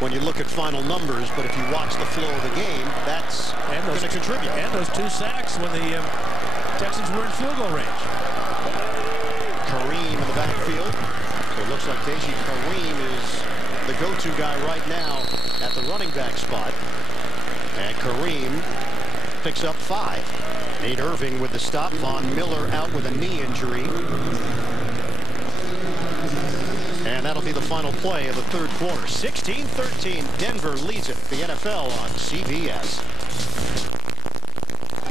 when you look at final numbers, but if you watch the flow of the game, that's going to contribute. And those 2 sacks when the Texans were in field goal range. Kareem in the backfield. So it looks like Deji Kareem is the go-to guy right now at the running back spot. And Kareem picks up 5. Nate Irving with the stop. Von Miller out with a knee injury. And that'll be the final play of the 3rd quarter. 16-13. Denver leads it. The NFL on CBS.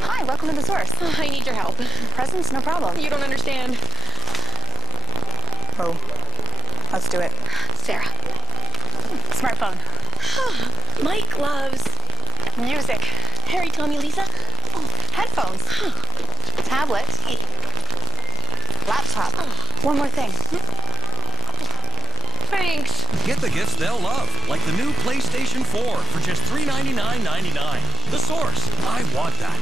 Hi, welcome to the source. I need your help. Presents, no problem. You don't understand. Oh, let's do it. Sarah. Smartphone. Mike loves music. Harry, Tommy, Lisa. Oh, headphones. Tablet. Laptop. One more thing. Thanks. Get the gifts they'll love, like the new PlayStation 4 for just $399.99. The source. I want that.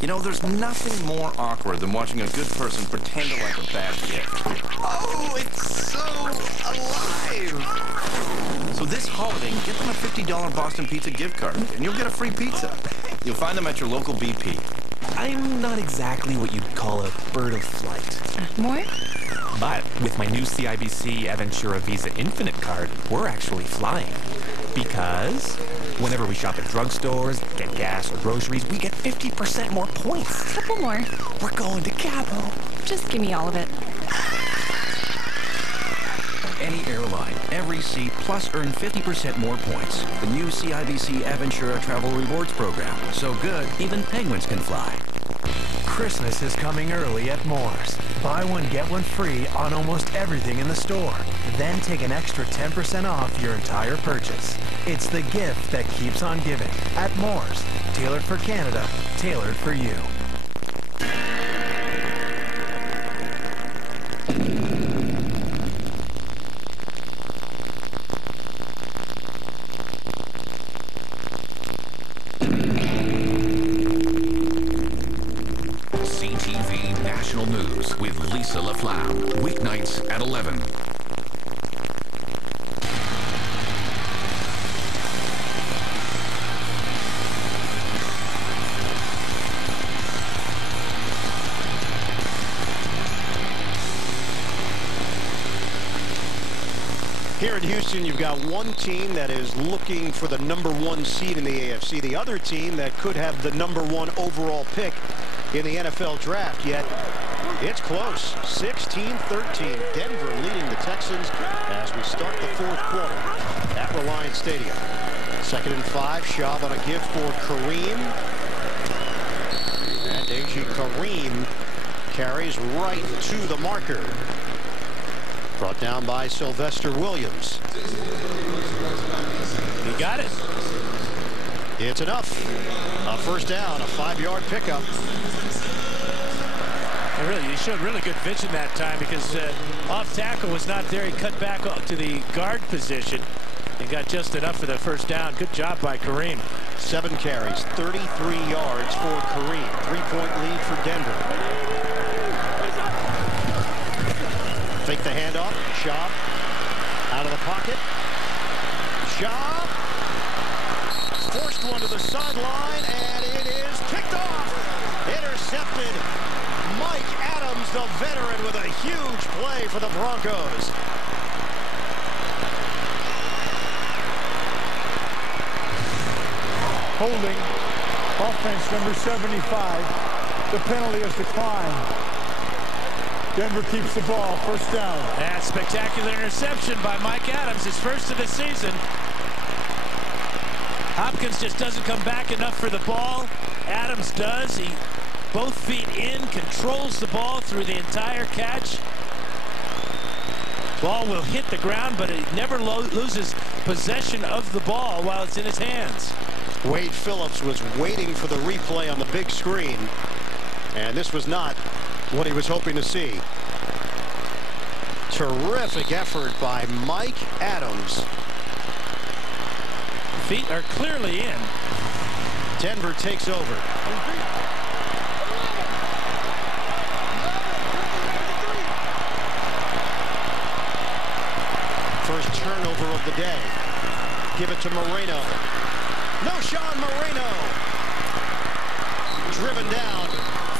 You know, there's nothing more awkward than watching a good person pretend to like a bad gift. Oh, it's so alive! So this holiday, get them a $50 Boston Pizza gift card, and you'll get a free pizza. You'll find them at your local BP. I'm not exactly what you'd call a bird of flight. More? But with my new CIBC Aventura Visa Infinite card, we're actually flying. Because whenever we shop at drugstores, get gas or groceries, we get 50% more points. A couple more. We're going to Cabo. Just give me all of it. Any airline, every seat, plus earn 50% more points. The new CIBC Aventura Travel Rewards program. So good, even penguins can fly. Christmas is coming early at Moore's. Buy one, get one free on almost everything in the store. Then take an extra 10% off your entire purchase. It's the gift that keeps on giving at Moore's. Tailored for Canada, tailored for you. CTV National News with Lisa LaFlamme. Weeknights at 11. Here in Houston, you've got one team that is looking for the #1 seed in the AFC. The other team that could have the #1 overall pick in the NFL draft. Yet it's close. 16-13. Denver leading the Texans as we start the fourth quarter at Reliance Stadium. 2nd and 5. Schaub on a give for Kareem. And A.J. Kareem carries right to the marker. Brought down by Sylvester Williams. He got it. It's enough. A first down, a 5-yard pickup. He showed really good vision that time because off tackle was not there. He cut back to the guard position and got just enough for the first down. Good job by Kareem. 7 carries, 33 yards for Kareem. 3-point lead for Denver. Fake the handoff. Schaub out of the pocket. Schaub forced one to the sideline, and it is picked off. Intercepted. Mike Adams, the veteran, with a huge play for the Broncos. Holding. Offense number 75. The penalty is declined. Denver keeps the ball. First down. That spectacular interception by Mike Adams, his first of the season. Hopkins just doesn't come back enough for the ball. Adams does. He both feet in, controls the ball through the entire catch. Ball will hit the ground, but it never loses possession of the ball while it's in his hands. Wade Phillips was waiting for the replay on the big screen, and this was not what he was hoping to see. Terrific effort by Mike Adams. Feet are clearly in. Denver takes over. First turnover of the day. Give it to Moreno. No, Sean Moreno. Driven down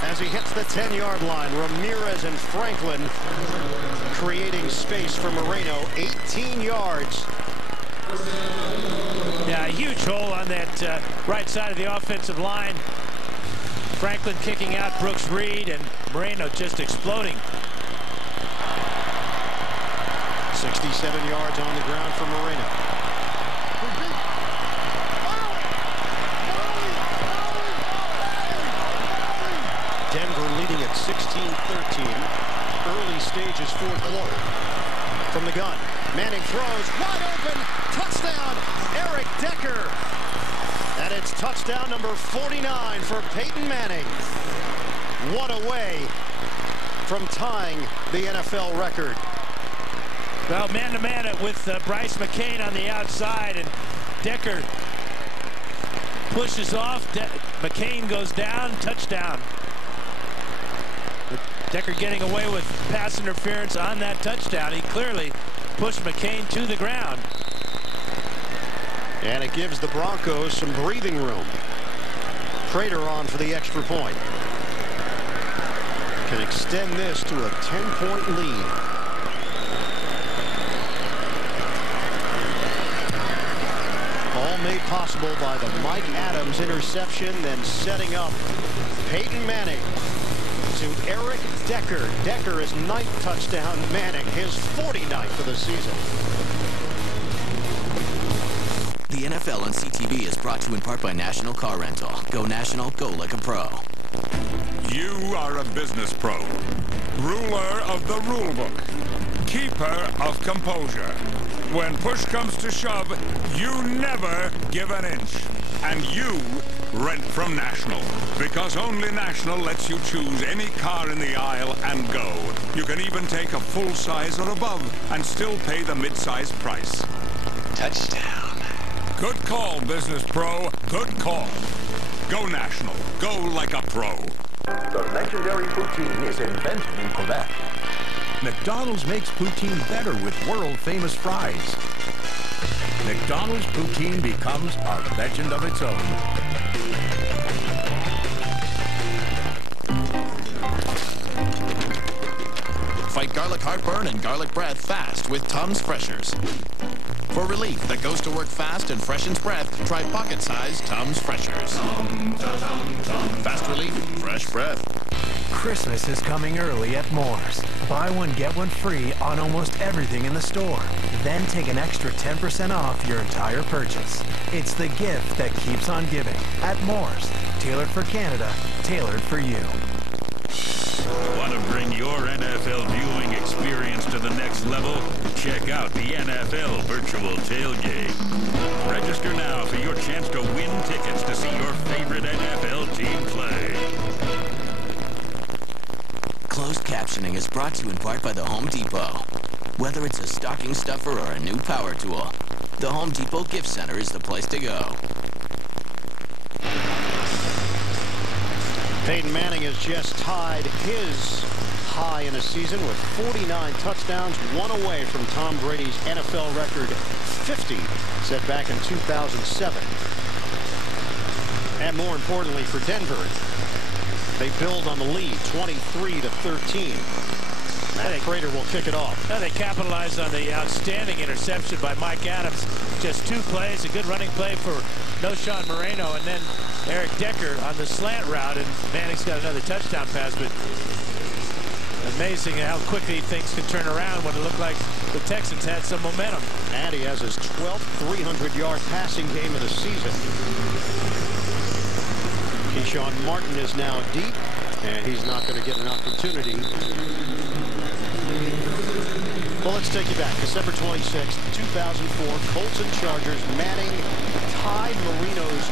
as he hits the 10-yard line. Ramirez and Franklin creating space for Moreno. 18 yards. Yeah, a huge hole on that right side of the offensive line. Franklin kicking out Brooks Reed, and Moreno just exploding. 67 yards on the ground for Moreno. Denver leading at 16-13. Early stages, fourth quarter. From the gun, Manning throws, wide open, touchdown, Eric Decker. And it's touchdown number 49 for Peyton Manning. One away from tying the NFL record. Well, man-to-man with Bryce McCain on the outside, and Decker pushes off. McCain goes down, touchdown. Decker getting away with pass interference on that touchdown. He clearly pushed McCain to the ground. And it gives the Broncos some breathing room. Prater on for the extra point. Can extend this to a 10-point lead. All made possible by the Mike Adams interception, then setting up Peyton Manning to Eric Decker. Decker is 9th touchdown. Manning his 49th of the season. The NFL on CTV is brought to you in part by National Car Rental. Go National, go like a pro. You are a business pro. Ruler of the rule book. keeper of composure. When push comes to shove, you never give an inch. And you rent from National, because only National lets you choose any car in the aisle and go. You can even take a full size or above and still pay the mid-size price. Touchdown. Good call, business pro. Good call. Go National. Go like a pro. The legendary poutine is invented in Quebec. McDonald's makes poutine better with world-famous fries. McDonald's poutine becomes a legend of its own. Fight garlic heartburn and garlic breath fast with Tums Freshers. For relief that goes to work fast and freshens breath, try pocket-sized Tums Freshers. Fast relief, fresh breath. Christmas is coming early at Moore's. Buy one, get one free on almost everything in the store. Then take an extra 10% off your entire purchase. It's the gift that keeps on giving at Moore's. Tailored for Canada, tailored for you. Want to bring your NFL viewing experience to the next level? Check out the NFL Virtual Tailgate. Register now for your chance to win tickets to see your favorite NFL team play. Closed captioning is brought to you in part by the Home Depot. Whether it's a stocking stuffer or a new power tool, the Home Depot Gift Center is the place to go. Peyton Manning has just tied his high in a season with 49 touchdowns, one away from Tom Brady's NFL record 50 set back in 2007. And more importantly for Denver, they build on the lead 23-13. Matt Prater will kick it off. They capitalized on the outstanding interception by Mike Adams. Just 2 plays, a good running play for Noshawn Moreno, and then Eric Decker on the slant route, and Manning's got another touchdown pass, but amazing how quickly things can turn around when it looked like the Texans had some momentum. And he has his 12th 300-yard passing game of the season. Keyshawn Martin is now deep, and he's not going to get an opportunity. Well, let's take you back. December 26th, 2004, Colts and Chargers. Manning tied Marino's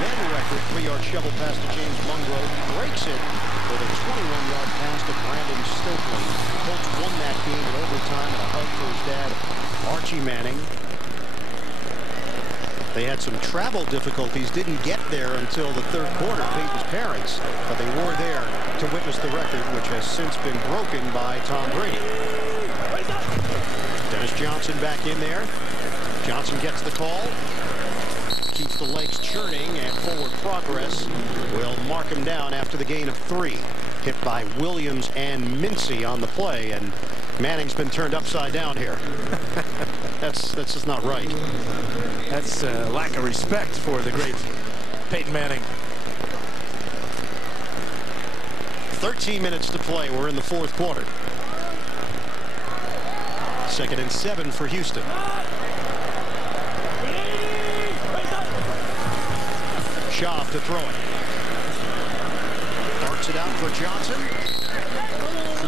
then record 3-yard shovel pass to James Munro. Breaks it with a 21-yard pass to Brandon Stokely. Colts won that game in overtime and a hug for his dad, Archie Manning. They had some travel difficulties, didn't get there until the third quarter, Peyton's parents, but they were there to witness the record, which has since been broken by Tom Brady. Dennis Johnson back in there. Johnson gets the call, keeps the legs churning, and forward progress will mark him down after the gain of 3. Hit by Williams and Mincy on the play, and Manning's been turned upside down here. That's just not right. That's a lack of respect for the great Peyton Manning. 13 minutes to play. We're in the fourth quarter. 2nd and 7 for Houston. Schaub to throw it. Darts it out for Johnson.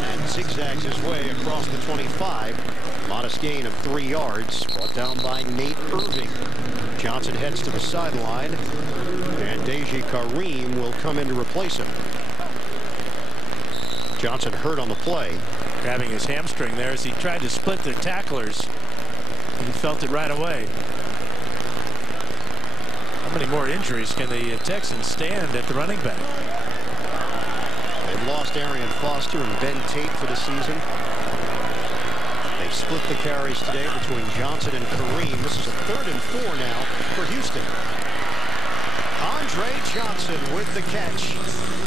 And zigzags his way across the 25. Modest gain of 3 yards. Brought down by Nate Irving. Johnson heads to the sideline. And Deji Kareem will come in to replace him. Johnson hurt on the play. Grabbing his hamstring there as he tried to split the tacklers. He felt it right away. How many more injuries can the Texans stand at the running back? They've lost Arian Foster and Ben Tate for the season. They've split the carries today between Johnson and Kareem. This is a 3rd and 4 now for Houston. Andre Johnson with the catch.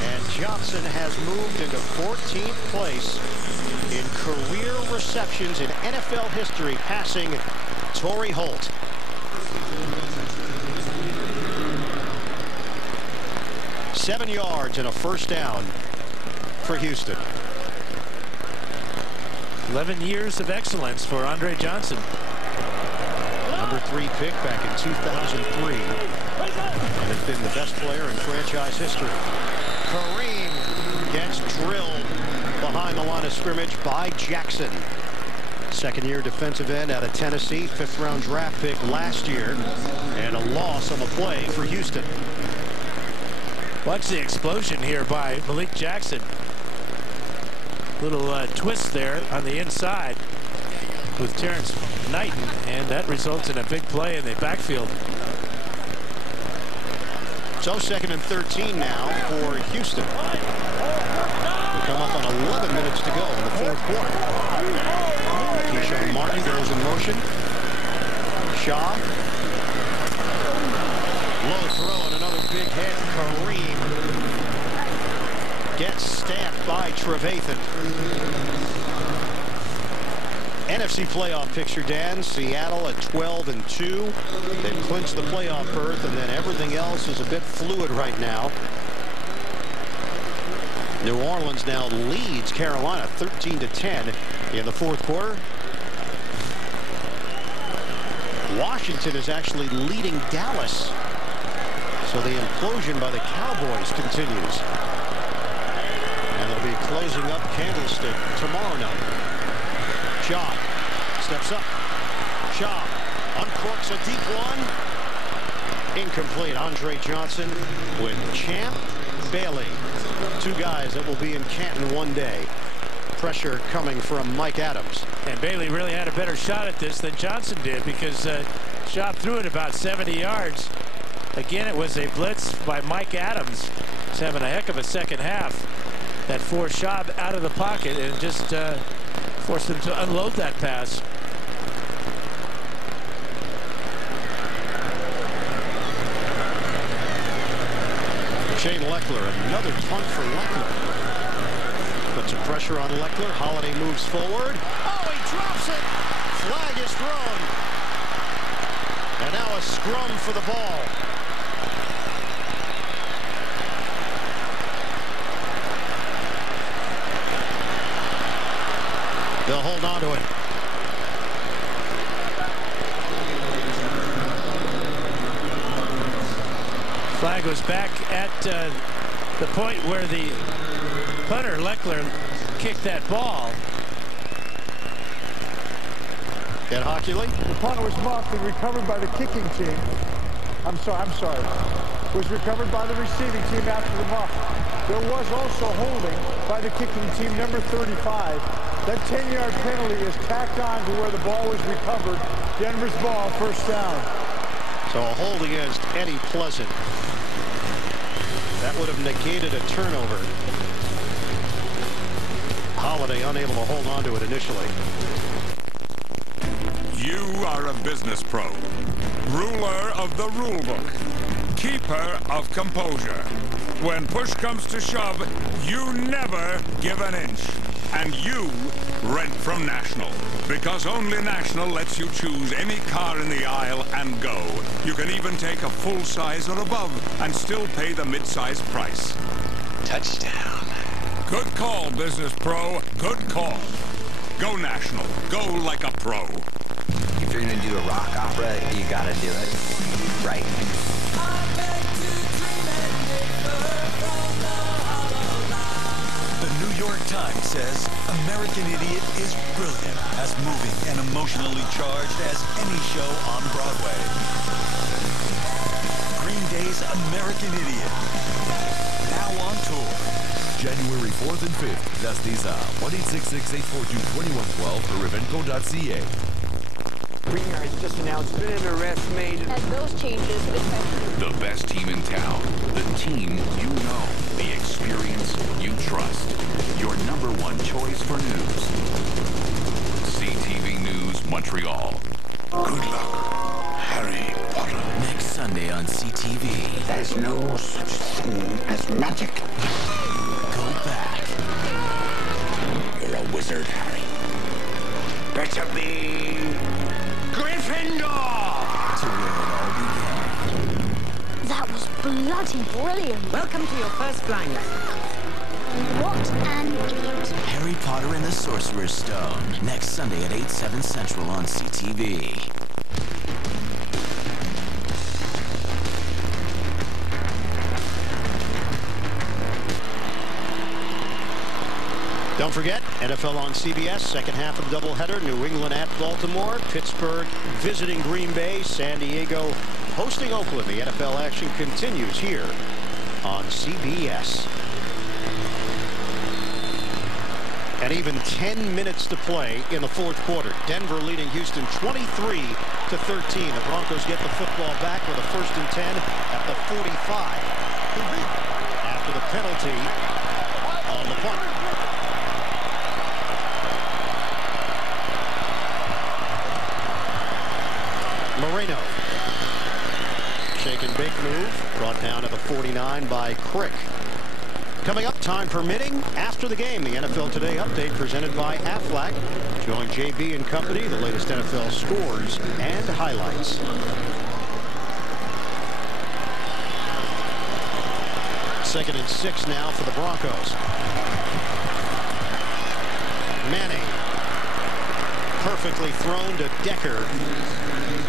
And Johnson has moved into 14th place in career receptions in NFL history, passing Torrey Holt. Seven yards and a first down for Houston. 11 years of excellence for Andre Johnson. Number 3 pick back in 2003. And has been the best player in franchise history. Kareem gets drilled behind the line of scrimmage by Jackson. Second-year defensive end out of Tennessee, 5th-round draft pick last year, and a loss on the play for Houston. Watch the explosion here by Malik Jackson. Little twist there on the inside with Terrence Knighton, and that results in a big play in the backfield. So 2nd and 13 now for Houston. We come up on 11 minutes to go in the 4th quarter. Keyshawn Martin goes in motion. Shaw. Low throw and another big hit. Kareem gets stamped by Trevathan. NFC playoff picture, Dan. Seattle at 12-2. They've clinched the playoff berth, and then everything else is a bit fluid right now. New Orleans now leads Carolina 13-10 in the 4th quarter. Washington is actually leading Dallas. So the implosion by the Cowboys continues. And they'll be closing up Candlestick tomorrow night. Shaw steps up. Shaw uncorks a deep one. Incomplete. Andre Johnson with Champ Bailey. 2 guys that will be in Canton one day. Pressure coming from Mike Adams. And Bailey really had a better shot at this than Johnson did, because Schaub threw it about 70 yards. Again, it was a blitz by Mike Adams. He's having a heck of a second half. That forced Schaub out of the pocket and just forced him to unload that pass. Shane Leckler, another punt for Leckler. Put some pressure on Leckler. Holiday moves forward. Oh, he drops it. Flag is thrown. And now a scrum for the ball. They'll hold on to it. Flag was back at the point where the punter, Leckler, kicked that ball. Ed Hockley. The punt was muffed and recovered by the kicking team. I'm sorry. Was recovered by the receiving team after the muff. There was also holding by the kicking team, number 35. That 10-yard penalty is tacked on to where the ball was recovered. Denver's ball, 1st down. So a hold against Eddie Pleasant. That would have negated a turnover. Holiday unable to hold on to it initially. You are a business pro, ruler of the rule book, keeper of composure. When push comes to shove, you never give an inch. And you rent from National, because only National lets you choose any car in the aisle and go. You can even take a full size or above and still pay the mid-size price. Touchdown. Good call, business pro. Good call. Go National. Go like a pro. If you're going to do a rock opera, you got to do it right. The New York Times says American Idiot is brilliant, as moving and emotionally charged as any show on Broadway. Green Day's American Idiot, now on tour. January 4th and 5th, Justiza, 1-866-842-2112 or evenco.ca. Greener has just announced an arrest made. As those changes, The best team in town. The team you know. The experience you trust. Your #1 choice for news. CTV News Montreal. Good luck, Harry Potter. Next Sunday on CTV. There's no such thing as magic. Go back. You're a wizard, Harry. Better be Gryffindor! To where it all began. That was bloody brilliant. Welcome to your first blind lesson. What an idiot. Harry Potter and the Sorcerer's Stone. Next Sunday at 8/7 Central on CTV. Don't forget, NFL on CBS, second half of the doubleheader. New England at Baltimore, Pittsburgh visiting Green Bay, San Diego hosting Oakland. The NFL action continues here on CBS. And even 10 minutes to play in the fourth quarter. Denver leading Houston 23-13. The Broncos get the football back with a 1st and 10 at the 45. After the penalty on the punt. Moreno. Shake and bake move. Brought down to the 49 by Crick. Coming up, time permitting, after the game, the NFL Today update presented by Aflac. Join JB and company, the latest NFL scores and highlights. Second and 6 now for the Broncos. Manning. Perfectly thrown to Decker.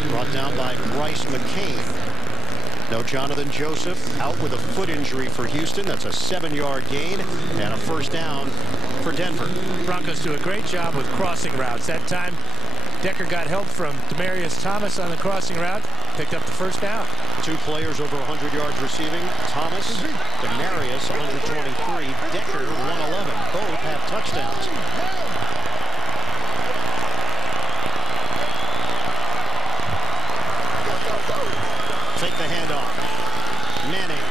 Brought down by Bryce McCain. No Jonathan Joseph, out with a foot injury for Houston. That's a 7-yard gain and a 1st down for Denver. Broncos do a great job with crossing routes. That time, Decker got help from Demaryius Thomas on the crossing route. Picked up the 1st down. 2 players over 100 yards receiving. Thomas, Demaryius 123, Decker 111. Both have touchdowns. Take the handoff. Manning,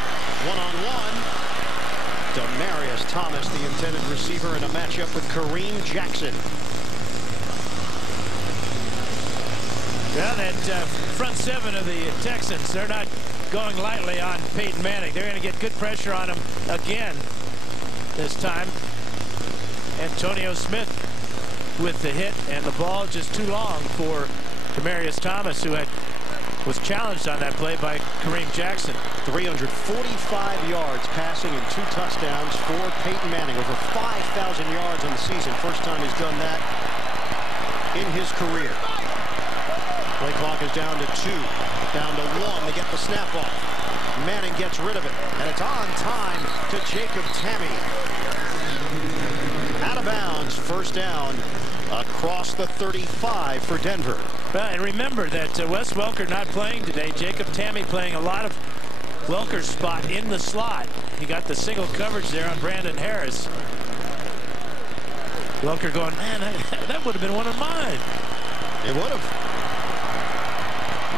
one-on-one. Demaryius Thomas, the intended receiver, in a matchup with Kareem Jackson. Well, that front 7 of the Texans, they're not going lightly on Peyton Manning. They're going to get good pressure on him again this time. Antonio Smith with the hit, and the ball just too long for Demaryius Thomas, who was challenged on that play by Kareem Jackson. 345 yards passing and 2 touchdowns for Peyton Manning. Over 5,000 yards on the season. First time he's done that in his career. Play clock is down to 2. Down to 1 to get the snap off. Manning gets rid of it. And it's on time to Jacob Tamme. Out of bounds. 1st down across the 35 for Denver. And remember that Wes Welker not playing today. Jacob Tamme playing a lot of Welker's spot in the slot. He got the single coverage there on Brandon Harris. Welker going, man, that would have been one of mine. It would have.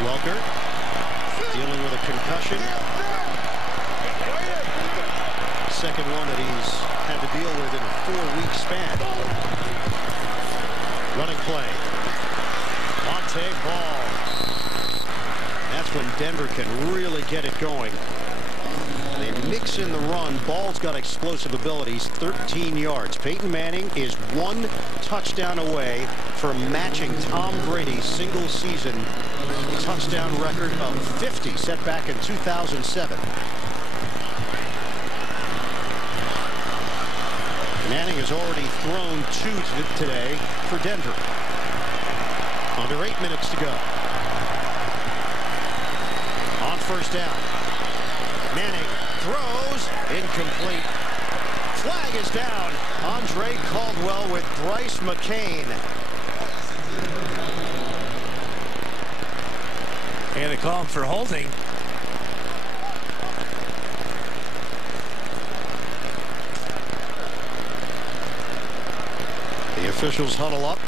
Welker dealing with a concussion. Second one that he's had to deal with in a 4-week span. Running play. Monte Ball. That's when Denver can really get it going. They mix in the run. Ball's got explosive abilities. 13 yards. Peyton Manning is 1 touchdown away from matching Tom Brady's single season touchdown record of 50 set back in 2007. Manning has already thrown 2 today for Denver. Under 8 minutes to go. On 1st down. Manning throws. Incomplete. Flag is down. Andre Caldwell with Bryce McCain. And they call him for holding. The officials huddle up.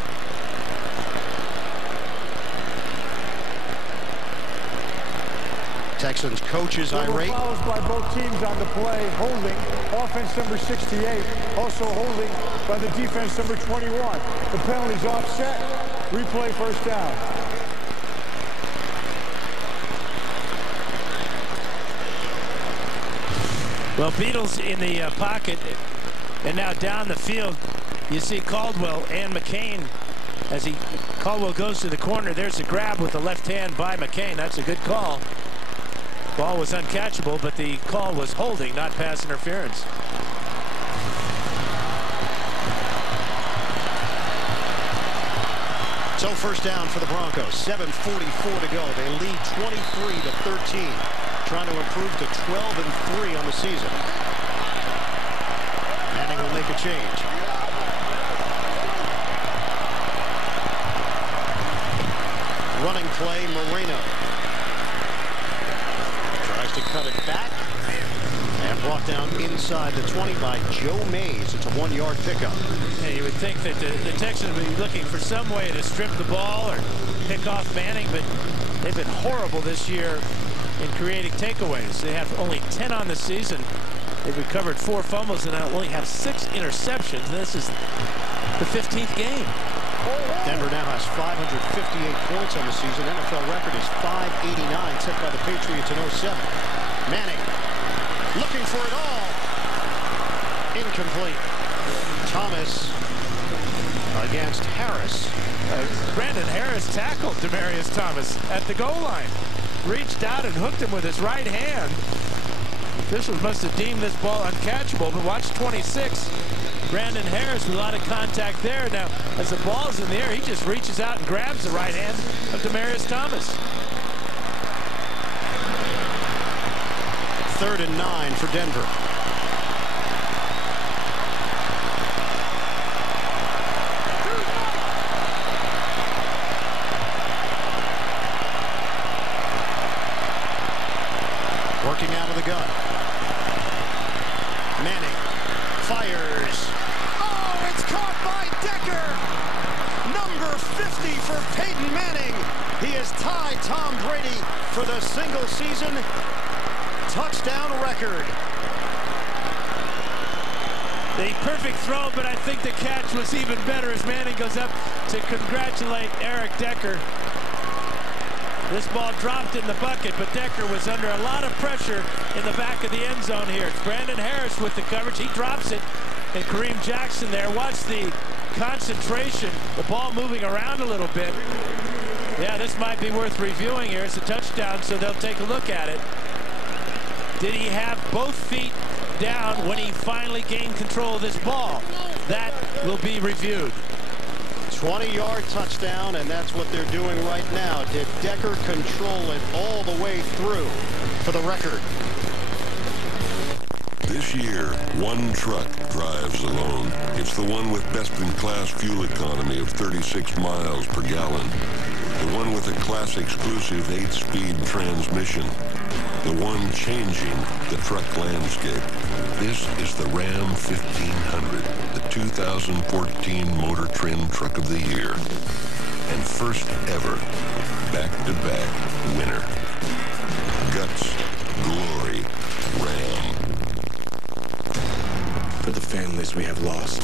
Texans coach is irate. Fouls by both teams on the play. Holding. Offense number 68. Also holding by the defense number 21. The penalty's offset. Replay 1st down. Well, Beatles in the pocket, and now down the field, you see Caldwell and McCain. As Caldwell goes to the corner, there's a grab with the left hand by McCain. That's a good call. Ball was uncatchable, but the call was holding, not pass interference. So 1st down for the Broncos. 7:44 to go. They lead 23-13. Trying to improve to 12-3 on the season. Manning will make a change. play, Moreno. Tries to cut it back. And brought down inside the 20 by Joe Mays. It's a 1-yard pickup. Yeah, you would think that the Texans would be looking for some way to strip the ball or pick off Manning, but they've been horrible this year in creating takeaways. They have only 10 on the season. They've recovered 4 fumbles and only have 6 interceptions. This is the 15th game. Denver now has 558 points on the season. NFL record is 589, set by the Patriots in 07. Manning looking for it all. Incomplete. Thomas against Harris. Brandon Harris tackled Demaryius Thomas at the goal line. Reached out and hooked him with his right hand. Officials must have deemed this ball uncatchable, but watch 26. Brandon Harris with a lot of contact there. Now, as the ball's in the air, he just reaches out and grabs the right hand of Demaryius Thomas. 3rd and 9 for Denver. Working out of the gun. Manning fires. Oh, it's caught by Decker. Number 50 for Peyton Manning. He has tied Tom Brady for the single season touchdown record. The perfect throw, but I think the catch was even better as Manning goes up to congratulate Eric Decker. This ball dropped in the bucket, but Decker was under a lot of pressure in the back of the end zone here. It's Brandon Harris with the coverage. He drops it, and Kareem Jackson there. Watch the concentration, the ball moving around a little bit. Yeah, this might be worth reviewing here. It's a touchdown, so they'll take a look at it. Did he have both feet down when he finally gained control of this ball? That will be reviewed. 20-yard touchdown, and that's what they're doing right now. Did Decker control it all the way through for the record? This year, one truck drives alone. It's the one with best-in-class fuel economy of 36 miles per gallon. The one with a class exclusive 8-speed transmission. The one changing the truck landscape. This is the Ram 1500, the 2014 Motor Trend Truck of the Year. And first ever, back-to-back winner. Guts, glory, Ram. For the families we have lost,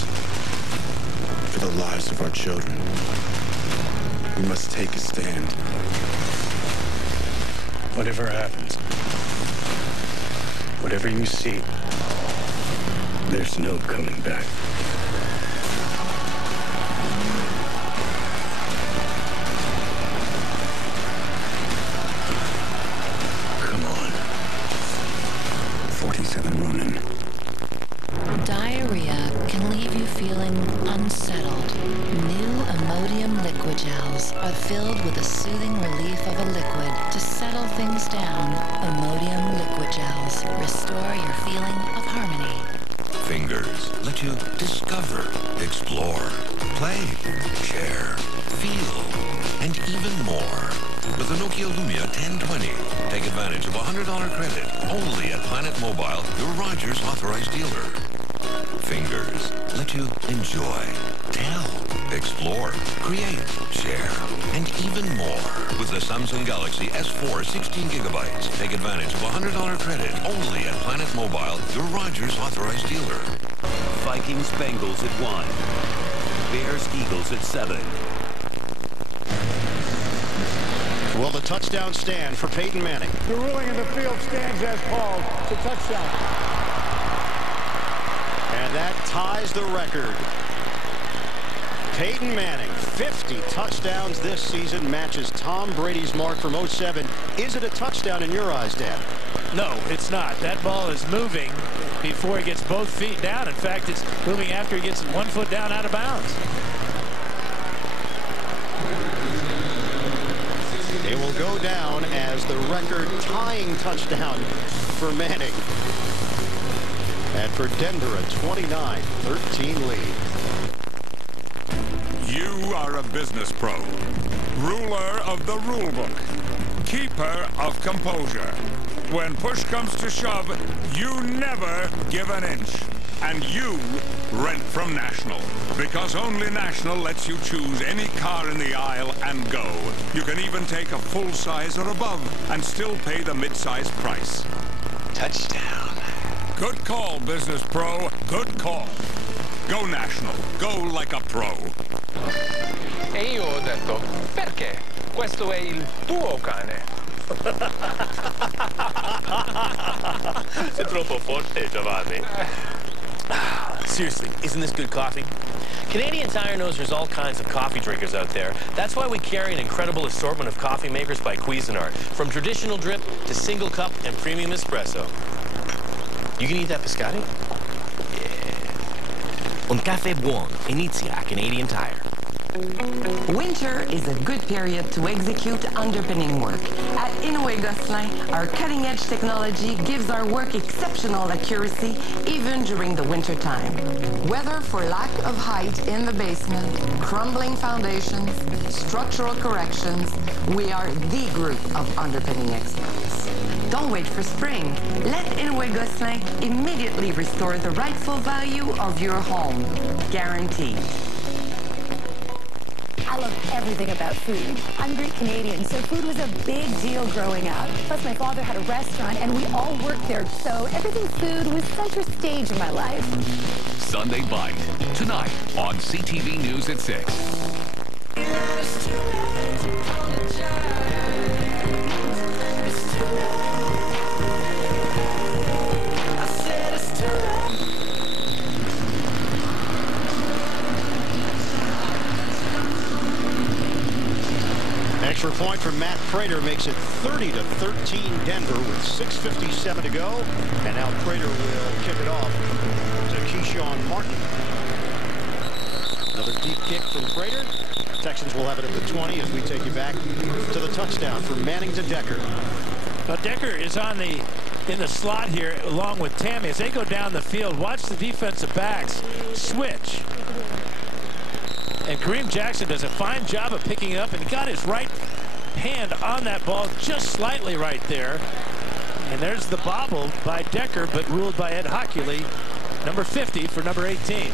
for the lives of our children, we must take a stand. Whatever happens, whatever you see, there's no coming back. Come on. 47 Ronin. Diarrhea can leave you feeling unsettled. New Imodium liquid gels are filled with the soothing relief of a liquid. To settle things down, Imodium liquid gels restore your feeling of harmony. Fingers let you discover, explore, play, share, feel, and even more. With the Nokia Lumia 1020, take advantage of a $100 credit only at Planet Mobile, your Rogers authorized dealer. Fingers let you enjoy, tell, explore, create, share, and even more. With the Samsung Galaxy S4 16 gigabytes, take advantage of a $100 credit only at Planet Mobile, your Rogers authorized dealer. Vikings Bengals at 1. Bears Eagles at 7. Will the touchdown stand for Peyton Manning? The ruling in the field stands as called. It's a touchdown. And that ties the record. Peyton Manning, 50 touchdowns this season, matches Tom Brady's mark from 07. Is it a touchdown in your eyes, Dan? No, it's not. That ball is moving before he gets both feet down. In fact, it's moving after he gets 1 foot down out of bounds. It will go down as the record-tying touchdown for Manning. And for Denver, a 29-13 lead. You are a business pro. ruler of the rule book, keeper of composure. When push comes to shove, you never give an inch. And you rent from National, because only National lets you choose any car in the aisle and go. You can even take a full size or above and still pay the mid-size price. Touchdown. Good call, business pro. Good call. Go National. Go like a pro. E io ho detto, perché? Questo è il tuo cane. Sei troppo forte, Giovanni. Seriously, isn't this good coffee? Canadian Tire knows there's all kinds of coffee drinkers out there. That's why we carry an incredible assortment of coffee makers by Cuisinart, from traditional drip to single cup and premium espresso. You can eat that biscotti? Yeah. Un caffè buono inizia a Canadian Tire. Winter is a good period to execute underpinning work. At Inouye Gosselin, our cutting-edge technology gives our work exceptional accuracy even during the winter time. Whether for lack of height in the basement, crumbling foundations, structural corrections, we are the group of underpinning experts. Don't wait for spring. Let Inouye Gosselin immediately restore the rightful value of your home. Guaranteed. I love everything about food. I'm Greek Canadian, so food was a big deal growing up. Plus, my father had a restaurant, and we all worked there, so everything food was center stage in my life. Sunday Bite, tonight on CTV News at 6. Extra point from Matt Prater makes it 30-13 Denver with 6:57 to go. And now Prater will kick it off to Keyshawn Martin. Another deep kick from Prater. Texans will have it at the 20 as we take you back to the touchdown for Manning to Decker. Now Decker is in the slot here along with Tammy as they go down the field. Watch the defensive backs switch. And Kareem Jackson does a fine job of picking it up, and he got his right hand on that ball just slightly right there. And there's the bobble by Decker, but ruled by Ed Hockley, number 50 for number 18.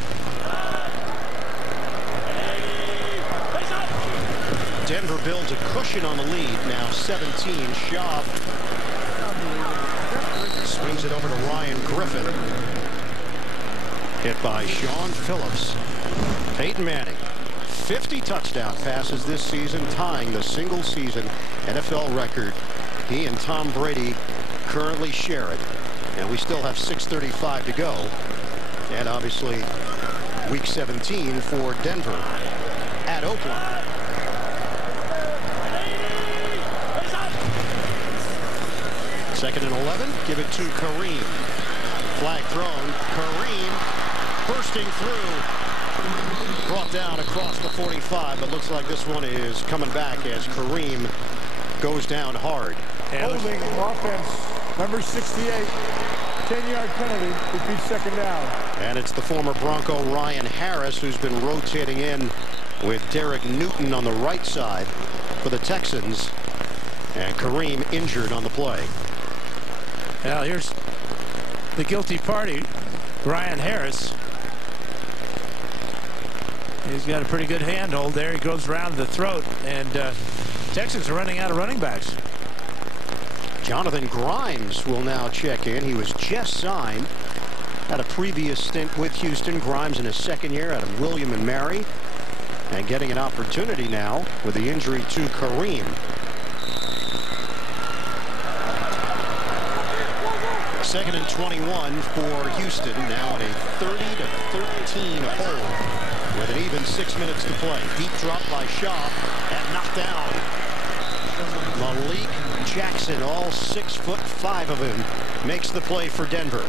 Denver builds a cushion on the lead. Now 17. Schaub swings it over to Ryan Griffin. Hit by Sean Phillips. Peyton Manning. 50 touchdown passes this season, tying the single season NFL record. He and Tom Brady currently share it. And we still have 6:35 to go. And obviously week 17 for Denver at Oakland. Second and 11. Give it to Kareem. Flag thrown. Kareem bursting through. Brought down across the 45, but looks like this one is coming back as Kareem goes down hard. Holding offense, number 68, 10-yard penalty, repeat second down. And it's the former Bronco Ryan Harris who's been rotating in with Derek Newton on the right side for the Texans. And Kareem injured on the play. Now here's the guilty party, Ryan Harris. He's got a pretty good handhold there. He goes around the throat, and Texans are running out of running backs. Jonathan Grimes will now check in. He was just signed. Had a previous stint with Houston. Grimes in his second year out of William and Mary. And getting an opportunity now with the injury to Kareem. Second and 21 for Houston. Now in a 30-13 hole. With an even 6 minutes to play. Deep drop by Schaub and knocked down. Malik Jackson, all 6'5" of him, makes the play for Denver.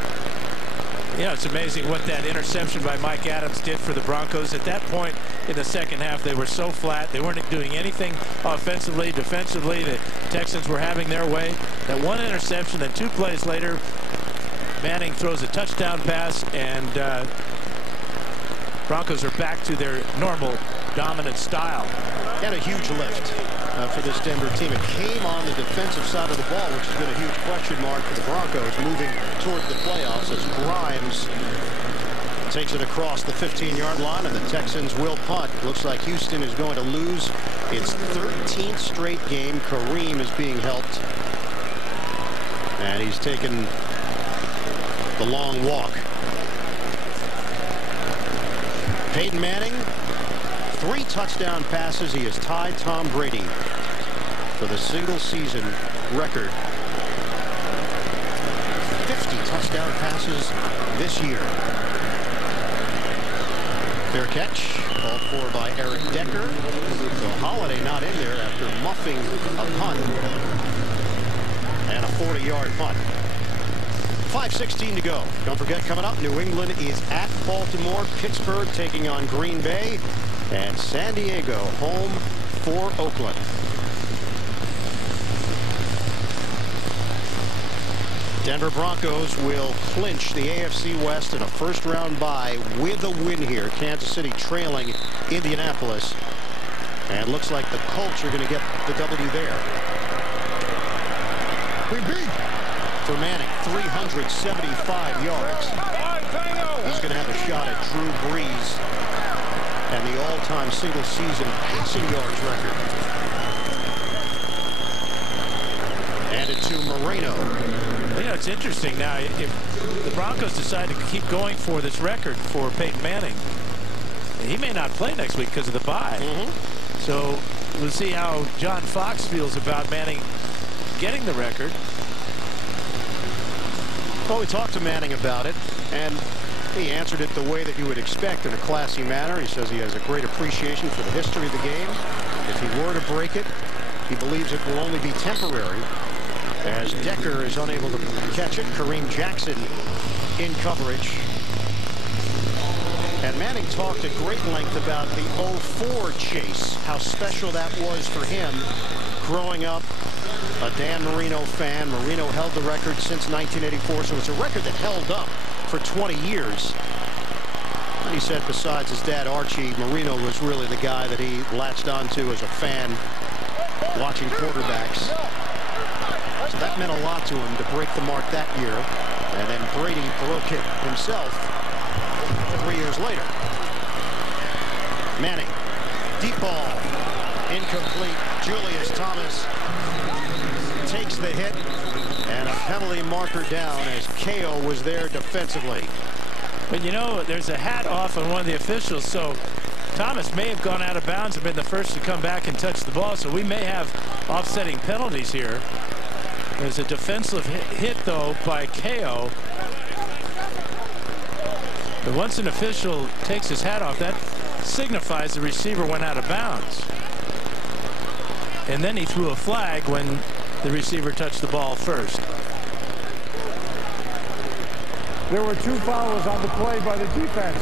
Yeah, it's amazing what that interception by Mike Adams did for the Broncos. At that point in the second half, they were so flat. They weren't doing anything offensively, defensively. The Texans were having their way. That one interception, then 2 plays later, Manning throws a touchdown pass, and Broncos are back to their normal dominant style. And a huge lift for this Denver team. It came on the defensive side of the ball, which has been a huge question mark for the Broncos moving toward the playoffs as Grimes takes it across the 15-yard line, and the Texans will punt. Looks like Houston is going to lose its 13th straight game. Kareem is being helped, and he's taken the long walk. Peyton Manning, 3 touchdown passes. He has tied Tom Brady for the single-season record. 50 touchdown passes this year. Fair catch, called for by Eric Decker. So Holiday not in there after muffing a punt. And a 40-yard punt. 5:16 to go. Don't forget, coming up, New England is at Baltimore, Pittsburgh taking on Green Bay, and San Diego home for Oakland. Denver Broncos will clinch the AFC West in a first-round bye with a win here. Kansas City trailing Indianapolis. And looks like the Colts are going to get the W there. We beat for Manning, 375 yards. He's going to have a shot at Drew Brees and the all-time single-season passing yards record. And it to Moreno. You know, it's interesting now. If the Broncos decide to keep going for this record for Peyton Manning, he may not play next week because of the bye. So we'll see how John Fox feels about Manning getting the record. Well, we talked to Manning about it, and he answered it the way that you would expect, in a classy manner. He says he has a great appreciation for the history of the game. If he were to break it, he believes it will only be temporary, as Decker is unable to catch it. Kareem Jackson in coverage. And Manning talked at great length about the 04 chase, how special that was for him growing up. A Dan Marino fan. Marino held the record since 1984, so it's a record that held up for 20 years. And he said besides his dad, Archie, Marino was really the guy that he latched onto as a fan watching quarterbacks. So that meant a lot to him to break the mark that year. And then Brady broke it himself 3 years later. Manning, deep ball, incomplete. Julius Thomas takes the hit, and a penalty marker down as KO was there defensively. But you know, there's a hat off on one of the officials, so Thomas may have gone out of bounds and been the first to come back and touch the ball, so we may have offsetting penalties here. There's a defensive hit, though, by KO. But once an official takes his hat off, that signifies the receiver went out of bounds. And then he threw a flag when the receiver touched the ball first. There were 2 fouls on the play by the defense.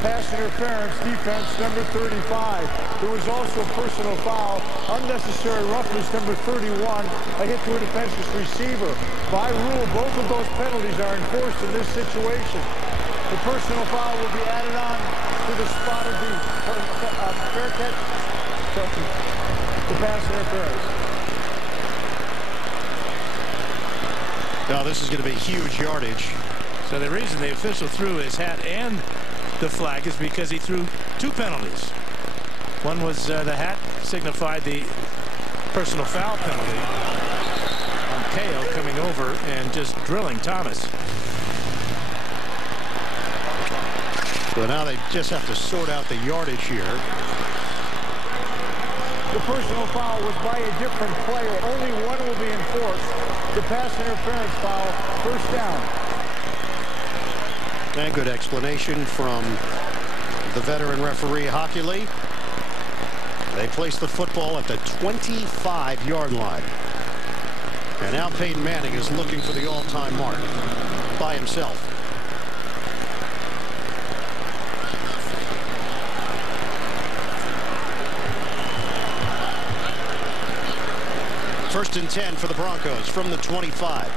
Pass interference, defense, number 35. There was also a personal foul, unnecessary roughness, number 31, a hit to a defenseless receiver. By rule, both of those penalties are enforced in this situation. The personal foul will be added on to the spot of the fair catch, the pass interference. Now this is going to be huge yardage. So the reason the official threw his hat and the flag is because he threw 2 penalties. One was the hat signified the personal foul penalty on KO coming over and just drilling Thomas. So now they just have to sort out the yardage here. The personal foul was by a different player. Only one will be enforced. The pass interference foul, first down. And good explanation from the veteran referee, Hockey Lee. They place the football at the 25-yard line. And now Peyton Manning is looking for the all-time mark by himself. First and 10 for the Broncos from the 25.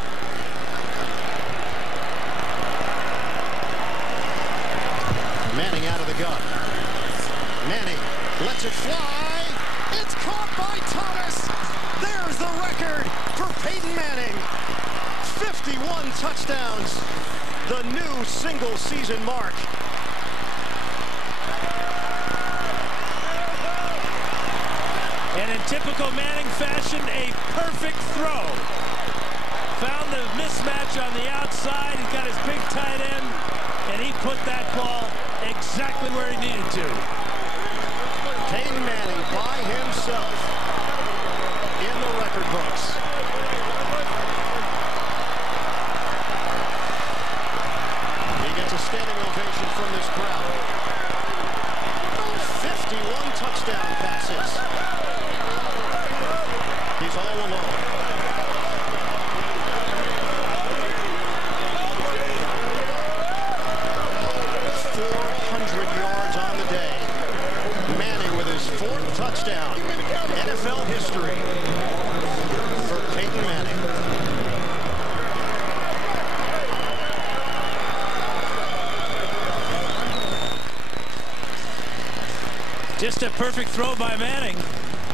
Manning out of the gun. Manning Lets it fly. It's caught by Thomas. There's the record for Peyton Manning. 51 touchdowns. The new single-season mark. And in typical Manning fashion, a perfect throw. Found the mismatch on the outside. He's got his big tight end, and he put that ball exactly where he needed to. Peyton Manning by himself in the record books. He gets a standing ovation from this crowd. 51 touchdown passes. He's all alone. 400 yards on the day. Manning with his 4th touchdown. NFL history for Peyton Manning. Just a perfect throw by Manning.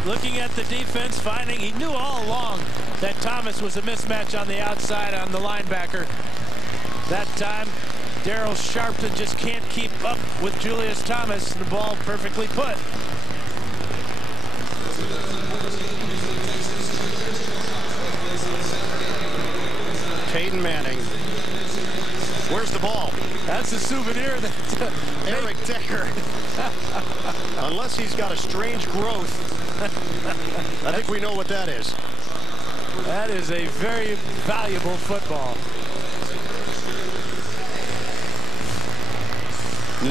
Looking at the defense, finding he knew all along that Thomas was a mismatch on the outside on the linebacker. That time, Darryl Sharpton just can't keep up with Julius Thomas. The ball perfectly put. Peyton Manning. Where's the ball? That's a souvenir that Eric Decker. Unless he's got a strange growth. I think we know what that is. That is a very valuable football.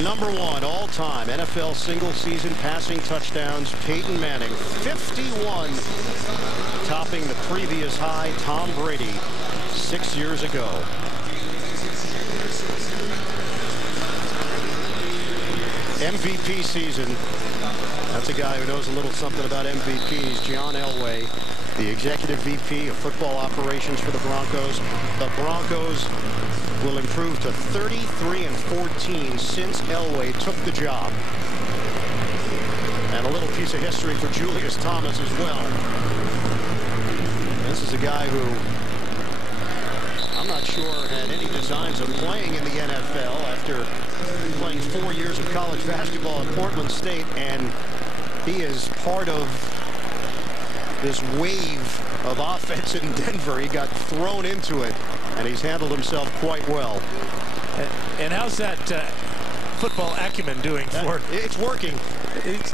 Number 1 all-time NFL single-season passing touchdowns, Peyton Manning, 51, topping the previous high, Tom Brady, 6 years ago. MVP season. That's a guy who knows a little something about MVPs. John Elway, the executive VP of football operations for the Broncos. The Broncos will improve to 33-14 since Elway took the job. And a little piece of history for Julius Thomas as well. This is a guy who I'm not sure had any designs of playing in the NFL after playing 4 years of college basketball at Portland State, and he is part of this wave of offense in Denver. He got thrown into it, and he's handled himself quite well. And how's that football acumen doing for? It's working. It's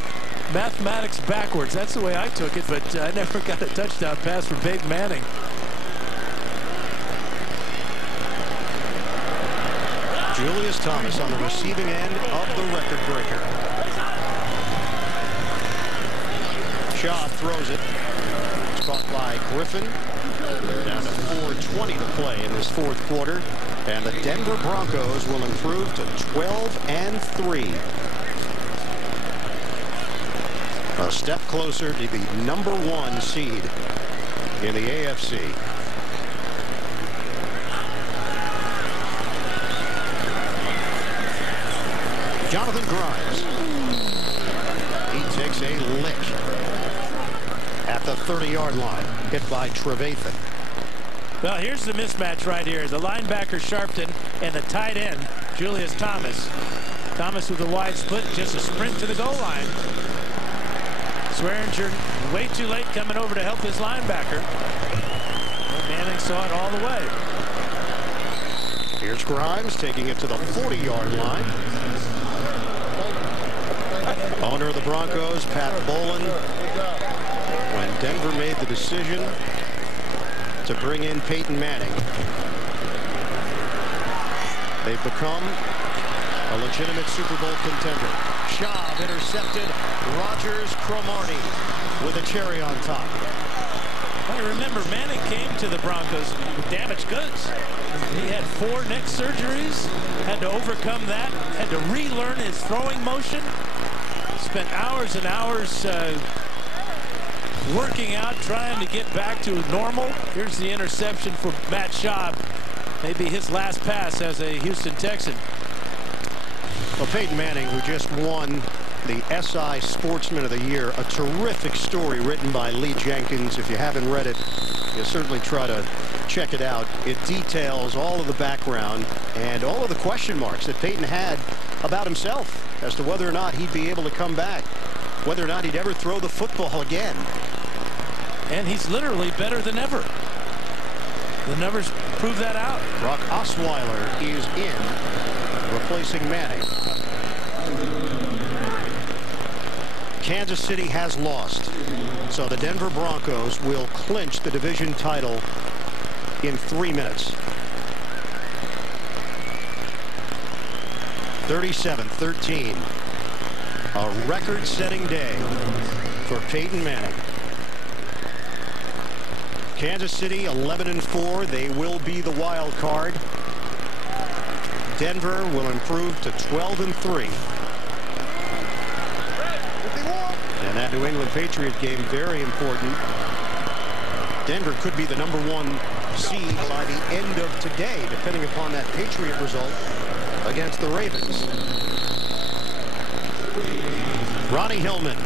mathematics backwards. That's the way I took it, but I never got a touchdown pass from Peyton Manning. Julius Thomas on the receiving end of the record breaker. Shaw throws it. It's caught by Griffin. Down to 4:20 to play in this 4th quarter. And the Denver Broncos will improve to 12-3. A step closer to the number 1 seed in the AFC. Jonathan Grimes. He takes a lick at the 30-yard line. Hit by Trevathan. Well, here's the mismatch right here. The linebacker Sharpton and the tight end Julius Thomas. Thomas with a wide split, just a sprint to the goal line. Swearinger way too late coming over to help his linebacker. Manning saw it all the way. Here's Grimes taking it to the 40-yard line. Owner of the Broncos, Pat Bowlen, when Denver made the decision to bring in Peyton Manning, they've become a legitimate Super Bowl contender. Schaub intercepted. Rodgers, Cromartie with a cherry on top. I remember Manning came to the Broncos with damaged goods. He had 4 neck surgeries, had to overcome that, had to relearn his throwing motion. Spent hours and hours working out, trying to get back to normal. Here's the interception for Matt Schaub. Maybe his last pass as a Houston Texan. Well, Peyton Manning, who just won the SI Sportsman of the Year. A terrific story written by Lee Jenkins. If you haven't read it, you'll certainly try to check it out. It details all of the background and all of the question marks that Peyton had about himself as to whether or not he'd be able to come back, whether or not he'd ever throw the football again. And he's literally better than ever. The numbers prove that out. Brock Osweiler is in, replacing Manning. Kansas City has lost, so the Denver Broncos will clinch the division title in 3 minutes. 37-13. A record-setting day for Peyton Manning. Kansas City 11-4. They will be the wild card. Denver will improve to 12-3. And that New England Patriot game, very important. Denver could be the #1 seed by the end of today, depending upon that Patriot result against the Ravens. Ronnie Hillman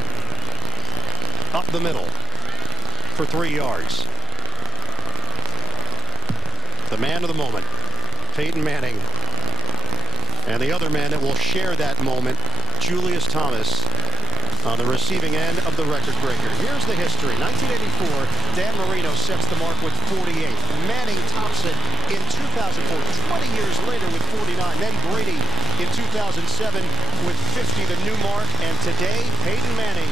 up the middle for 3 yards. The man of the moment, Peyton Manning. And the other man that will share that moment, Julius Thomas, on the receiving end of the record breaker. Here's the history. 1984, Dan Marino sets the mark with 48. Manning tops it in 2004, 20 years later with 49. Then Brady in 2007 with 50, the new mark. And today, Peyton Manning,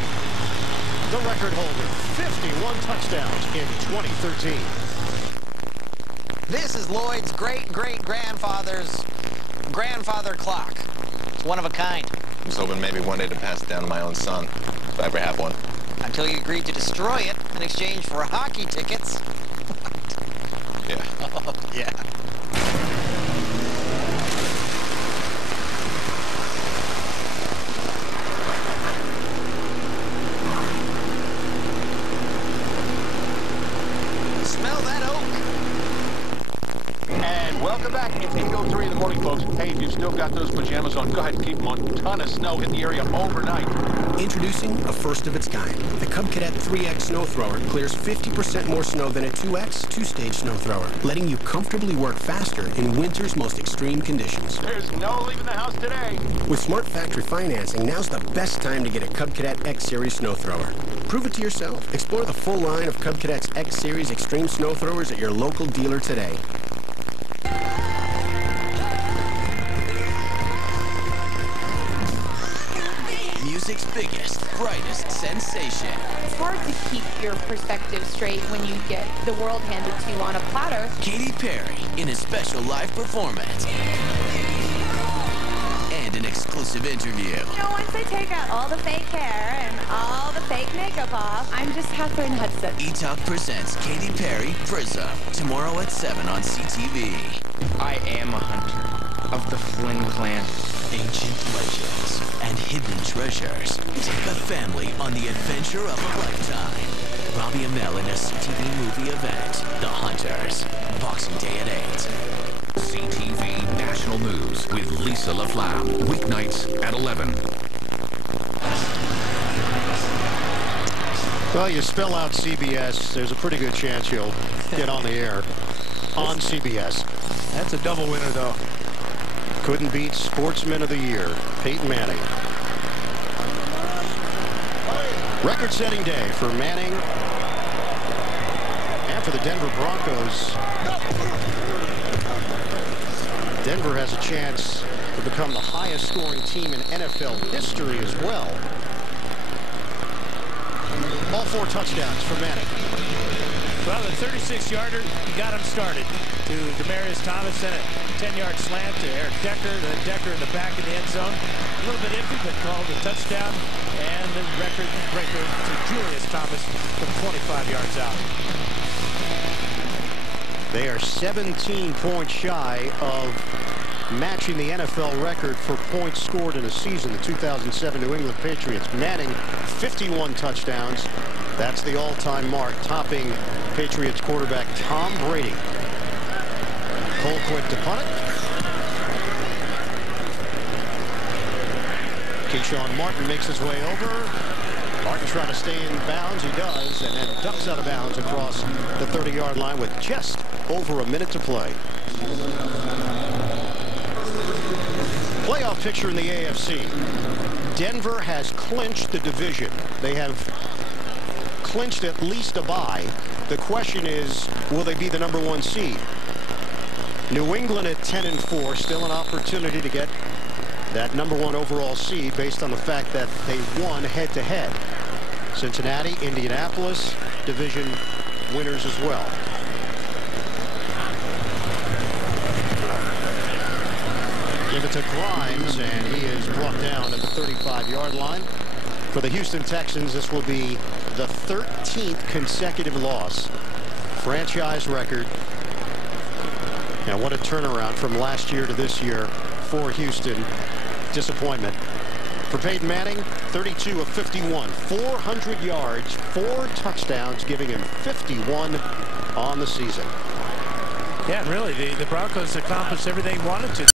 the record holder, 51 touchdowns in 2013. This is Lloyd's great-great-grandfather's grandfather clock. It's one of a kind. I was hoping maybe one day to pass it down to my own son, if I ever have one. Until you agreed to destroy it in exchange for hockey tickets. Yeah. Oh, yeah. Smell that oak. And welcome back. It's 8:03 in the morning, folks. Hey, if you've still got those pajamas on, go ahead and keep them on. A ton of snow hit the area overnight. Introducing a first of its kind. The Cub Cadet 3X snow thrower clears 50% more snow than a 2X two-stage snow thrower, letting you comfortably work faster in winter's most extreme conditions. There's no leaving the house today. With smart factory financing, now's the best time to get a Cub Cadet X Series snow thrower. Prove it to yourself. Explore the full line of Cub Cadet's X Series extreme snow throwers at your local dealer today. Music's biggest, brightest sensation. It's hard to keep your perspective straight when you get the world handed to you on a platter. Katy Perry in a special live performance. And an exclusive interview. You know, once I take out all the fake hair and all the fake makeup off, I'm just Catherine Hudson. E-Talk presents Katy Perry Prism, tomorrow at 7 on CTV. I am a hunter of the Flynn clan. Ancient legends and hidden treasures. Take a family on the adventure of a lifetime. Robbie Amell in a CTV movie event, The Hunters, Boxing Day at 8. CTV National News with Lisa LaFlamme. Weeknights at 11. Well, you spell out CBS, there's a pretty good chance you'll get on the air on CBS. That's a double winner, though. Couldn't beat Sportsman of the Year, Peyton Manning. Record-setting day for Manning and for the Denver Broncos. Denver has a chance to become the highest-scoring team in NFL history as well. All 4 touchdowns for Manning. Well, the 36-yarder, he got him started to Demaryius Thomas, and a 10-yard slant to Eric Decker, then Decker in the back of the end zone. A little bit iffy, but called a touchdown, and the record breaker to Julius Thomas from 25 yards out. They are 17 points shy of matching the NFL record for points scored in a season, the 2007 New England Patriots. Manning, 51 touchdowns. That's the all-time mark, topping Patriots quarterback Tom Brady. Colquitt to punt it. Keyshawn Martin makes his way over. Martin trying to stay in bounds. He does, and then ducks out of bounds across the 30-yard line with just over a minute to play. Playoff picture in the AFC. Denver has clinched the division. They have clinched at least a bye. The question is, will they be the #1 seed? New England at 10-4, still an opportunity to get that #1 overall seed based on the fact that they won head-to-head. Cincinnati, Indianapolis, division winners as well. Give it to Grimes, and he is brought down at the 35-yard line. For the Houston Texans, this will be the 13th consecutive loss. Franchise record. Now, what a turnaround from last year to this year for Houston. Disappointment. For Peyton Manning, 32 of 51, 400 yards, 4 touchdowns, giving him 51 on the season. Yeah, and really, the Broncos accomplished everything they wanted to.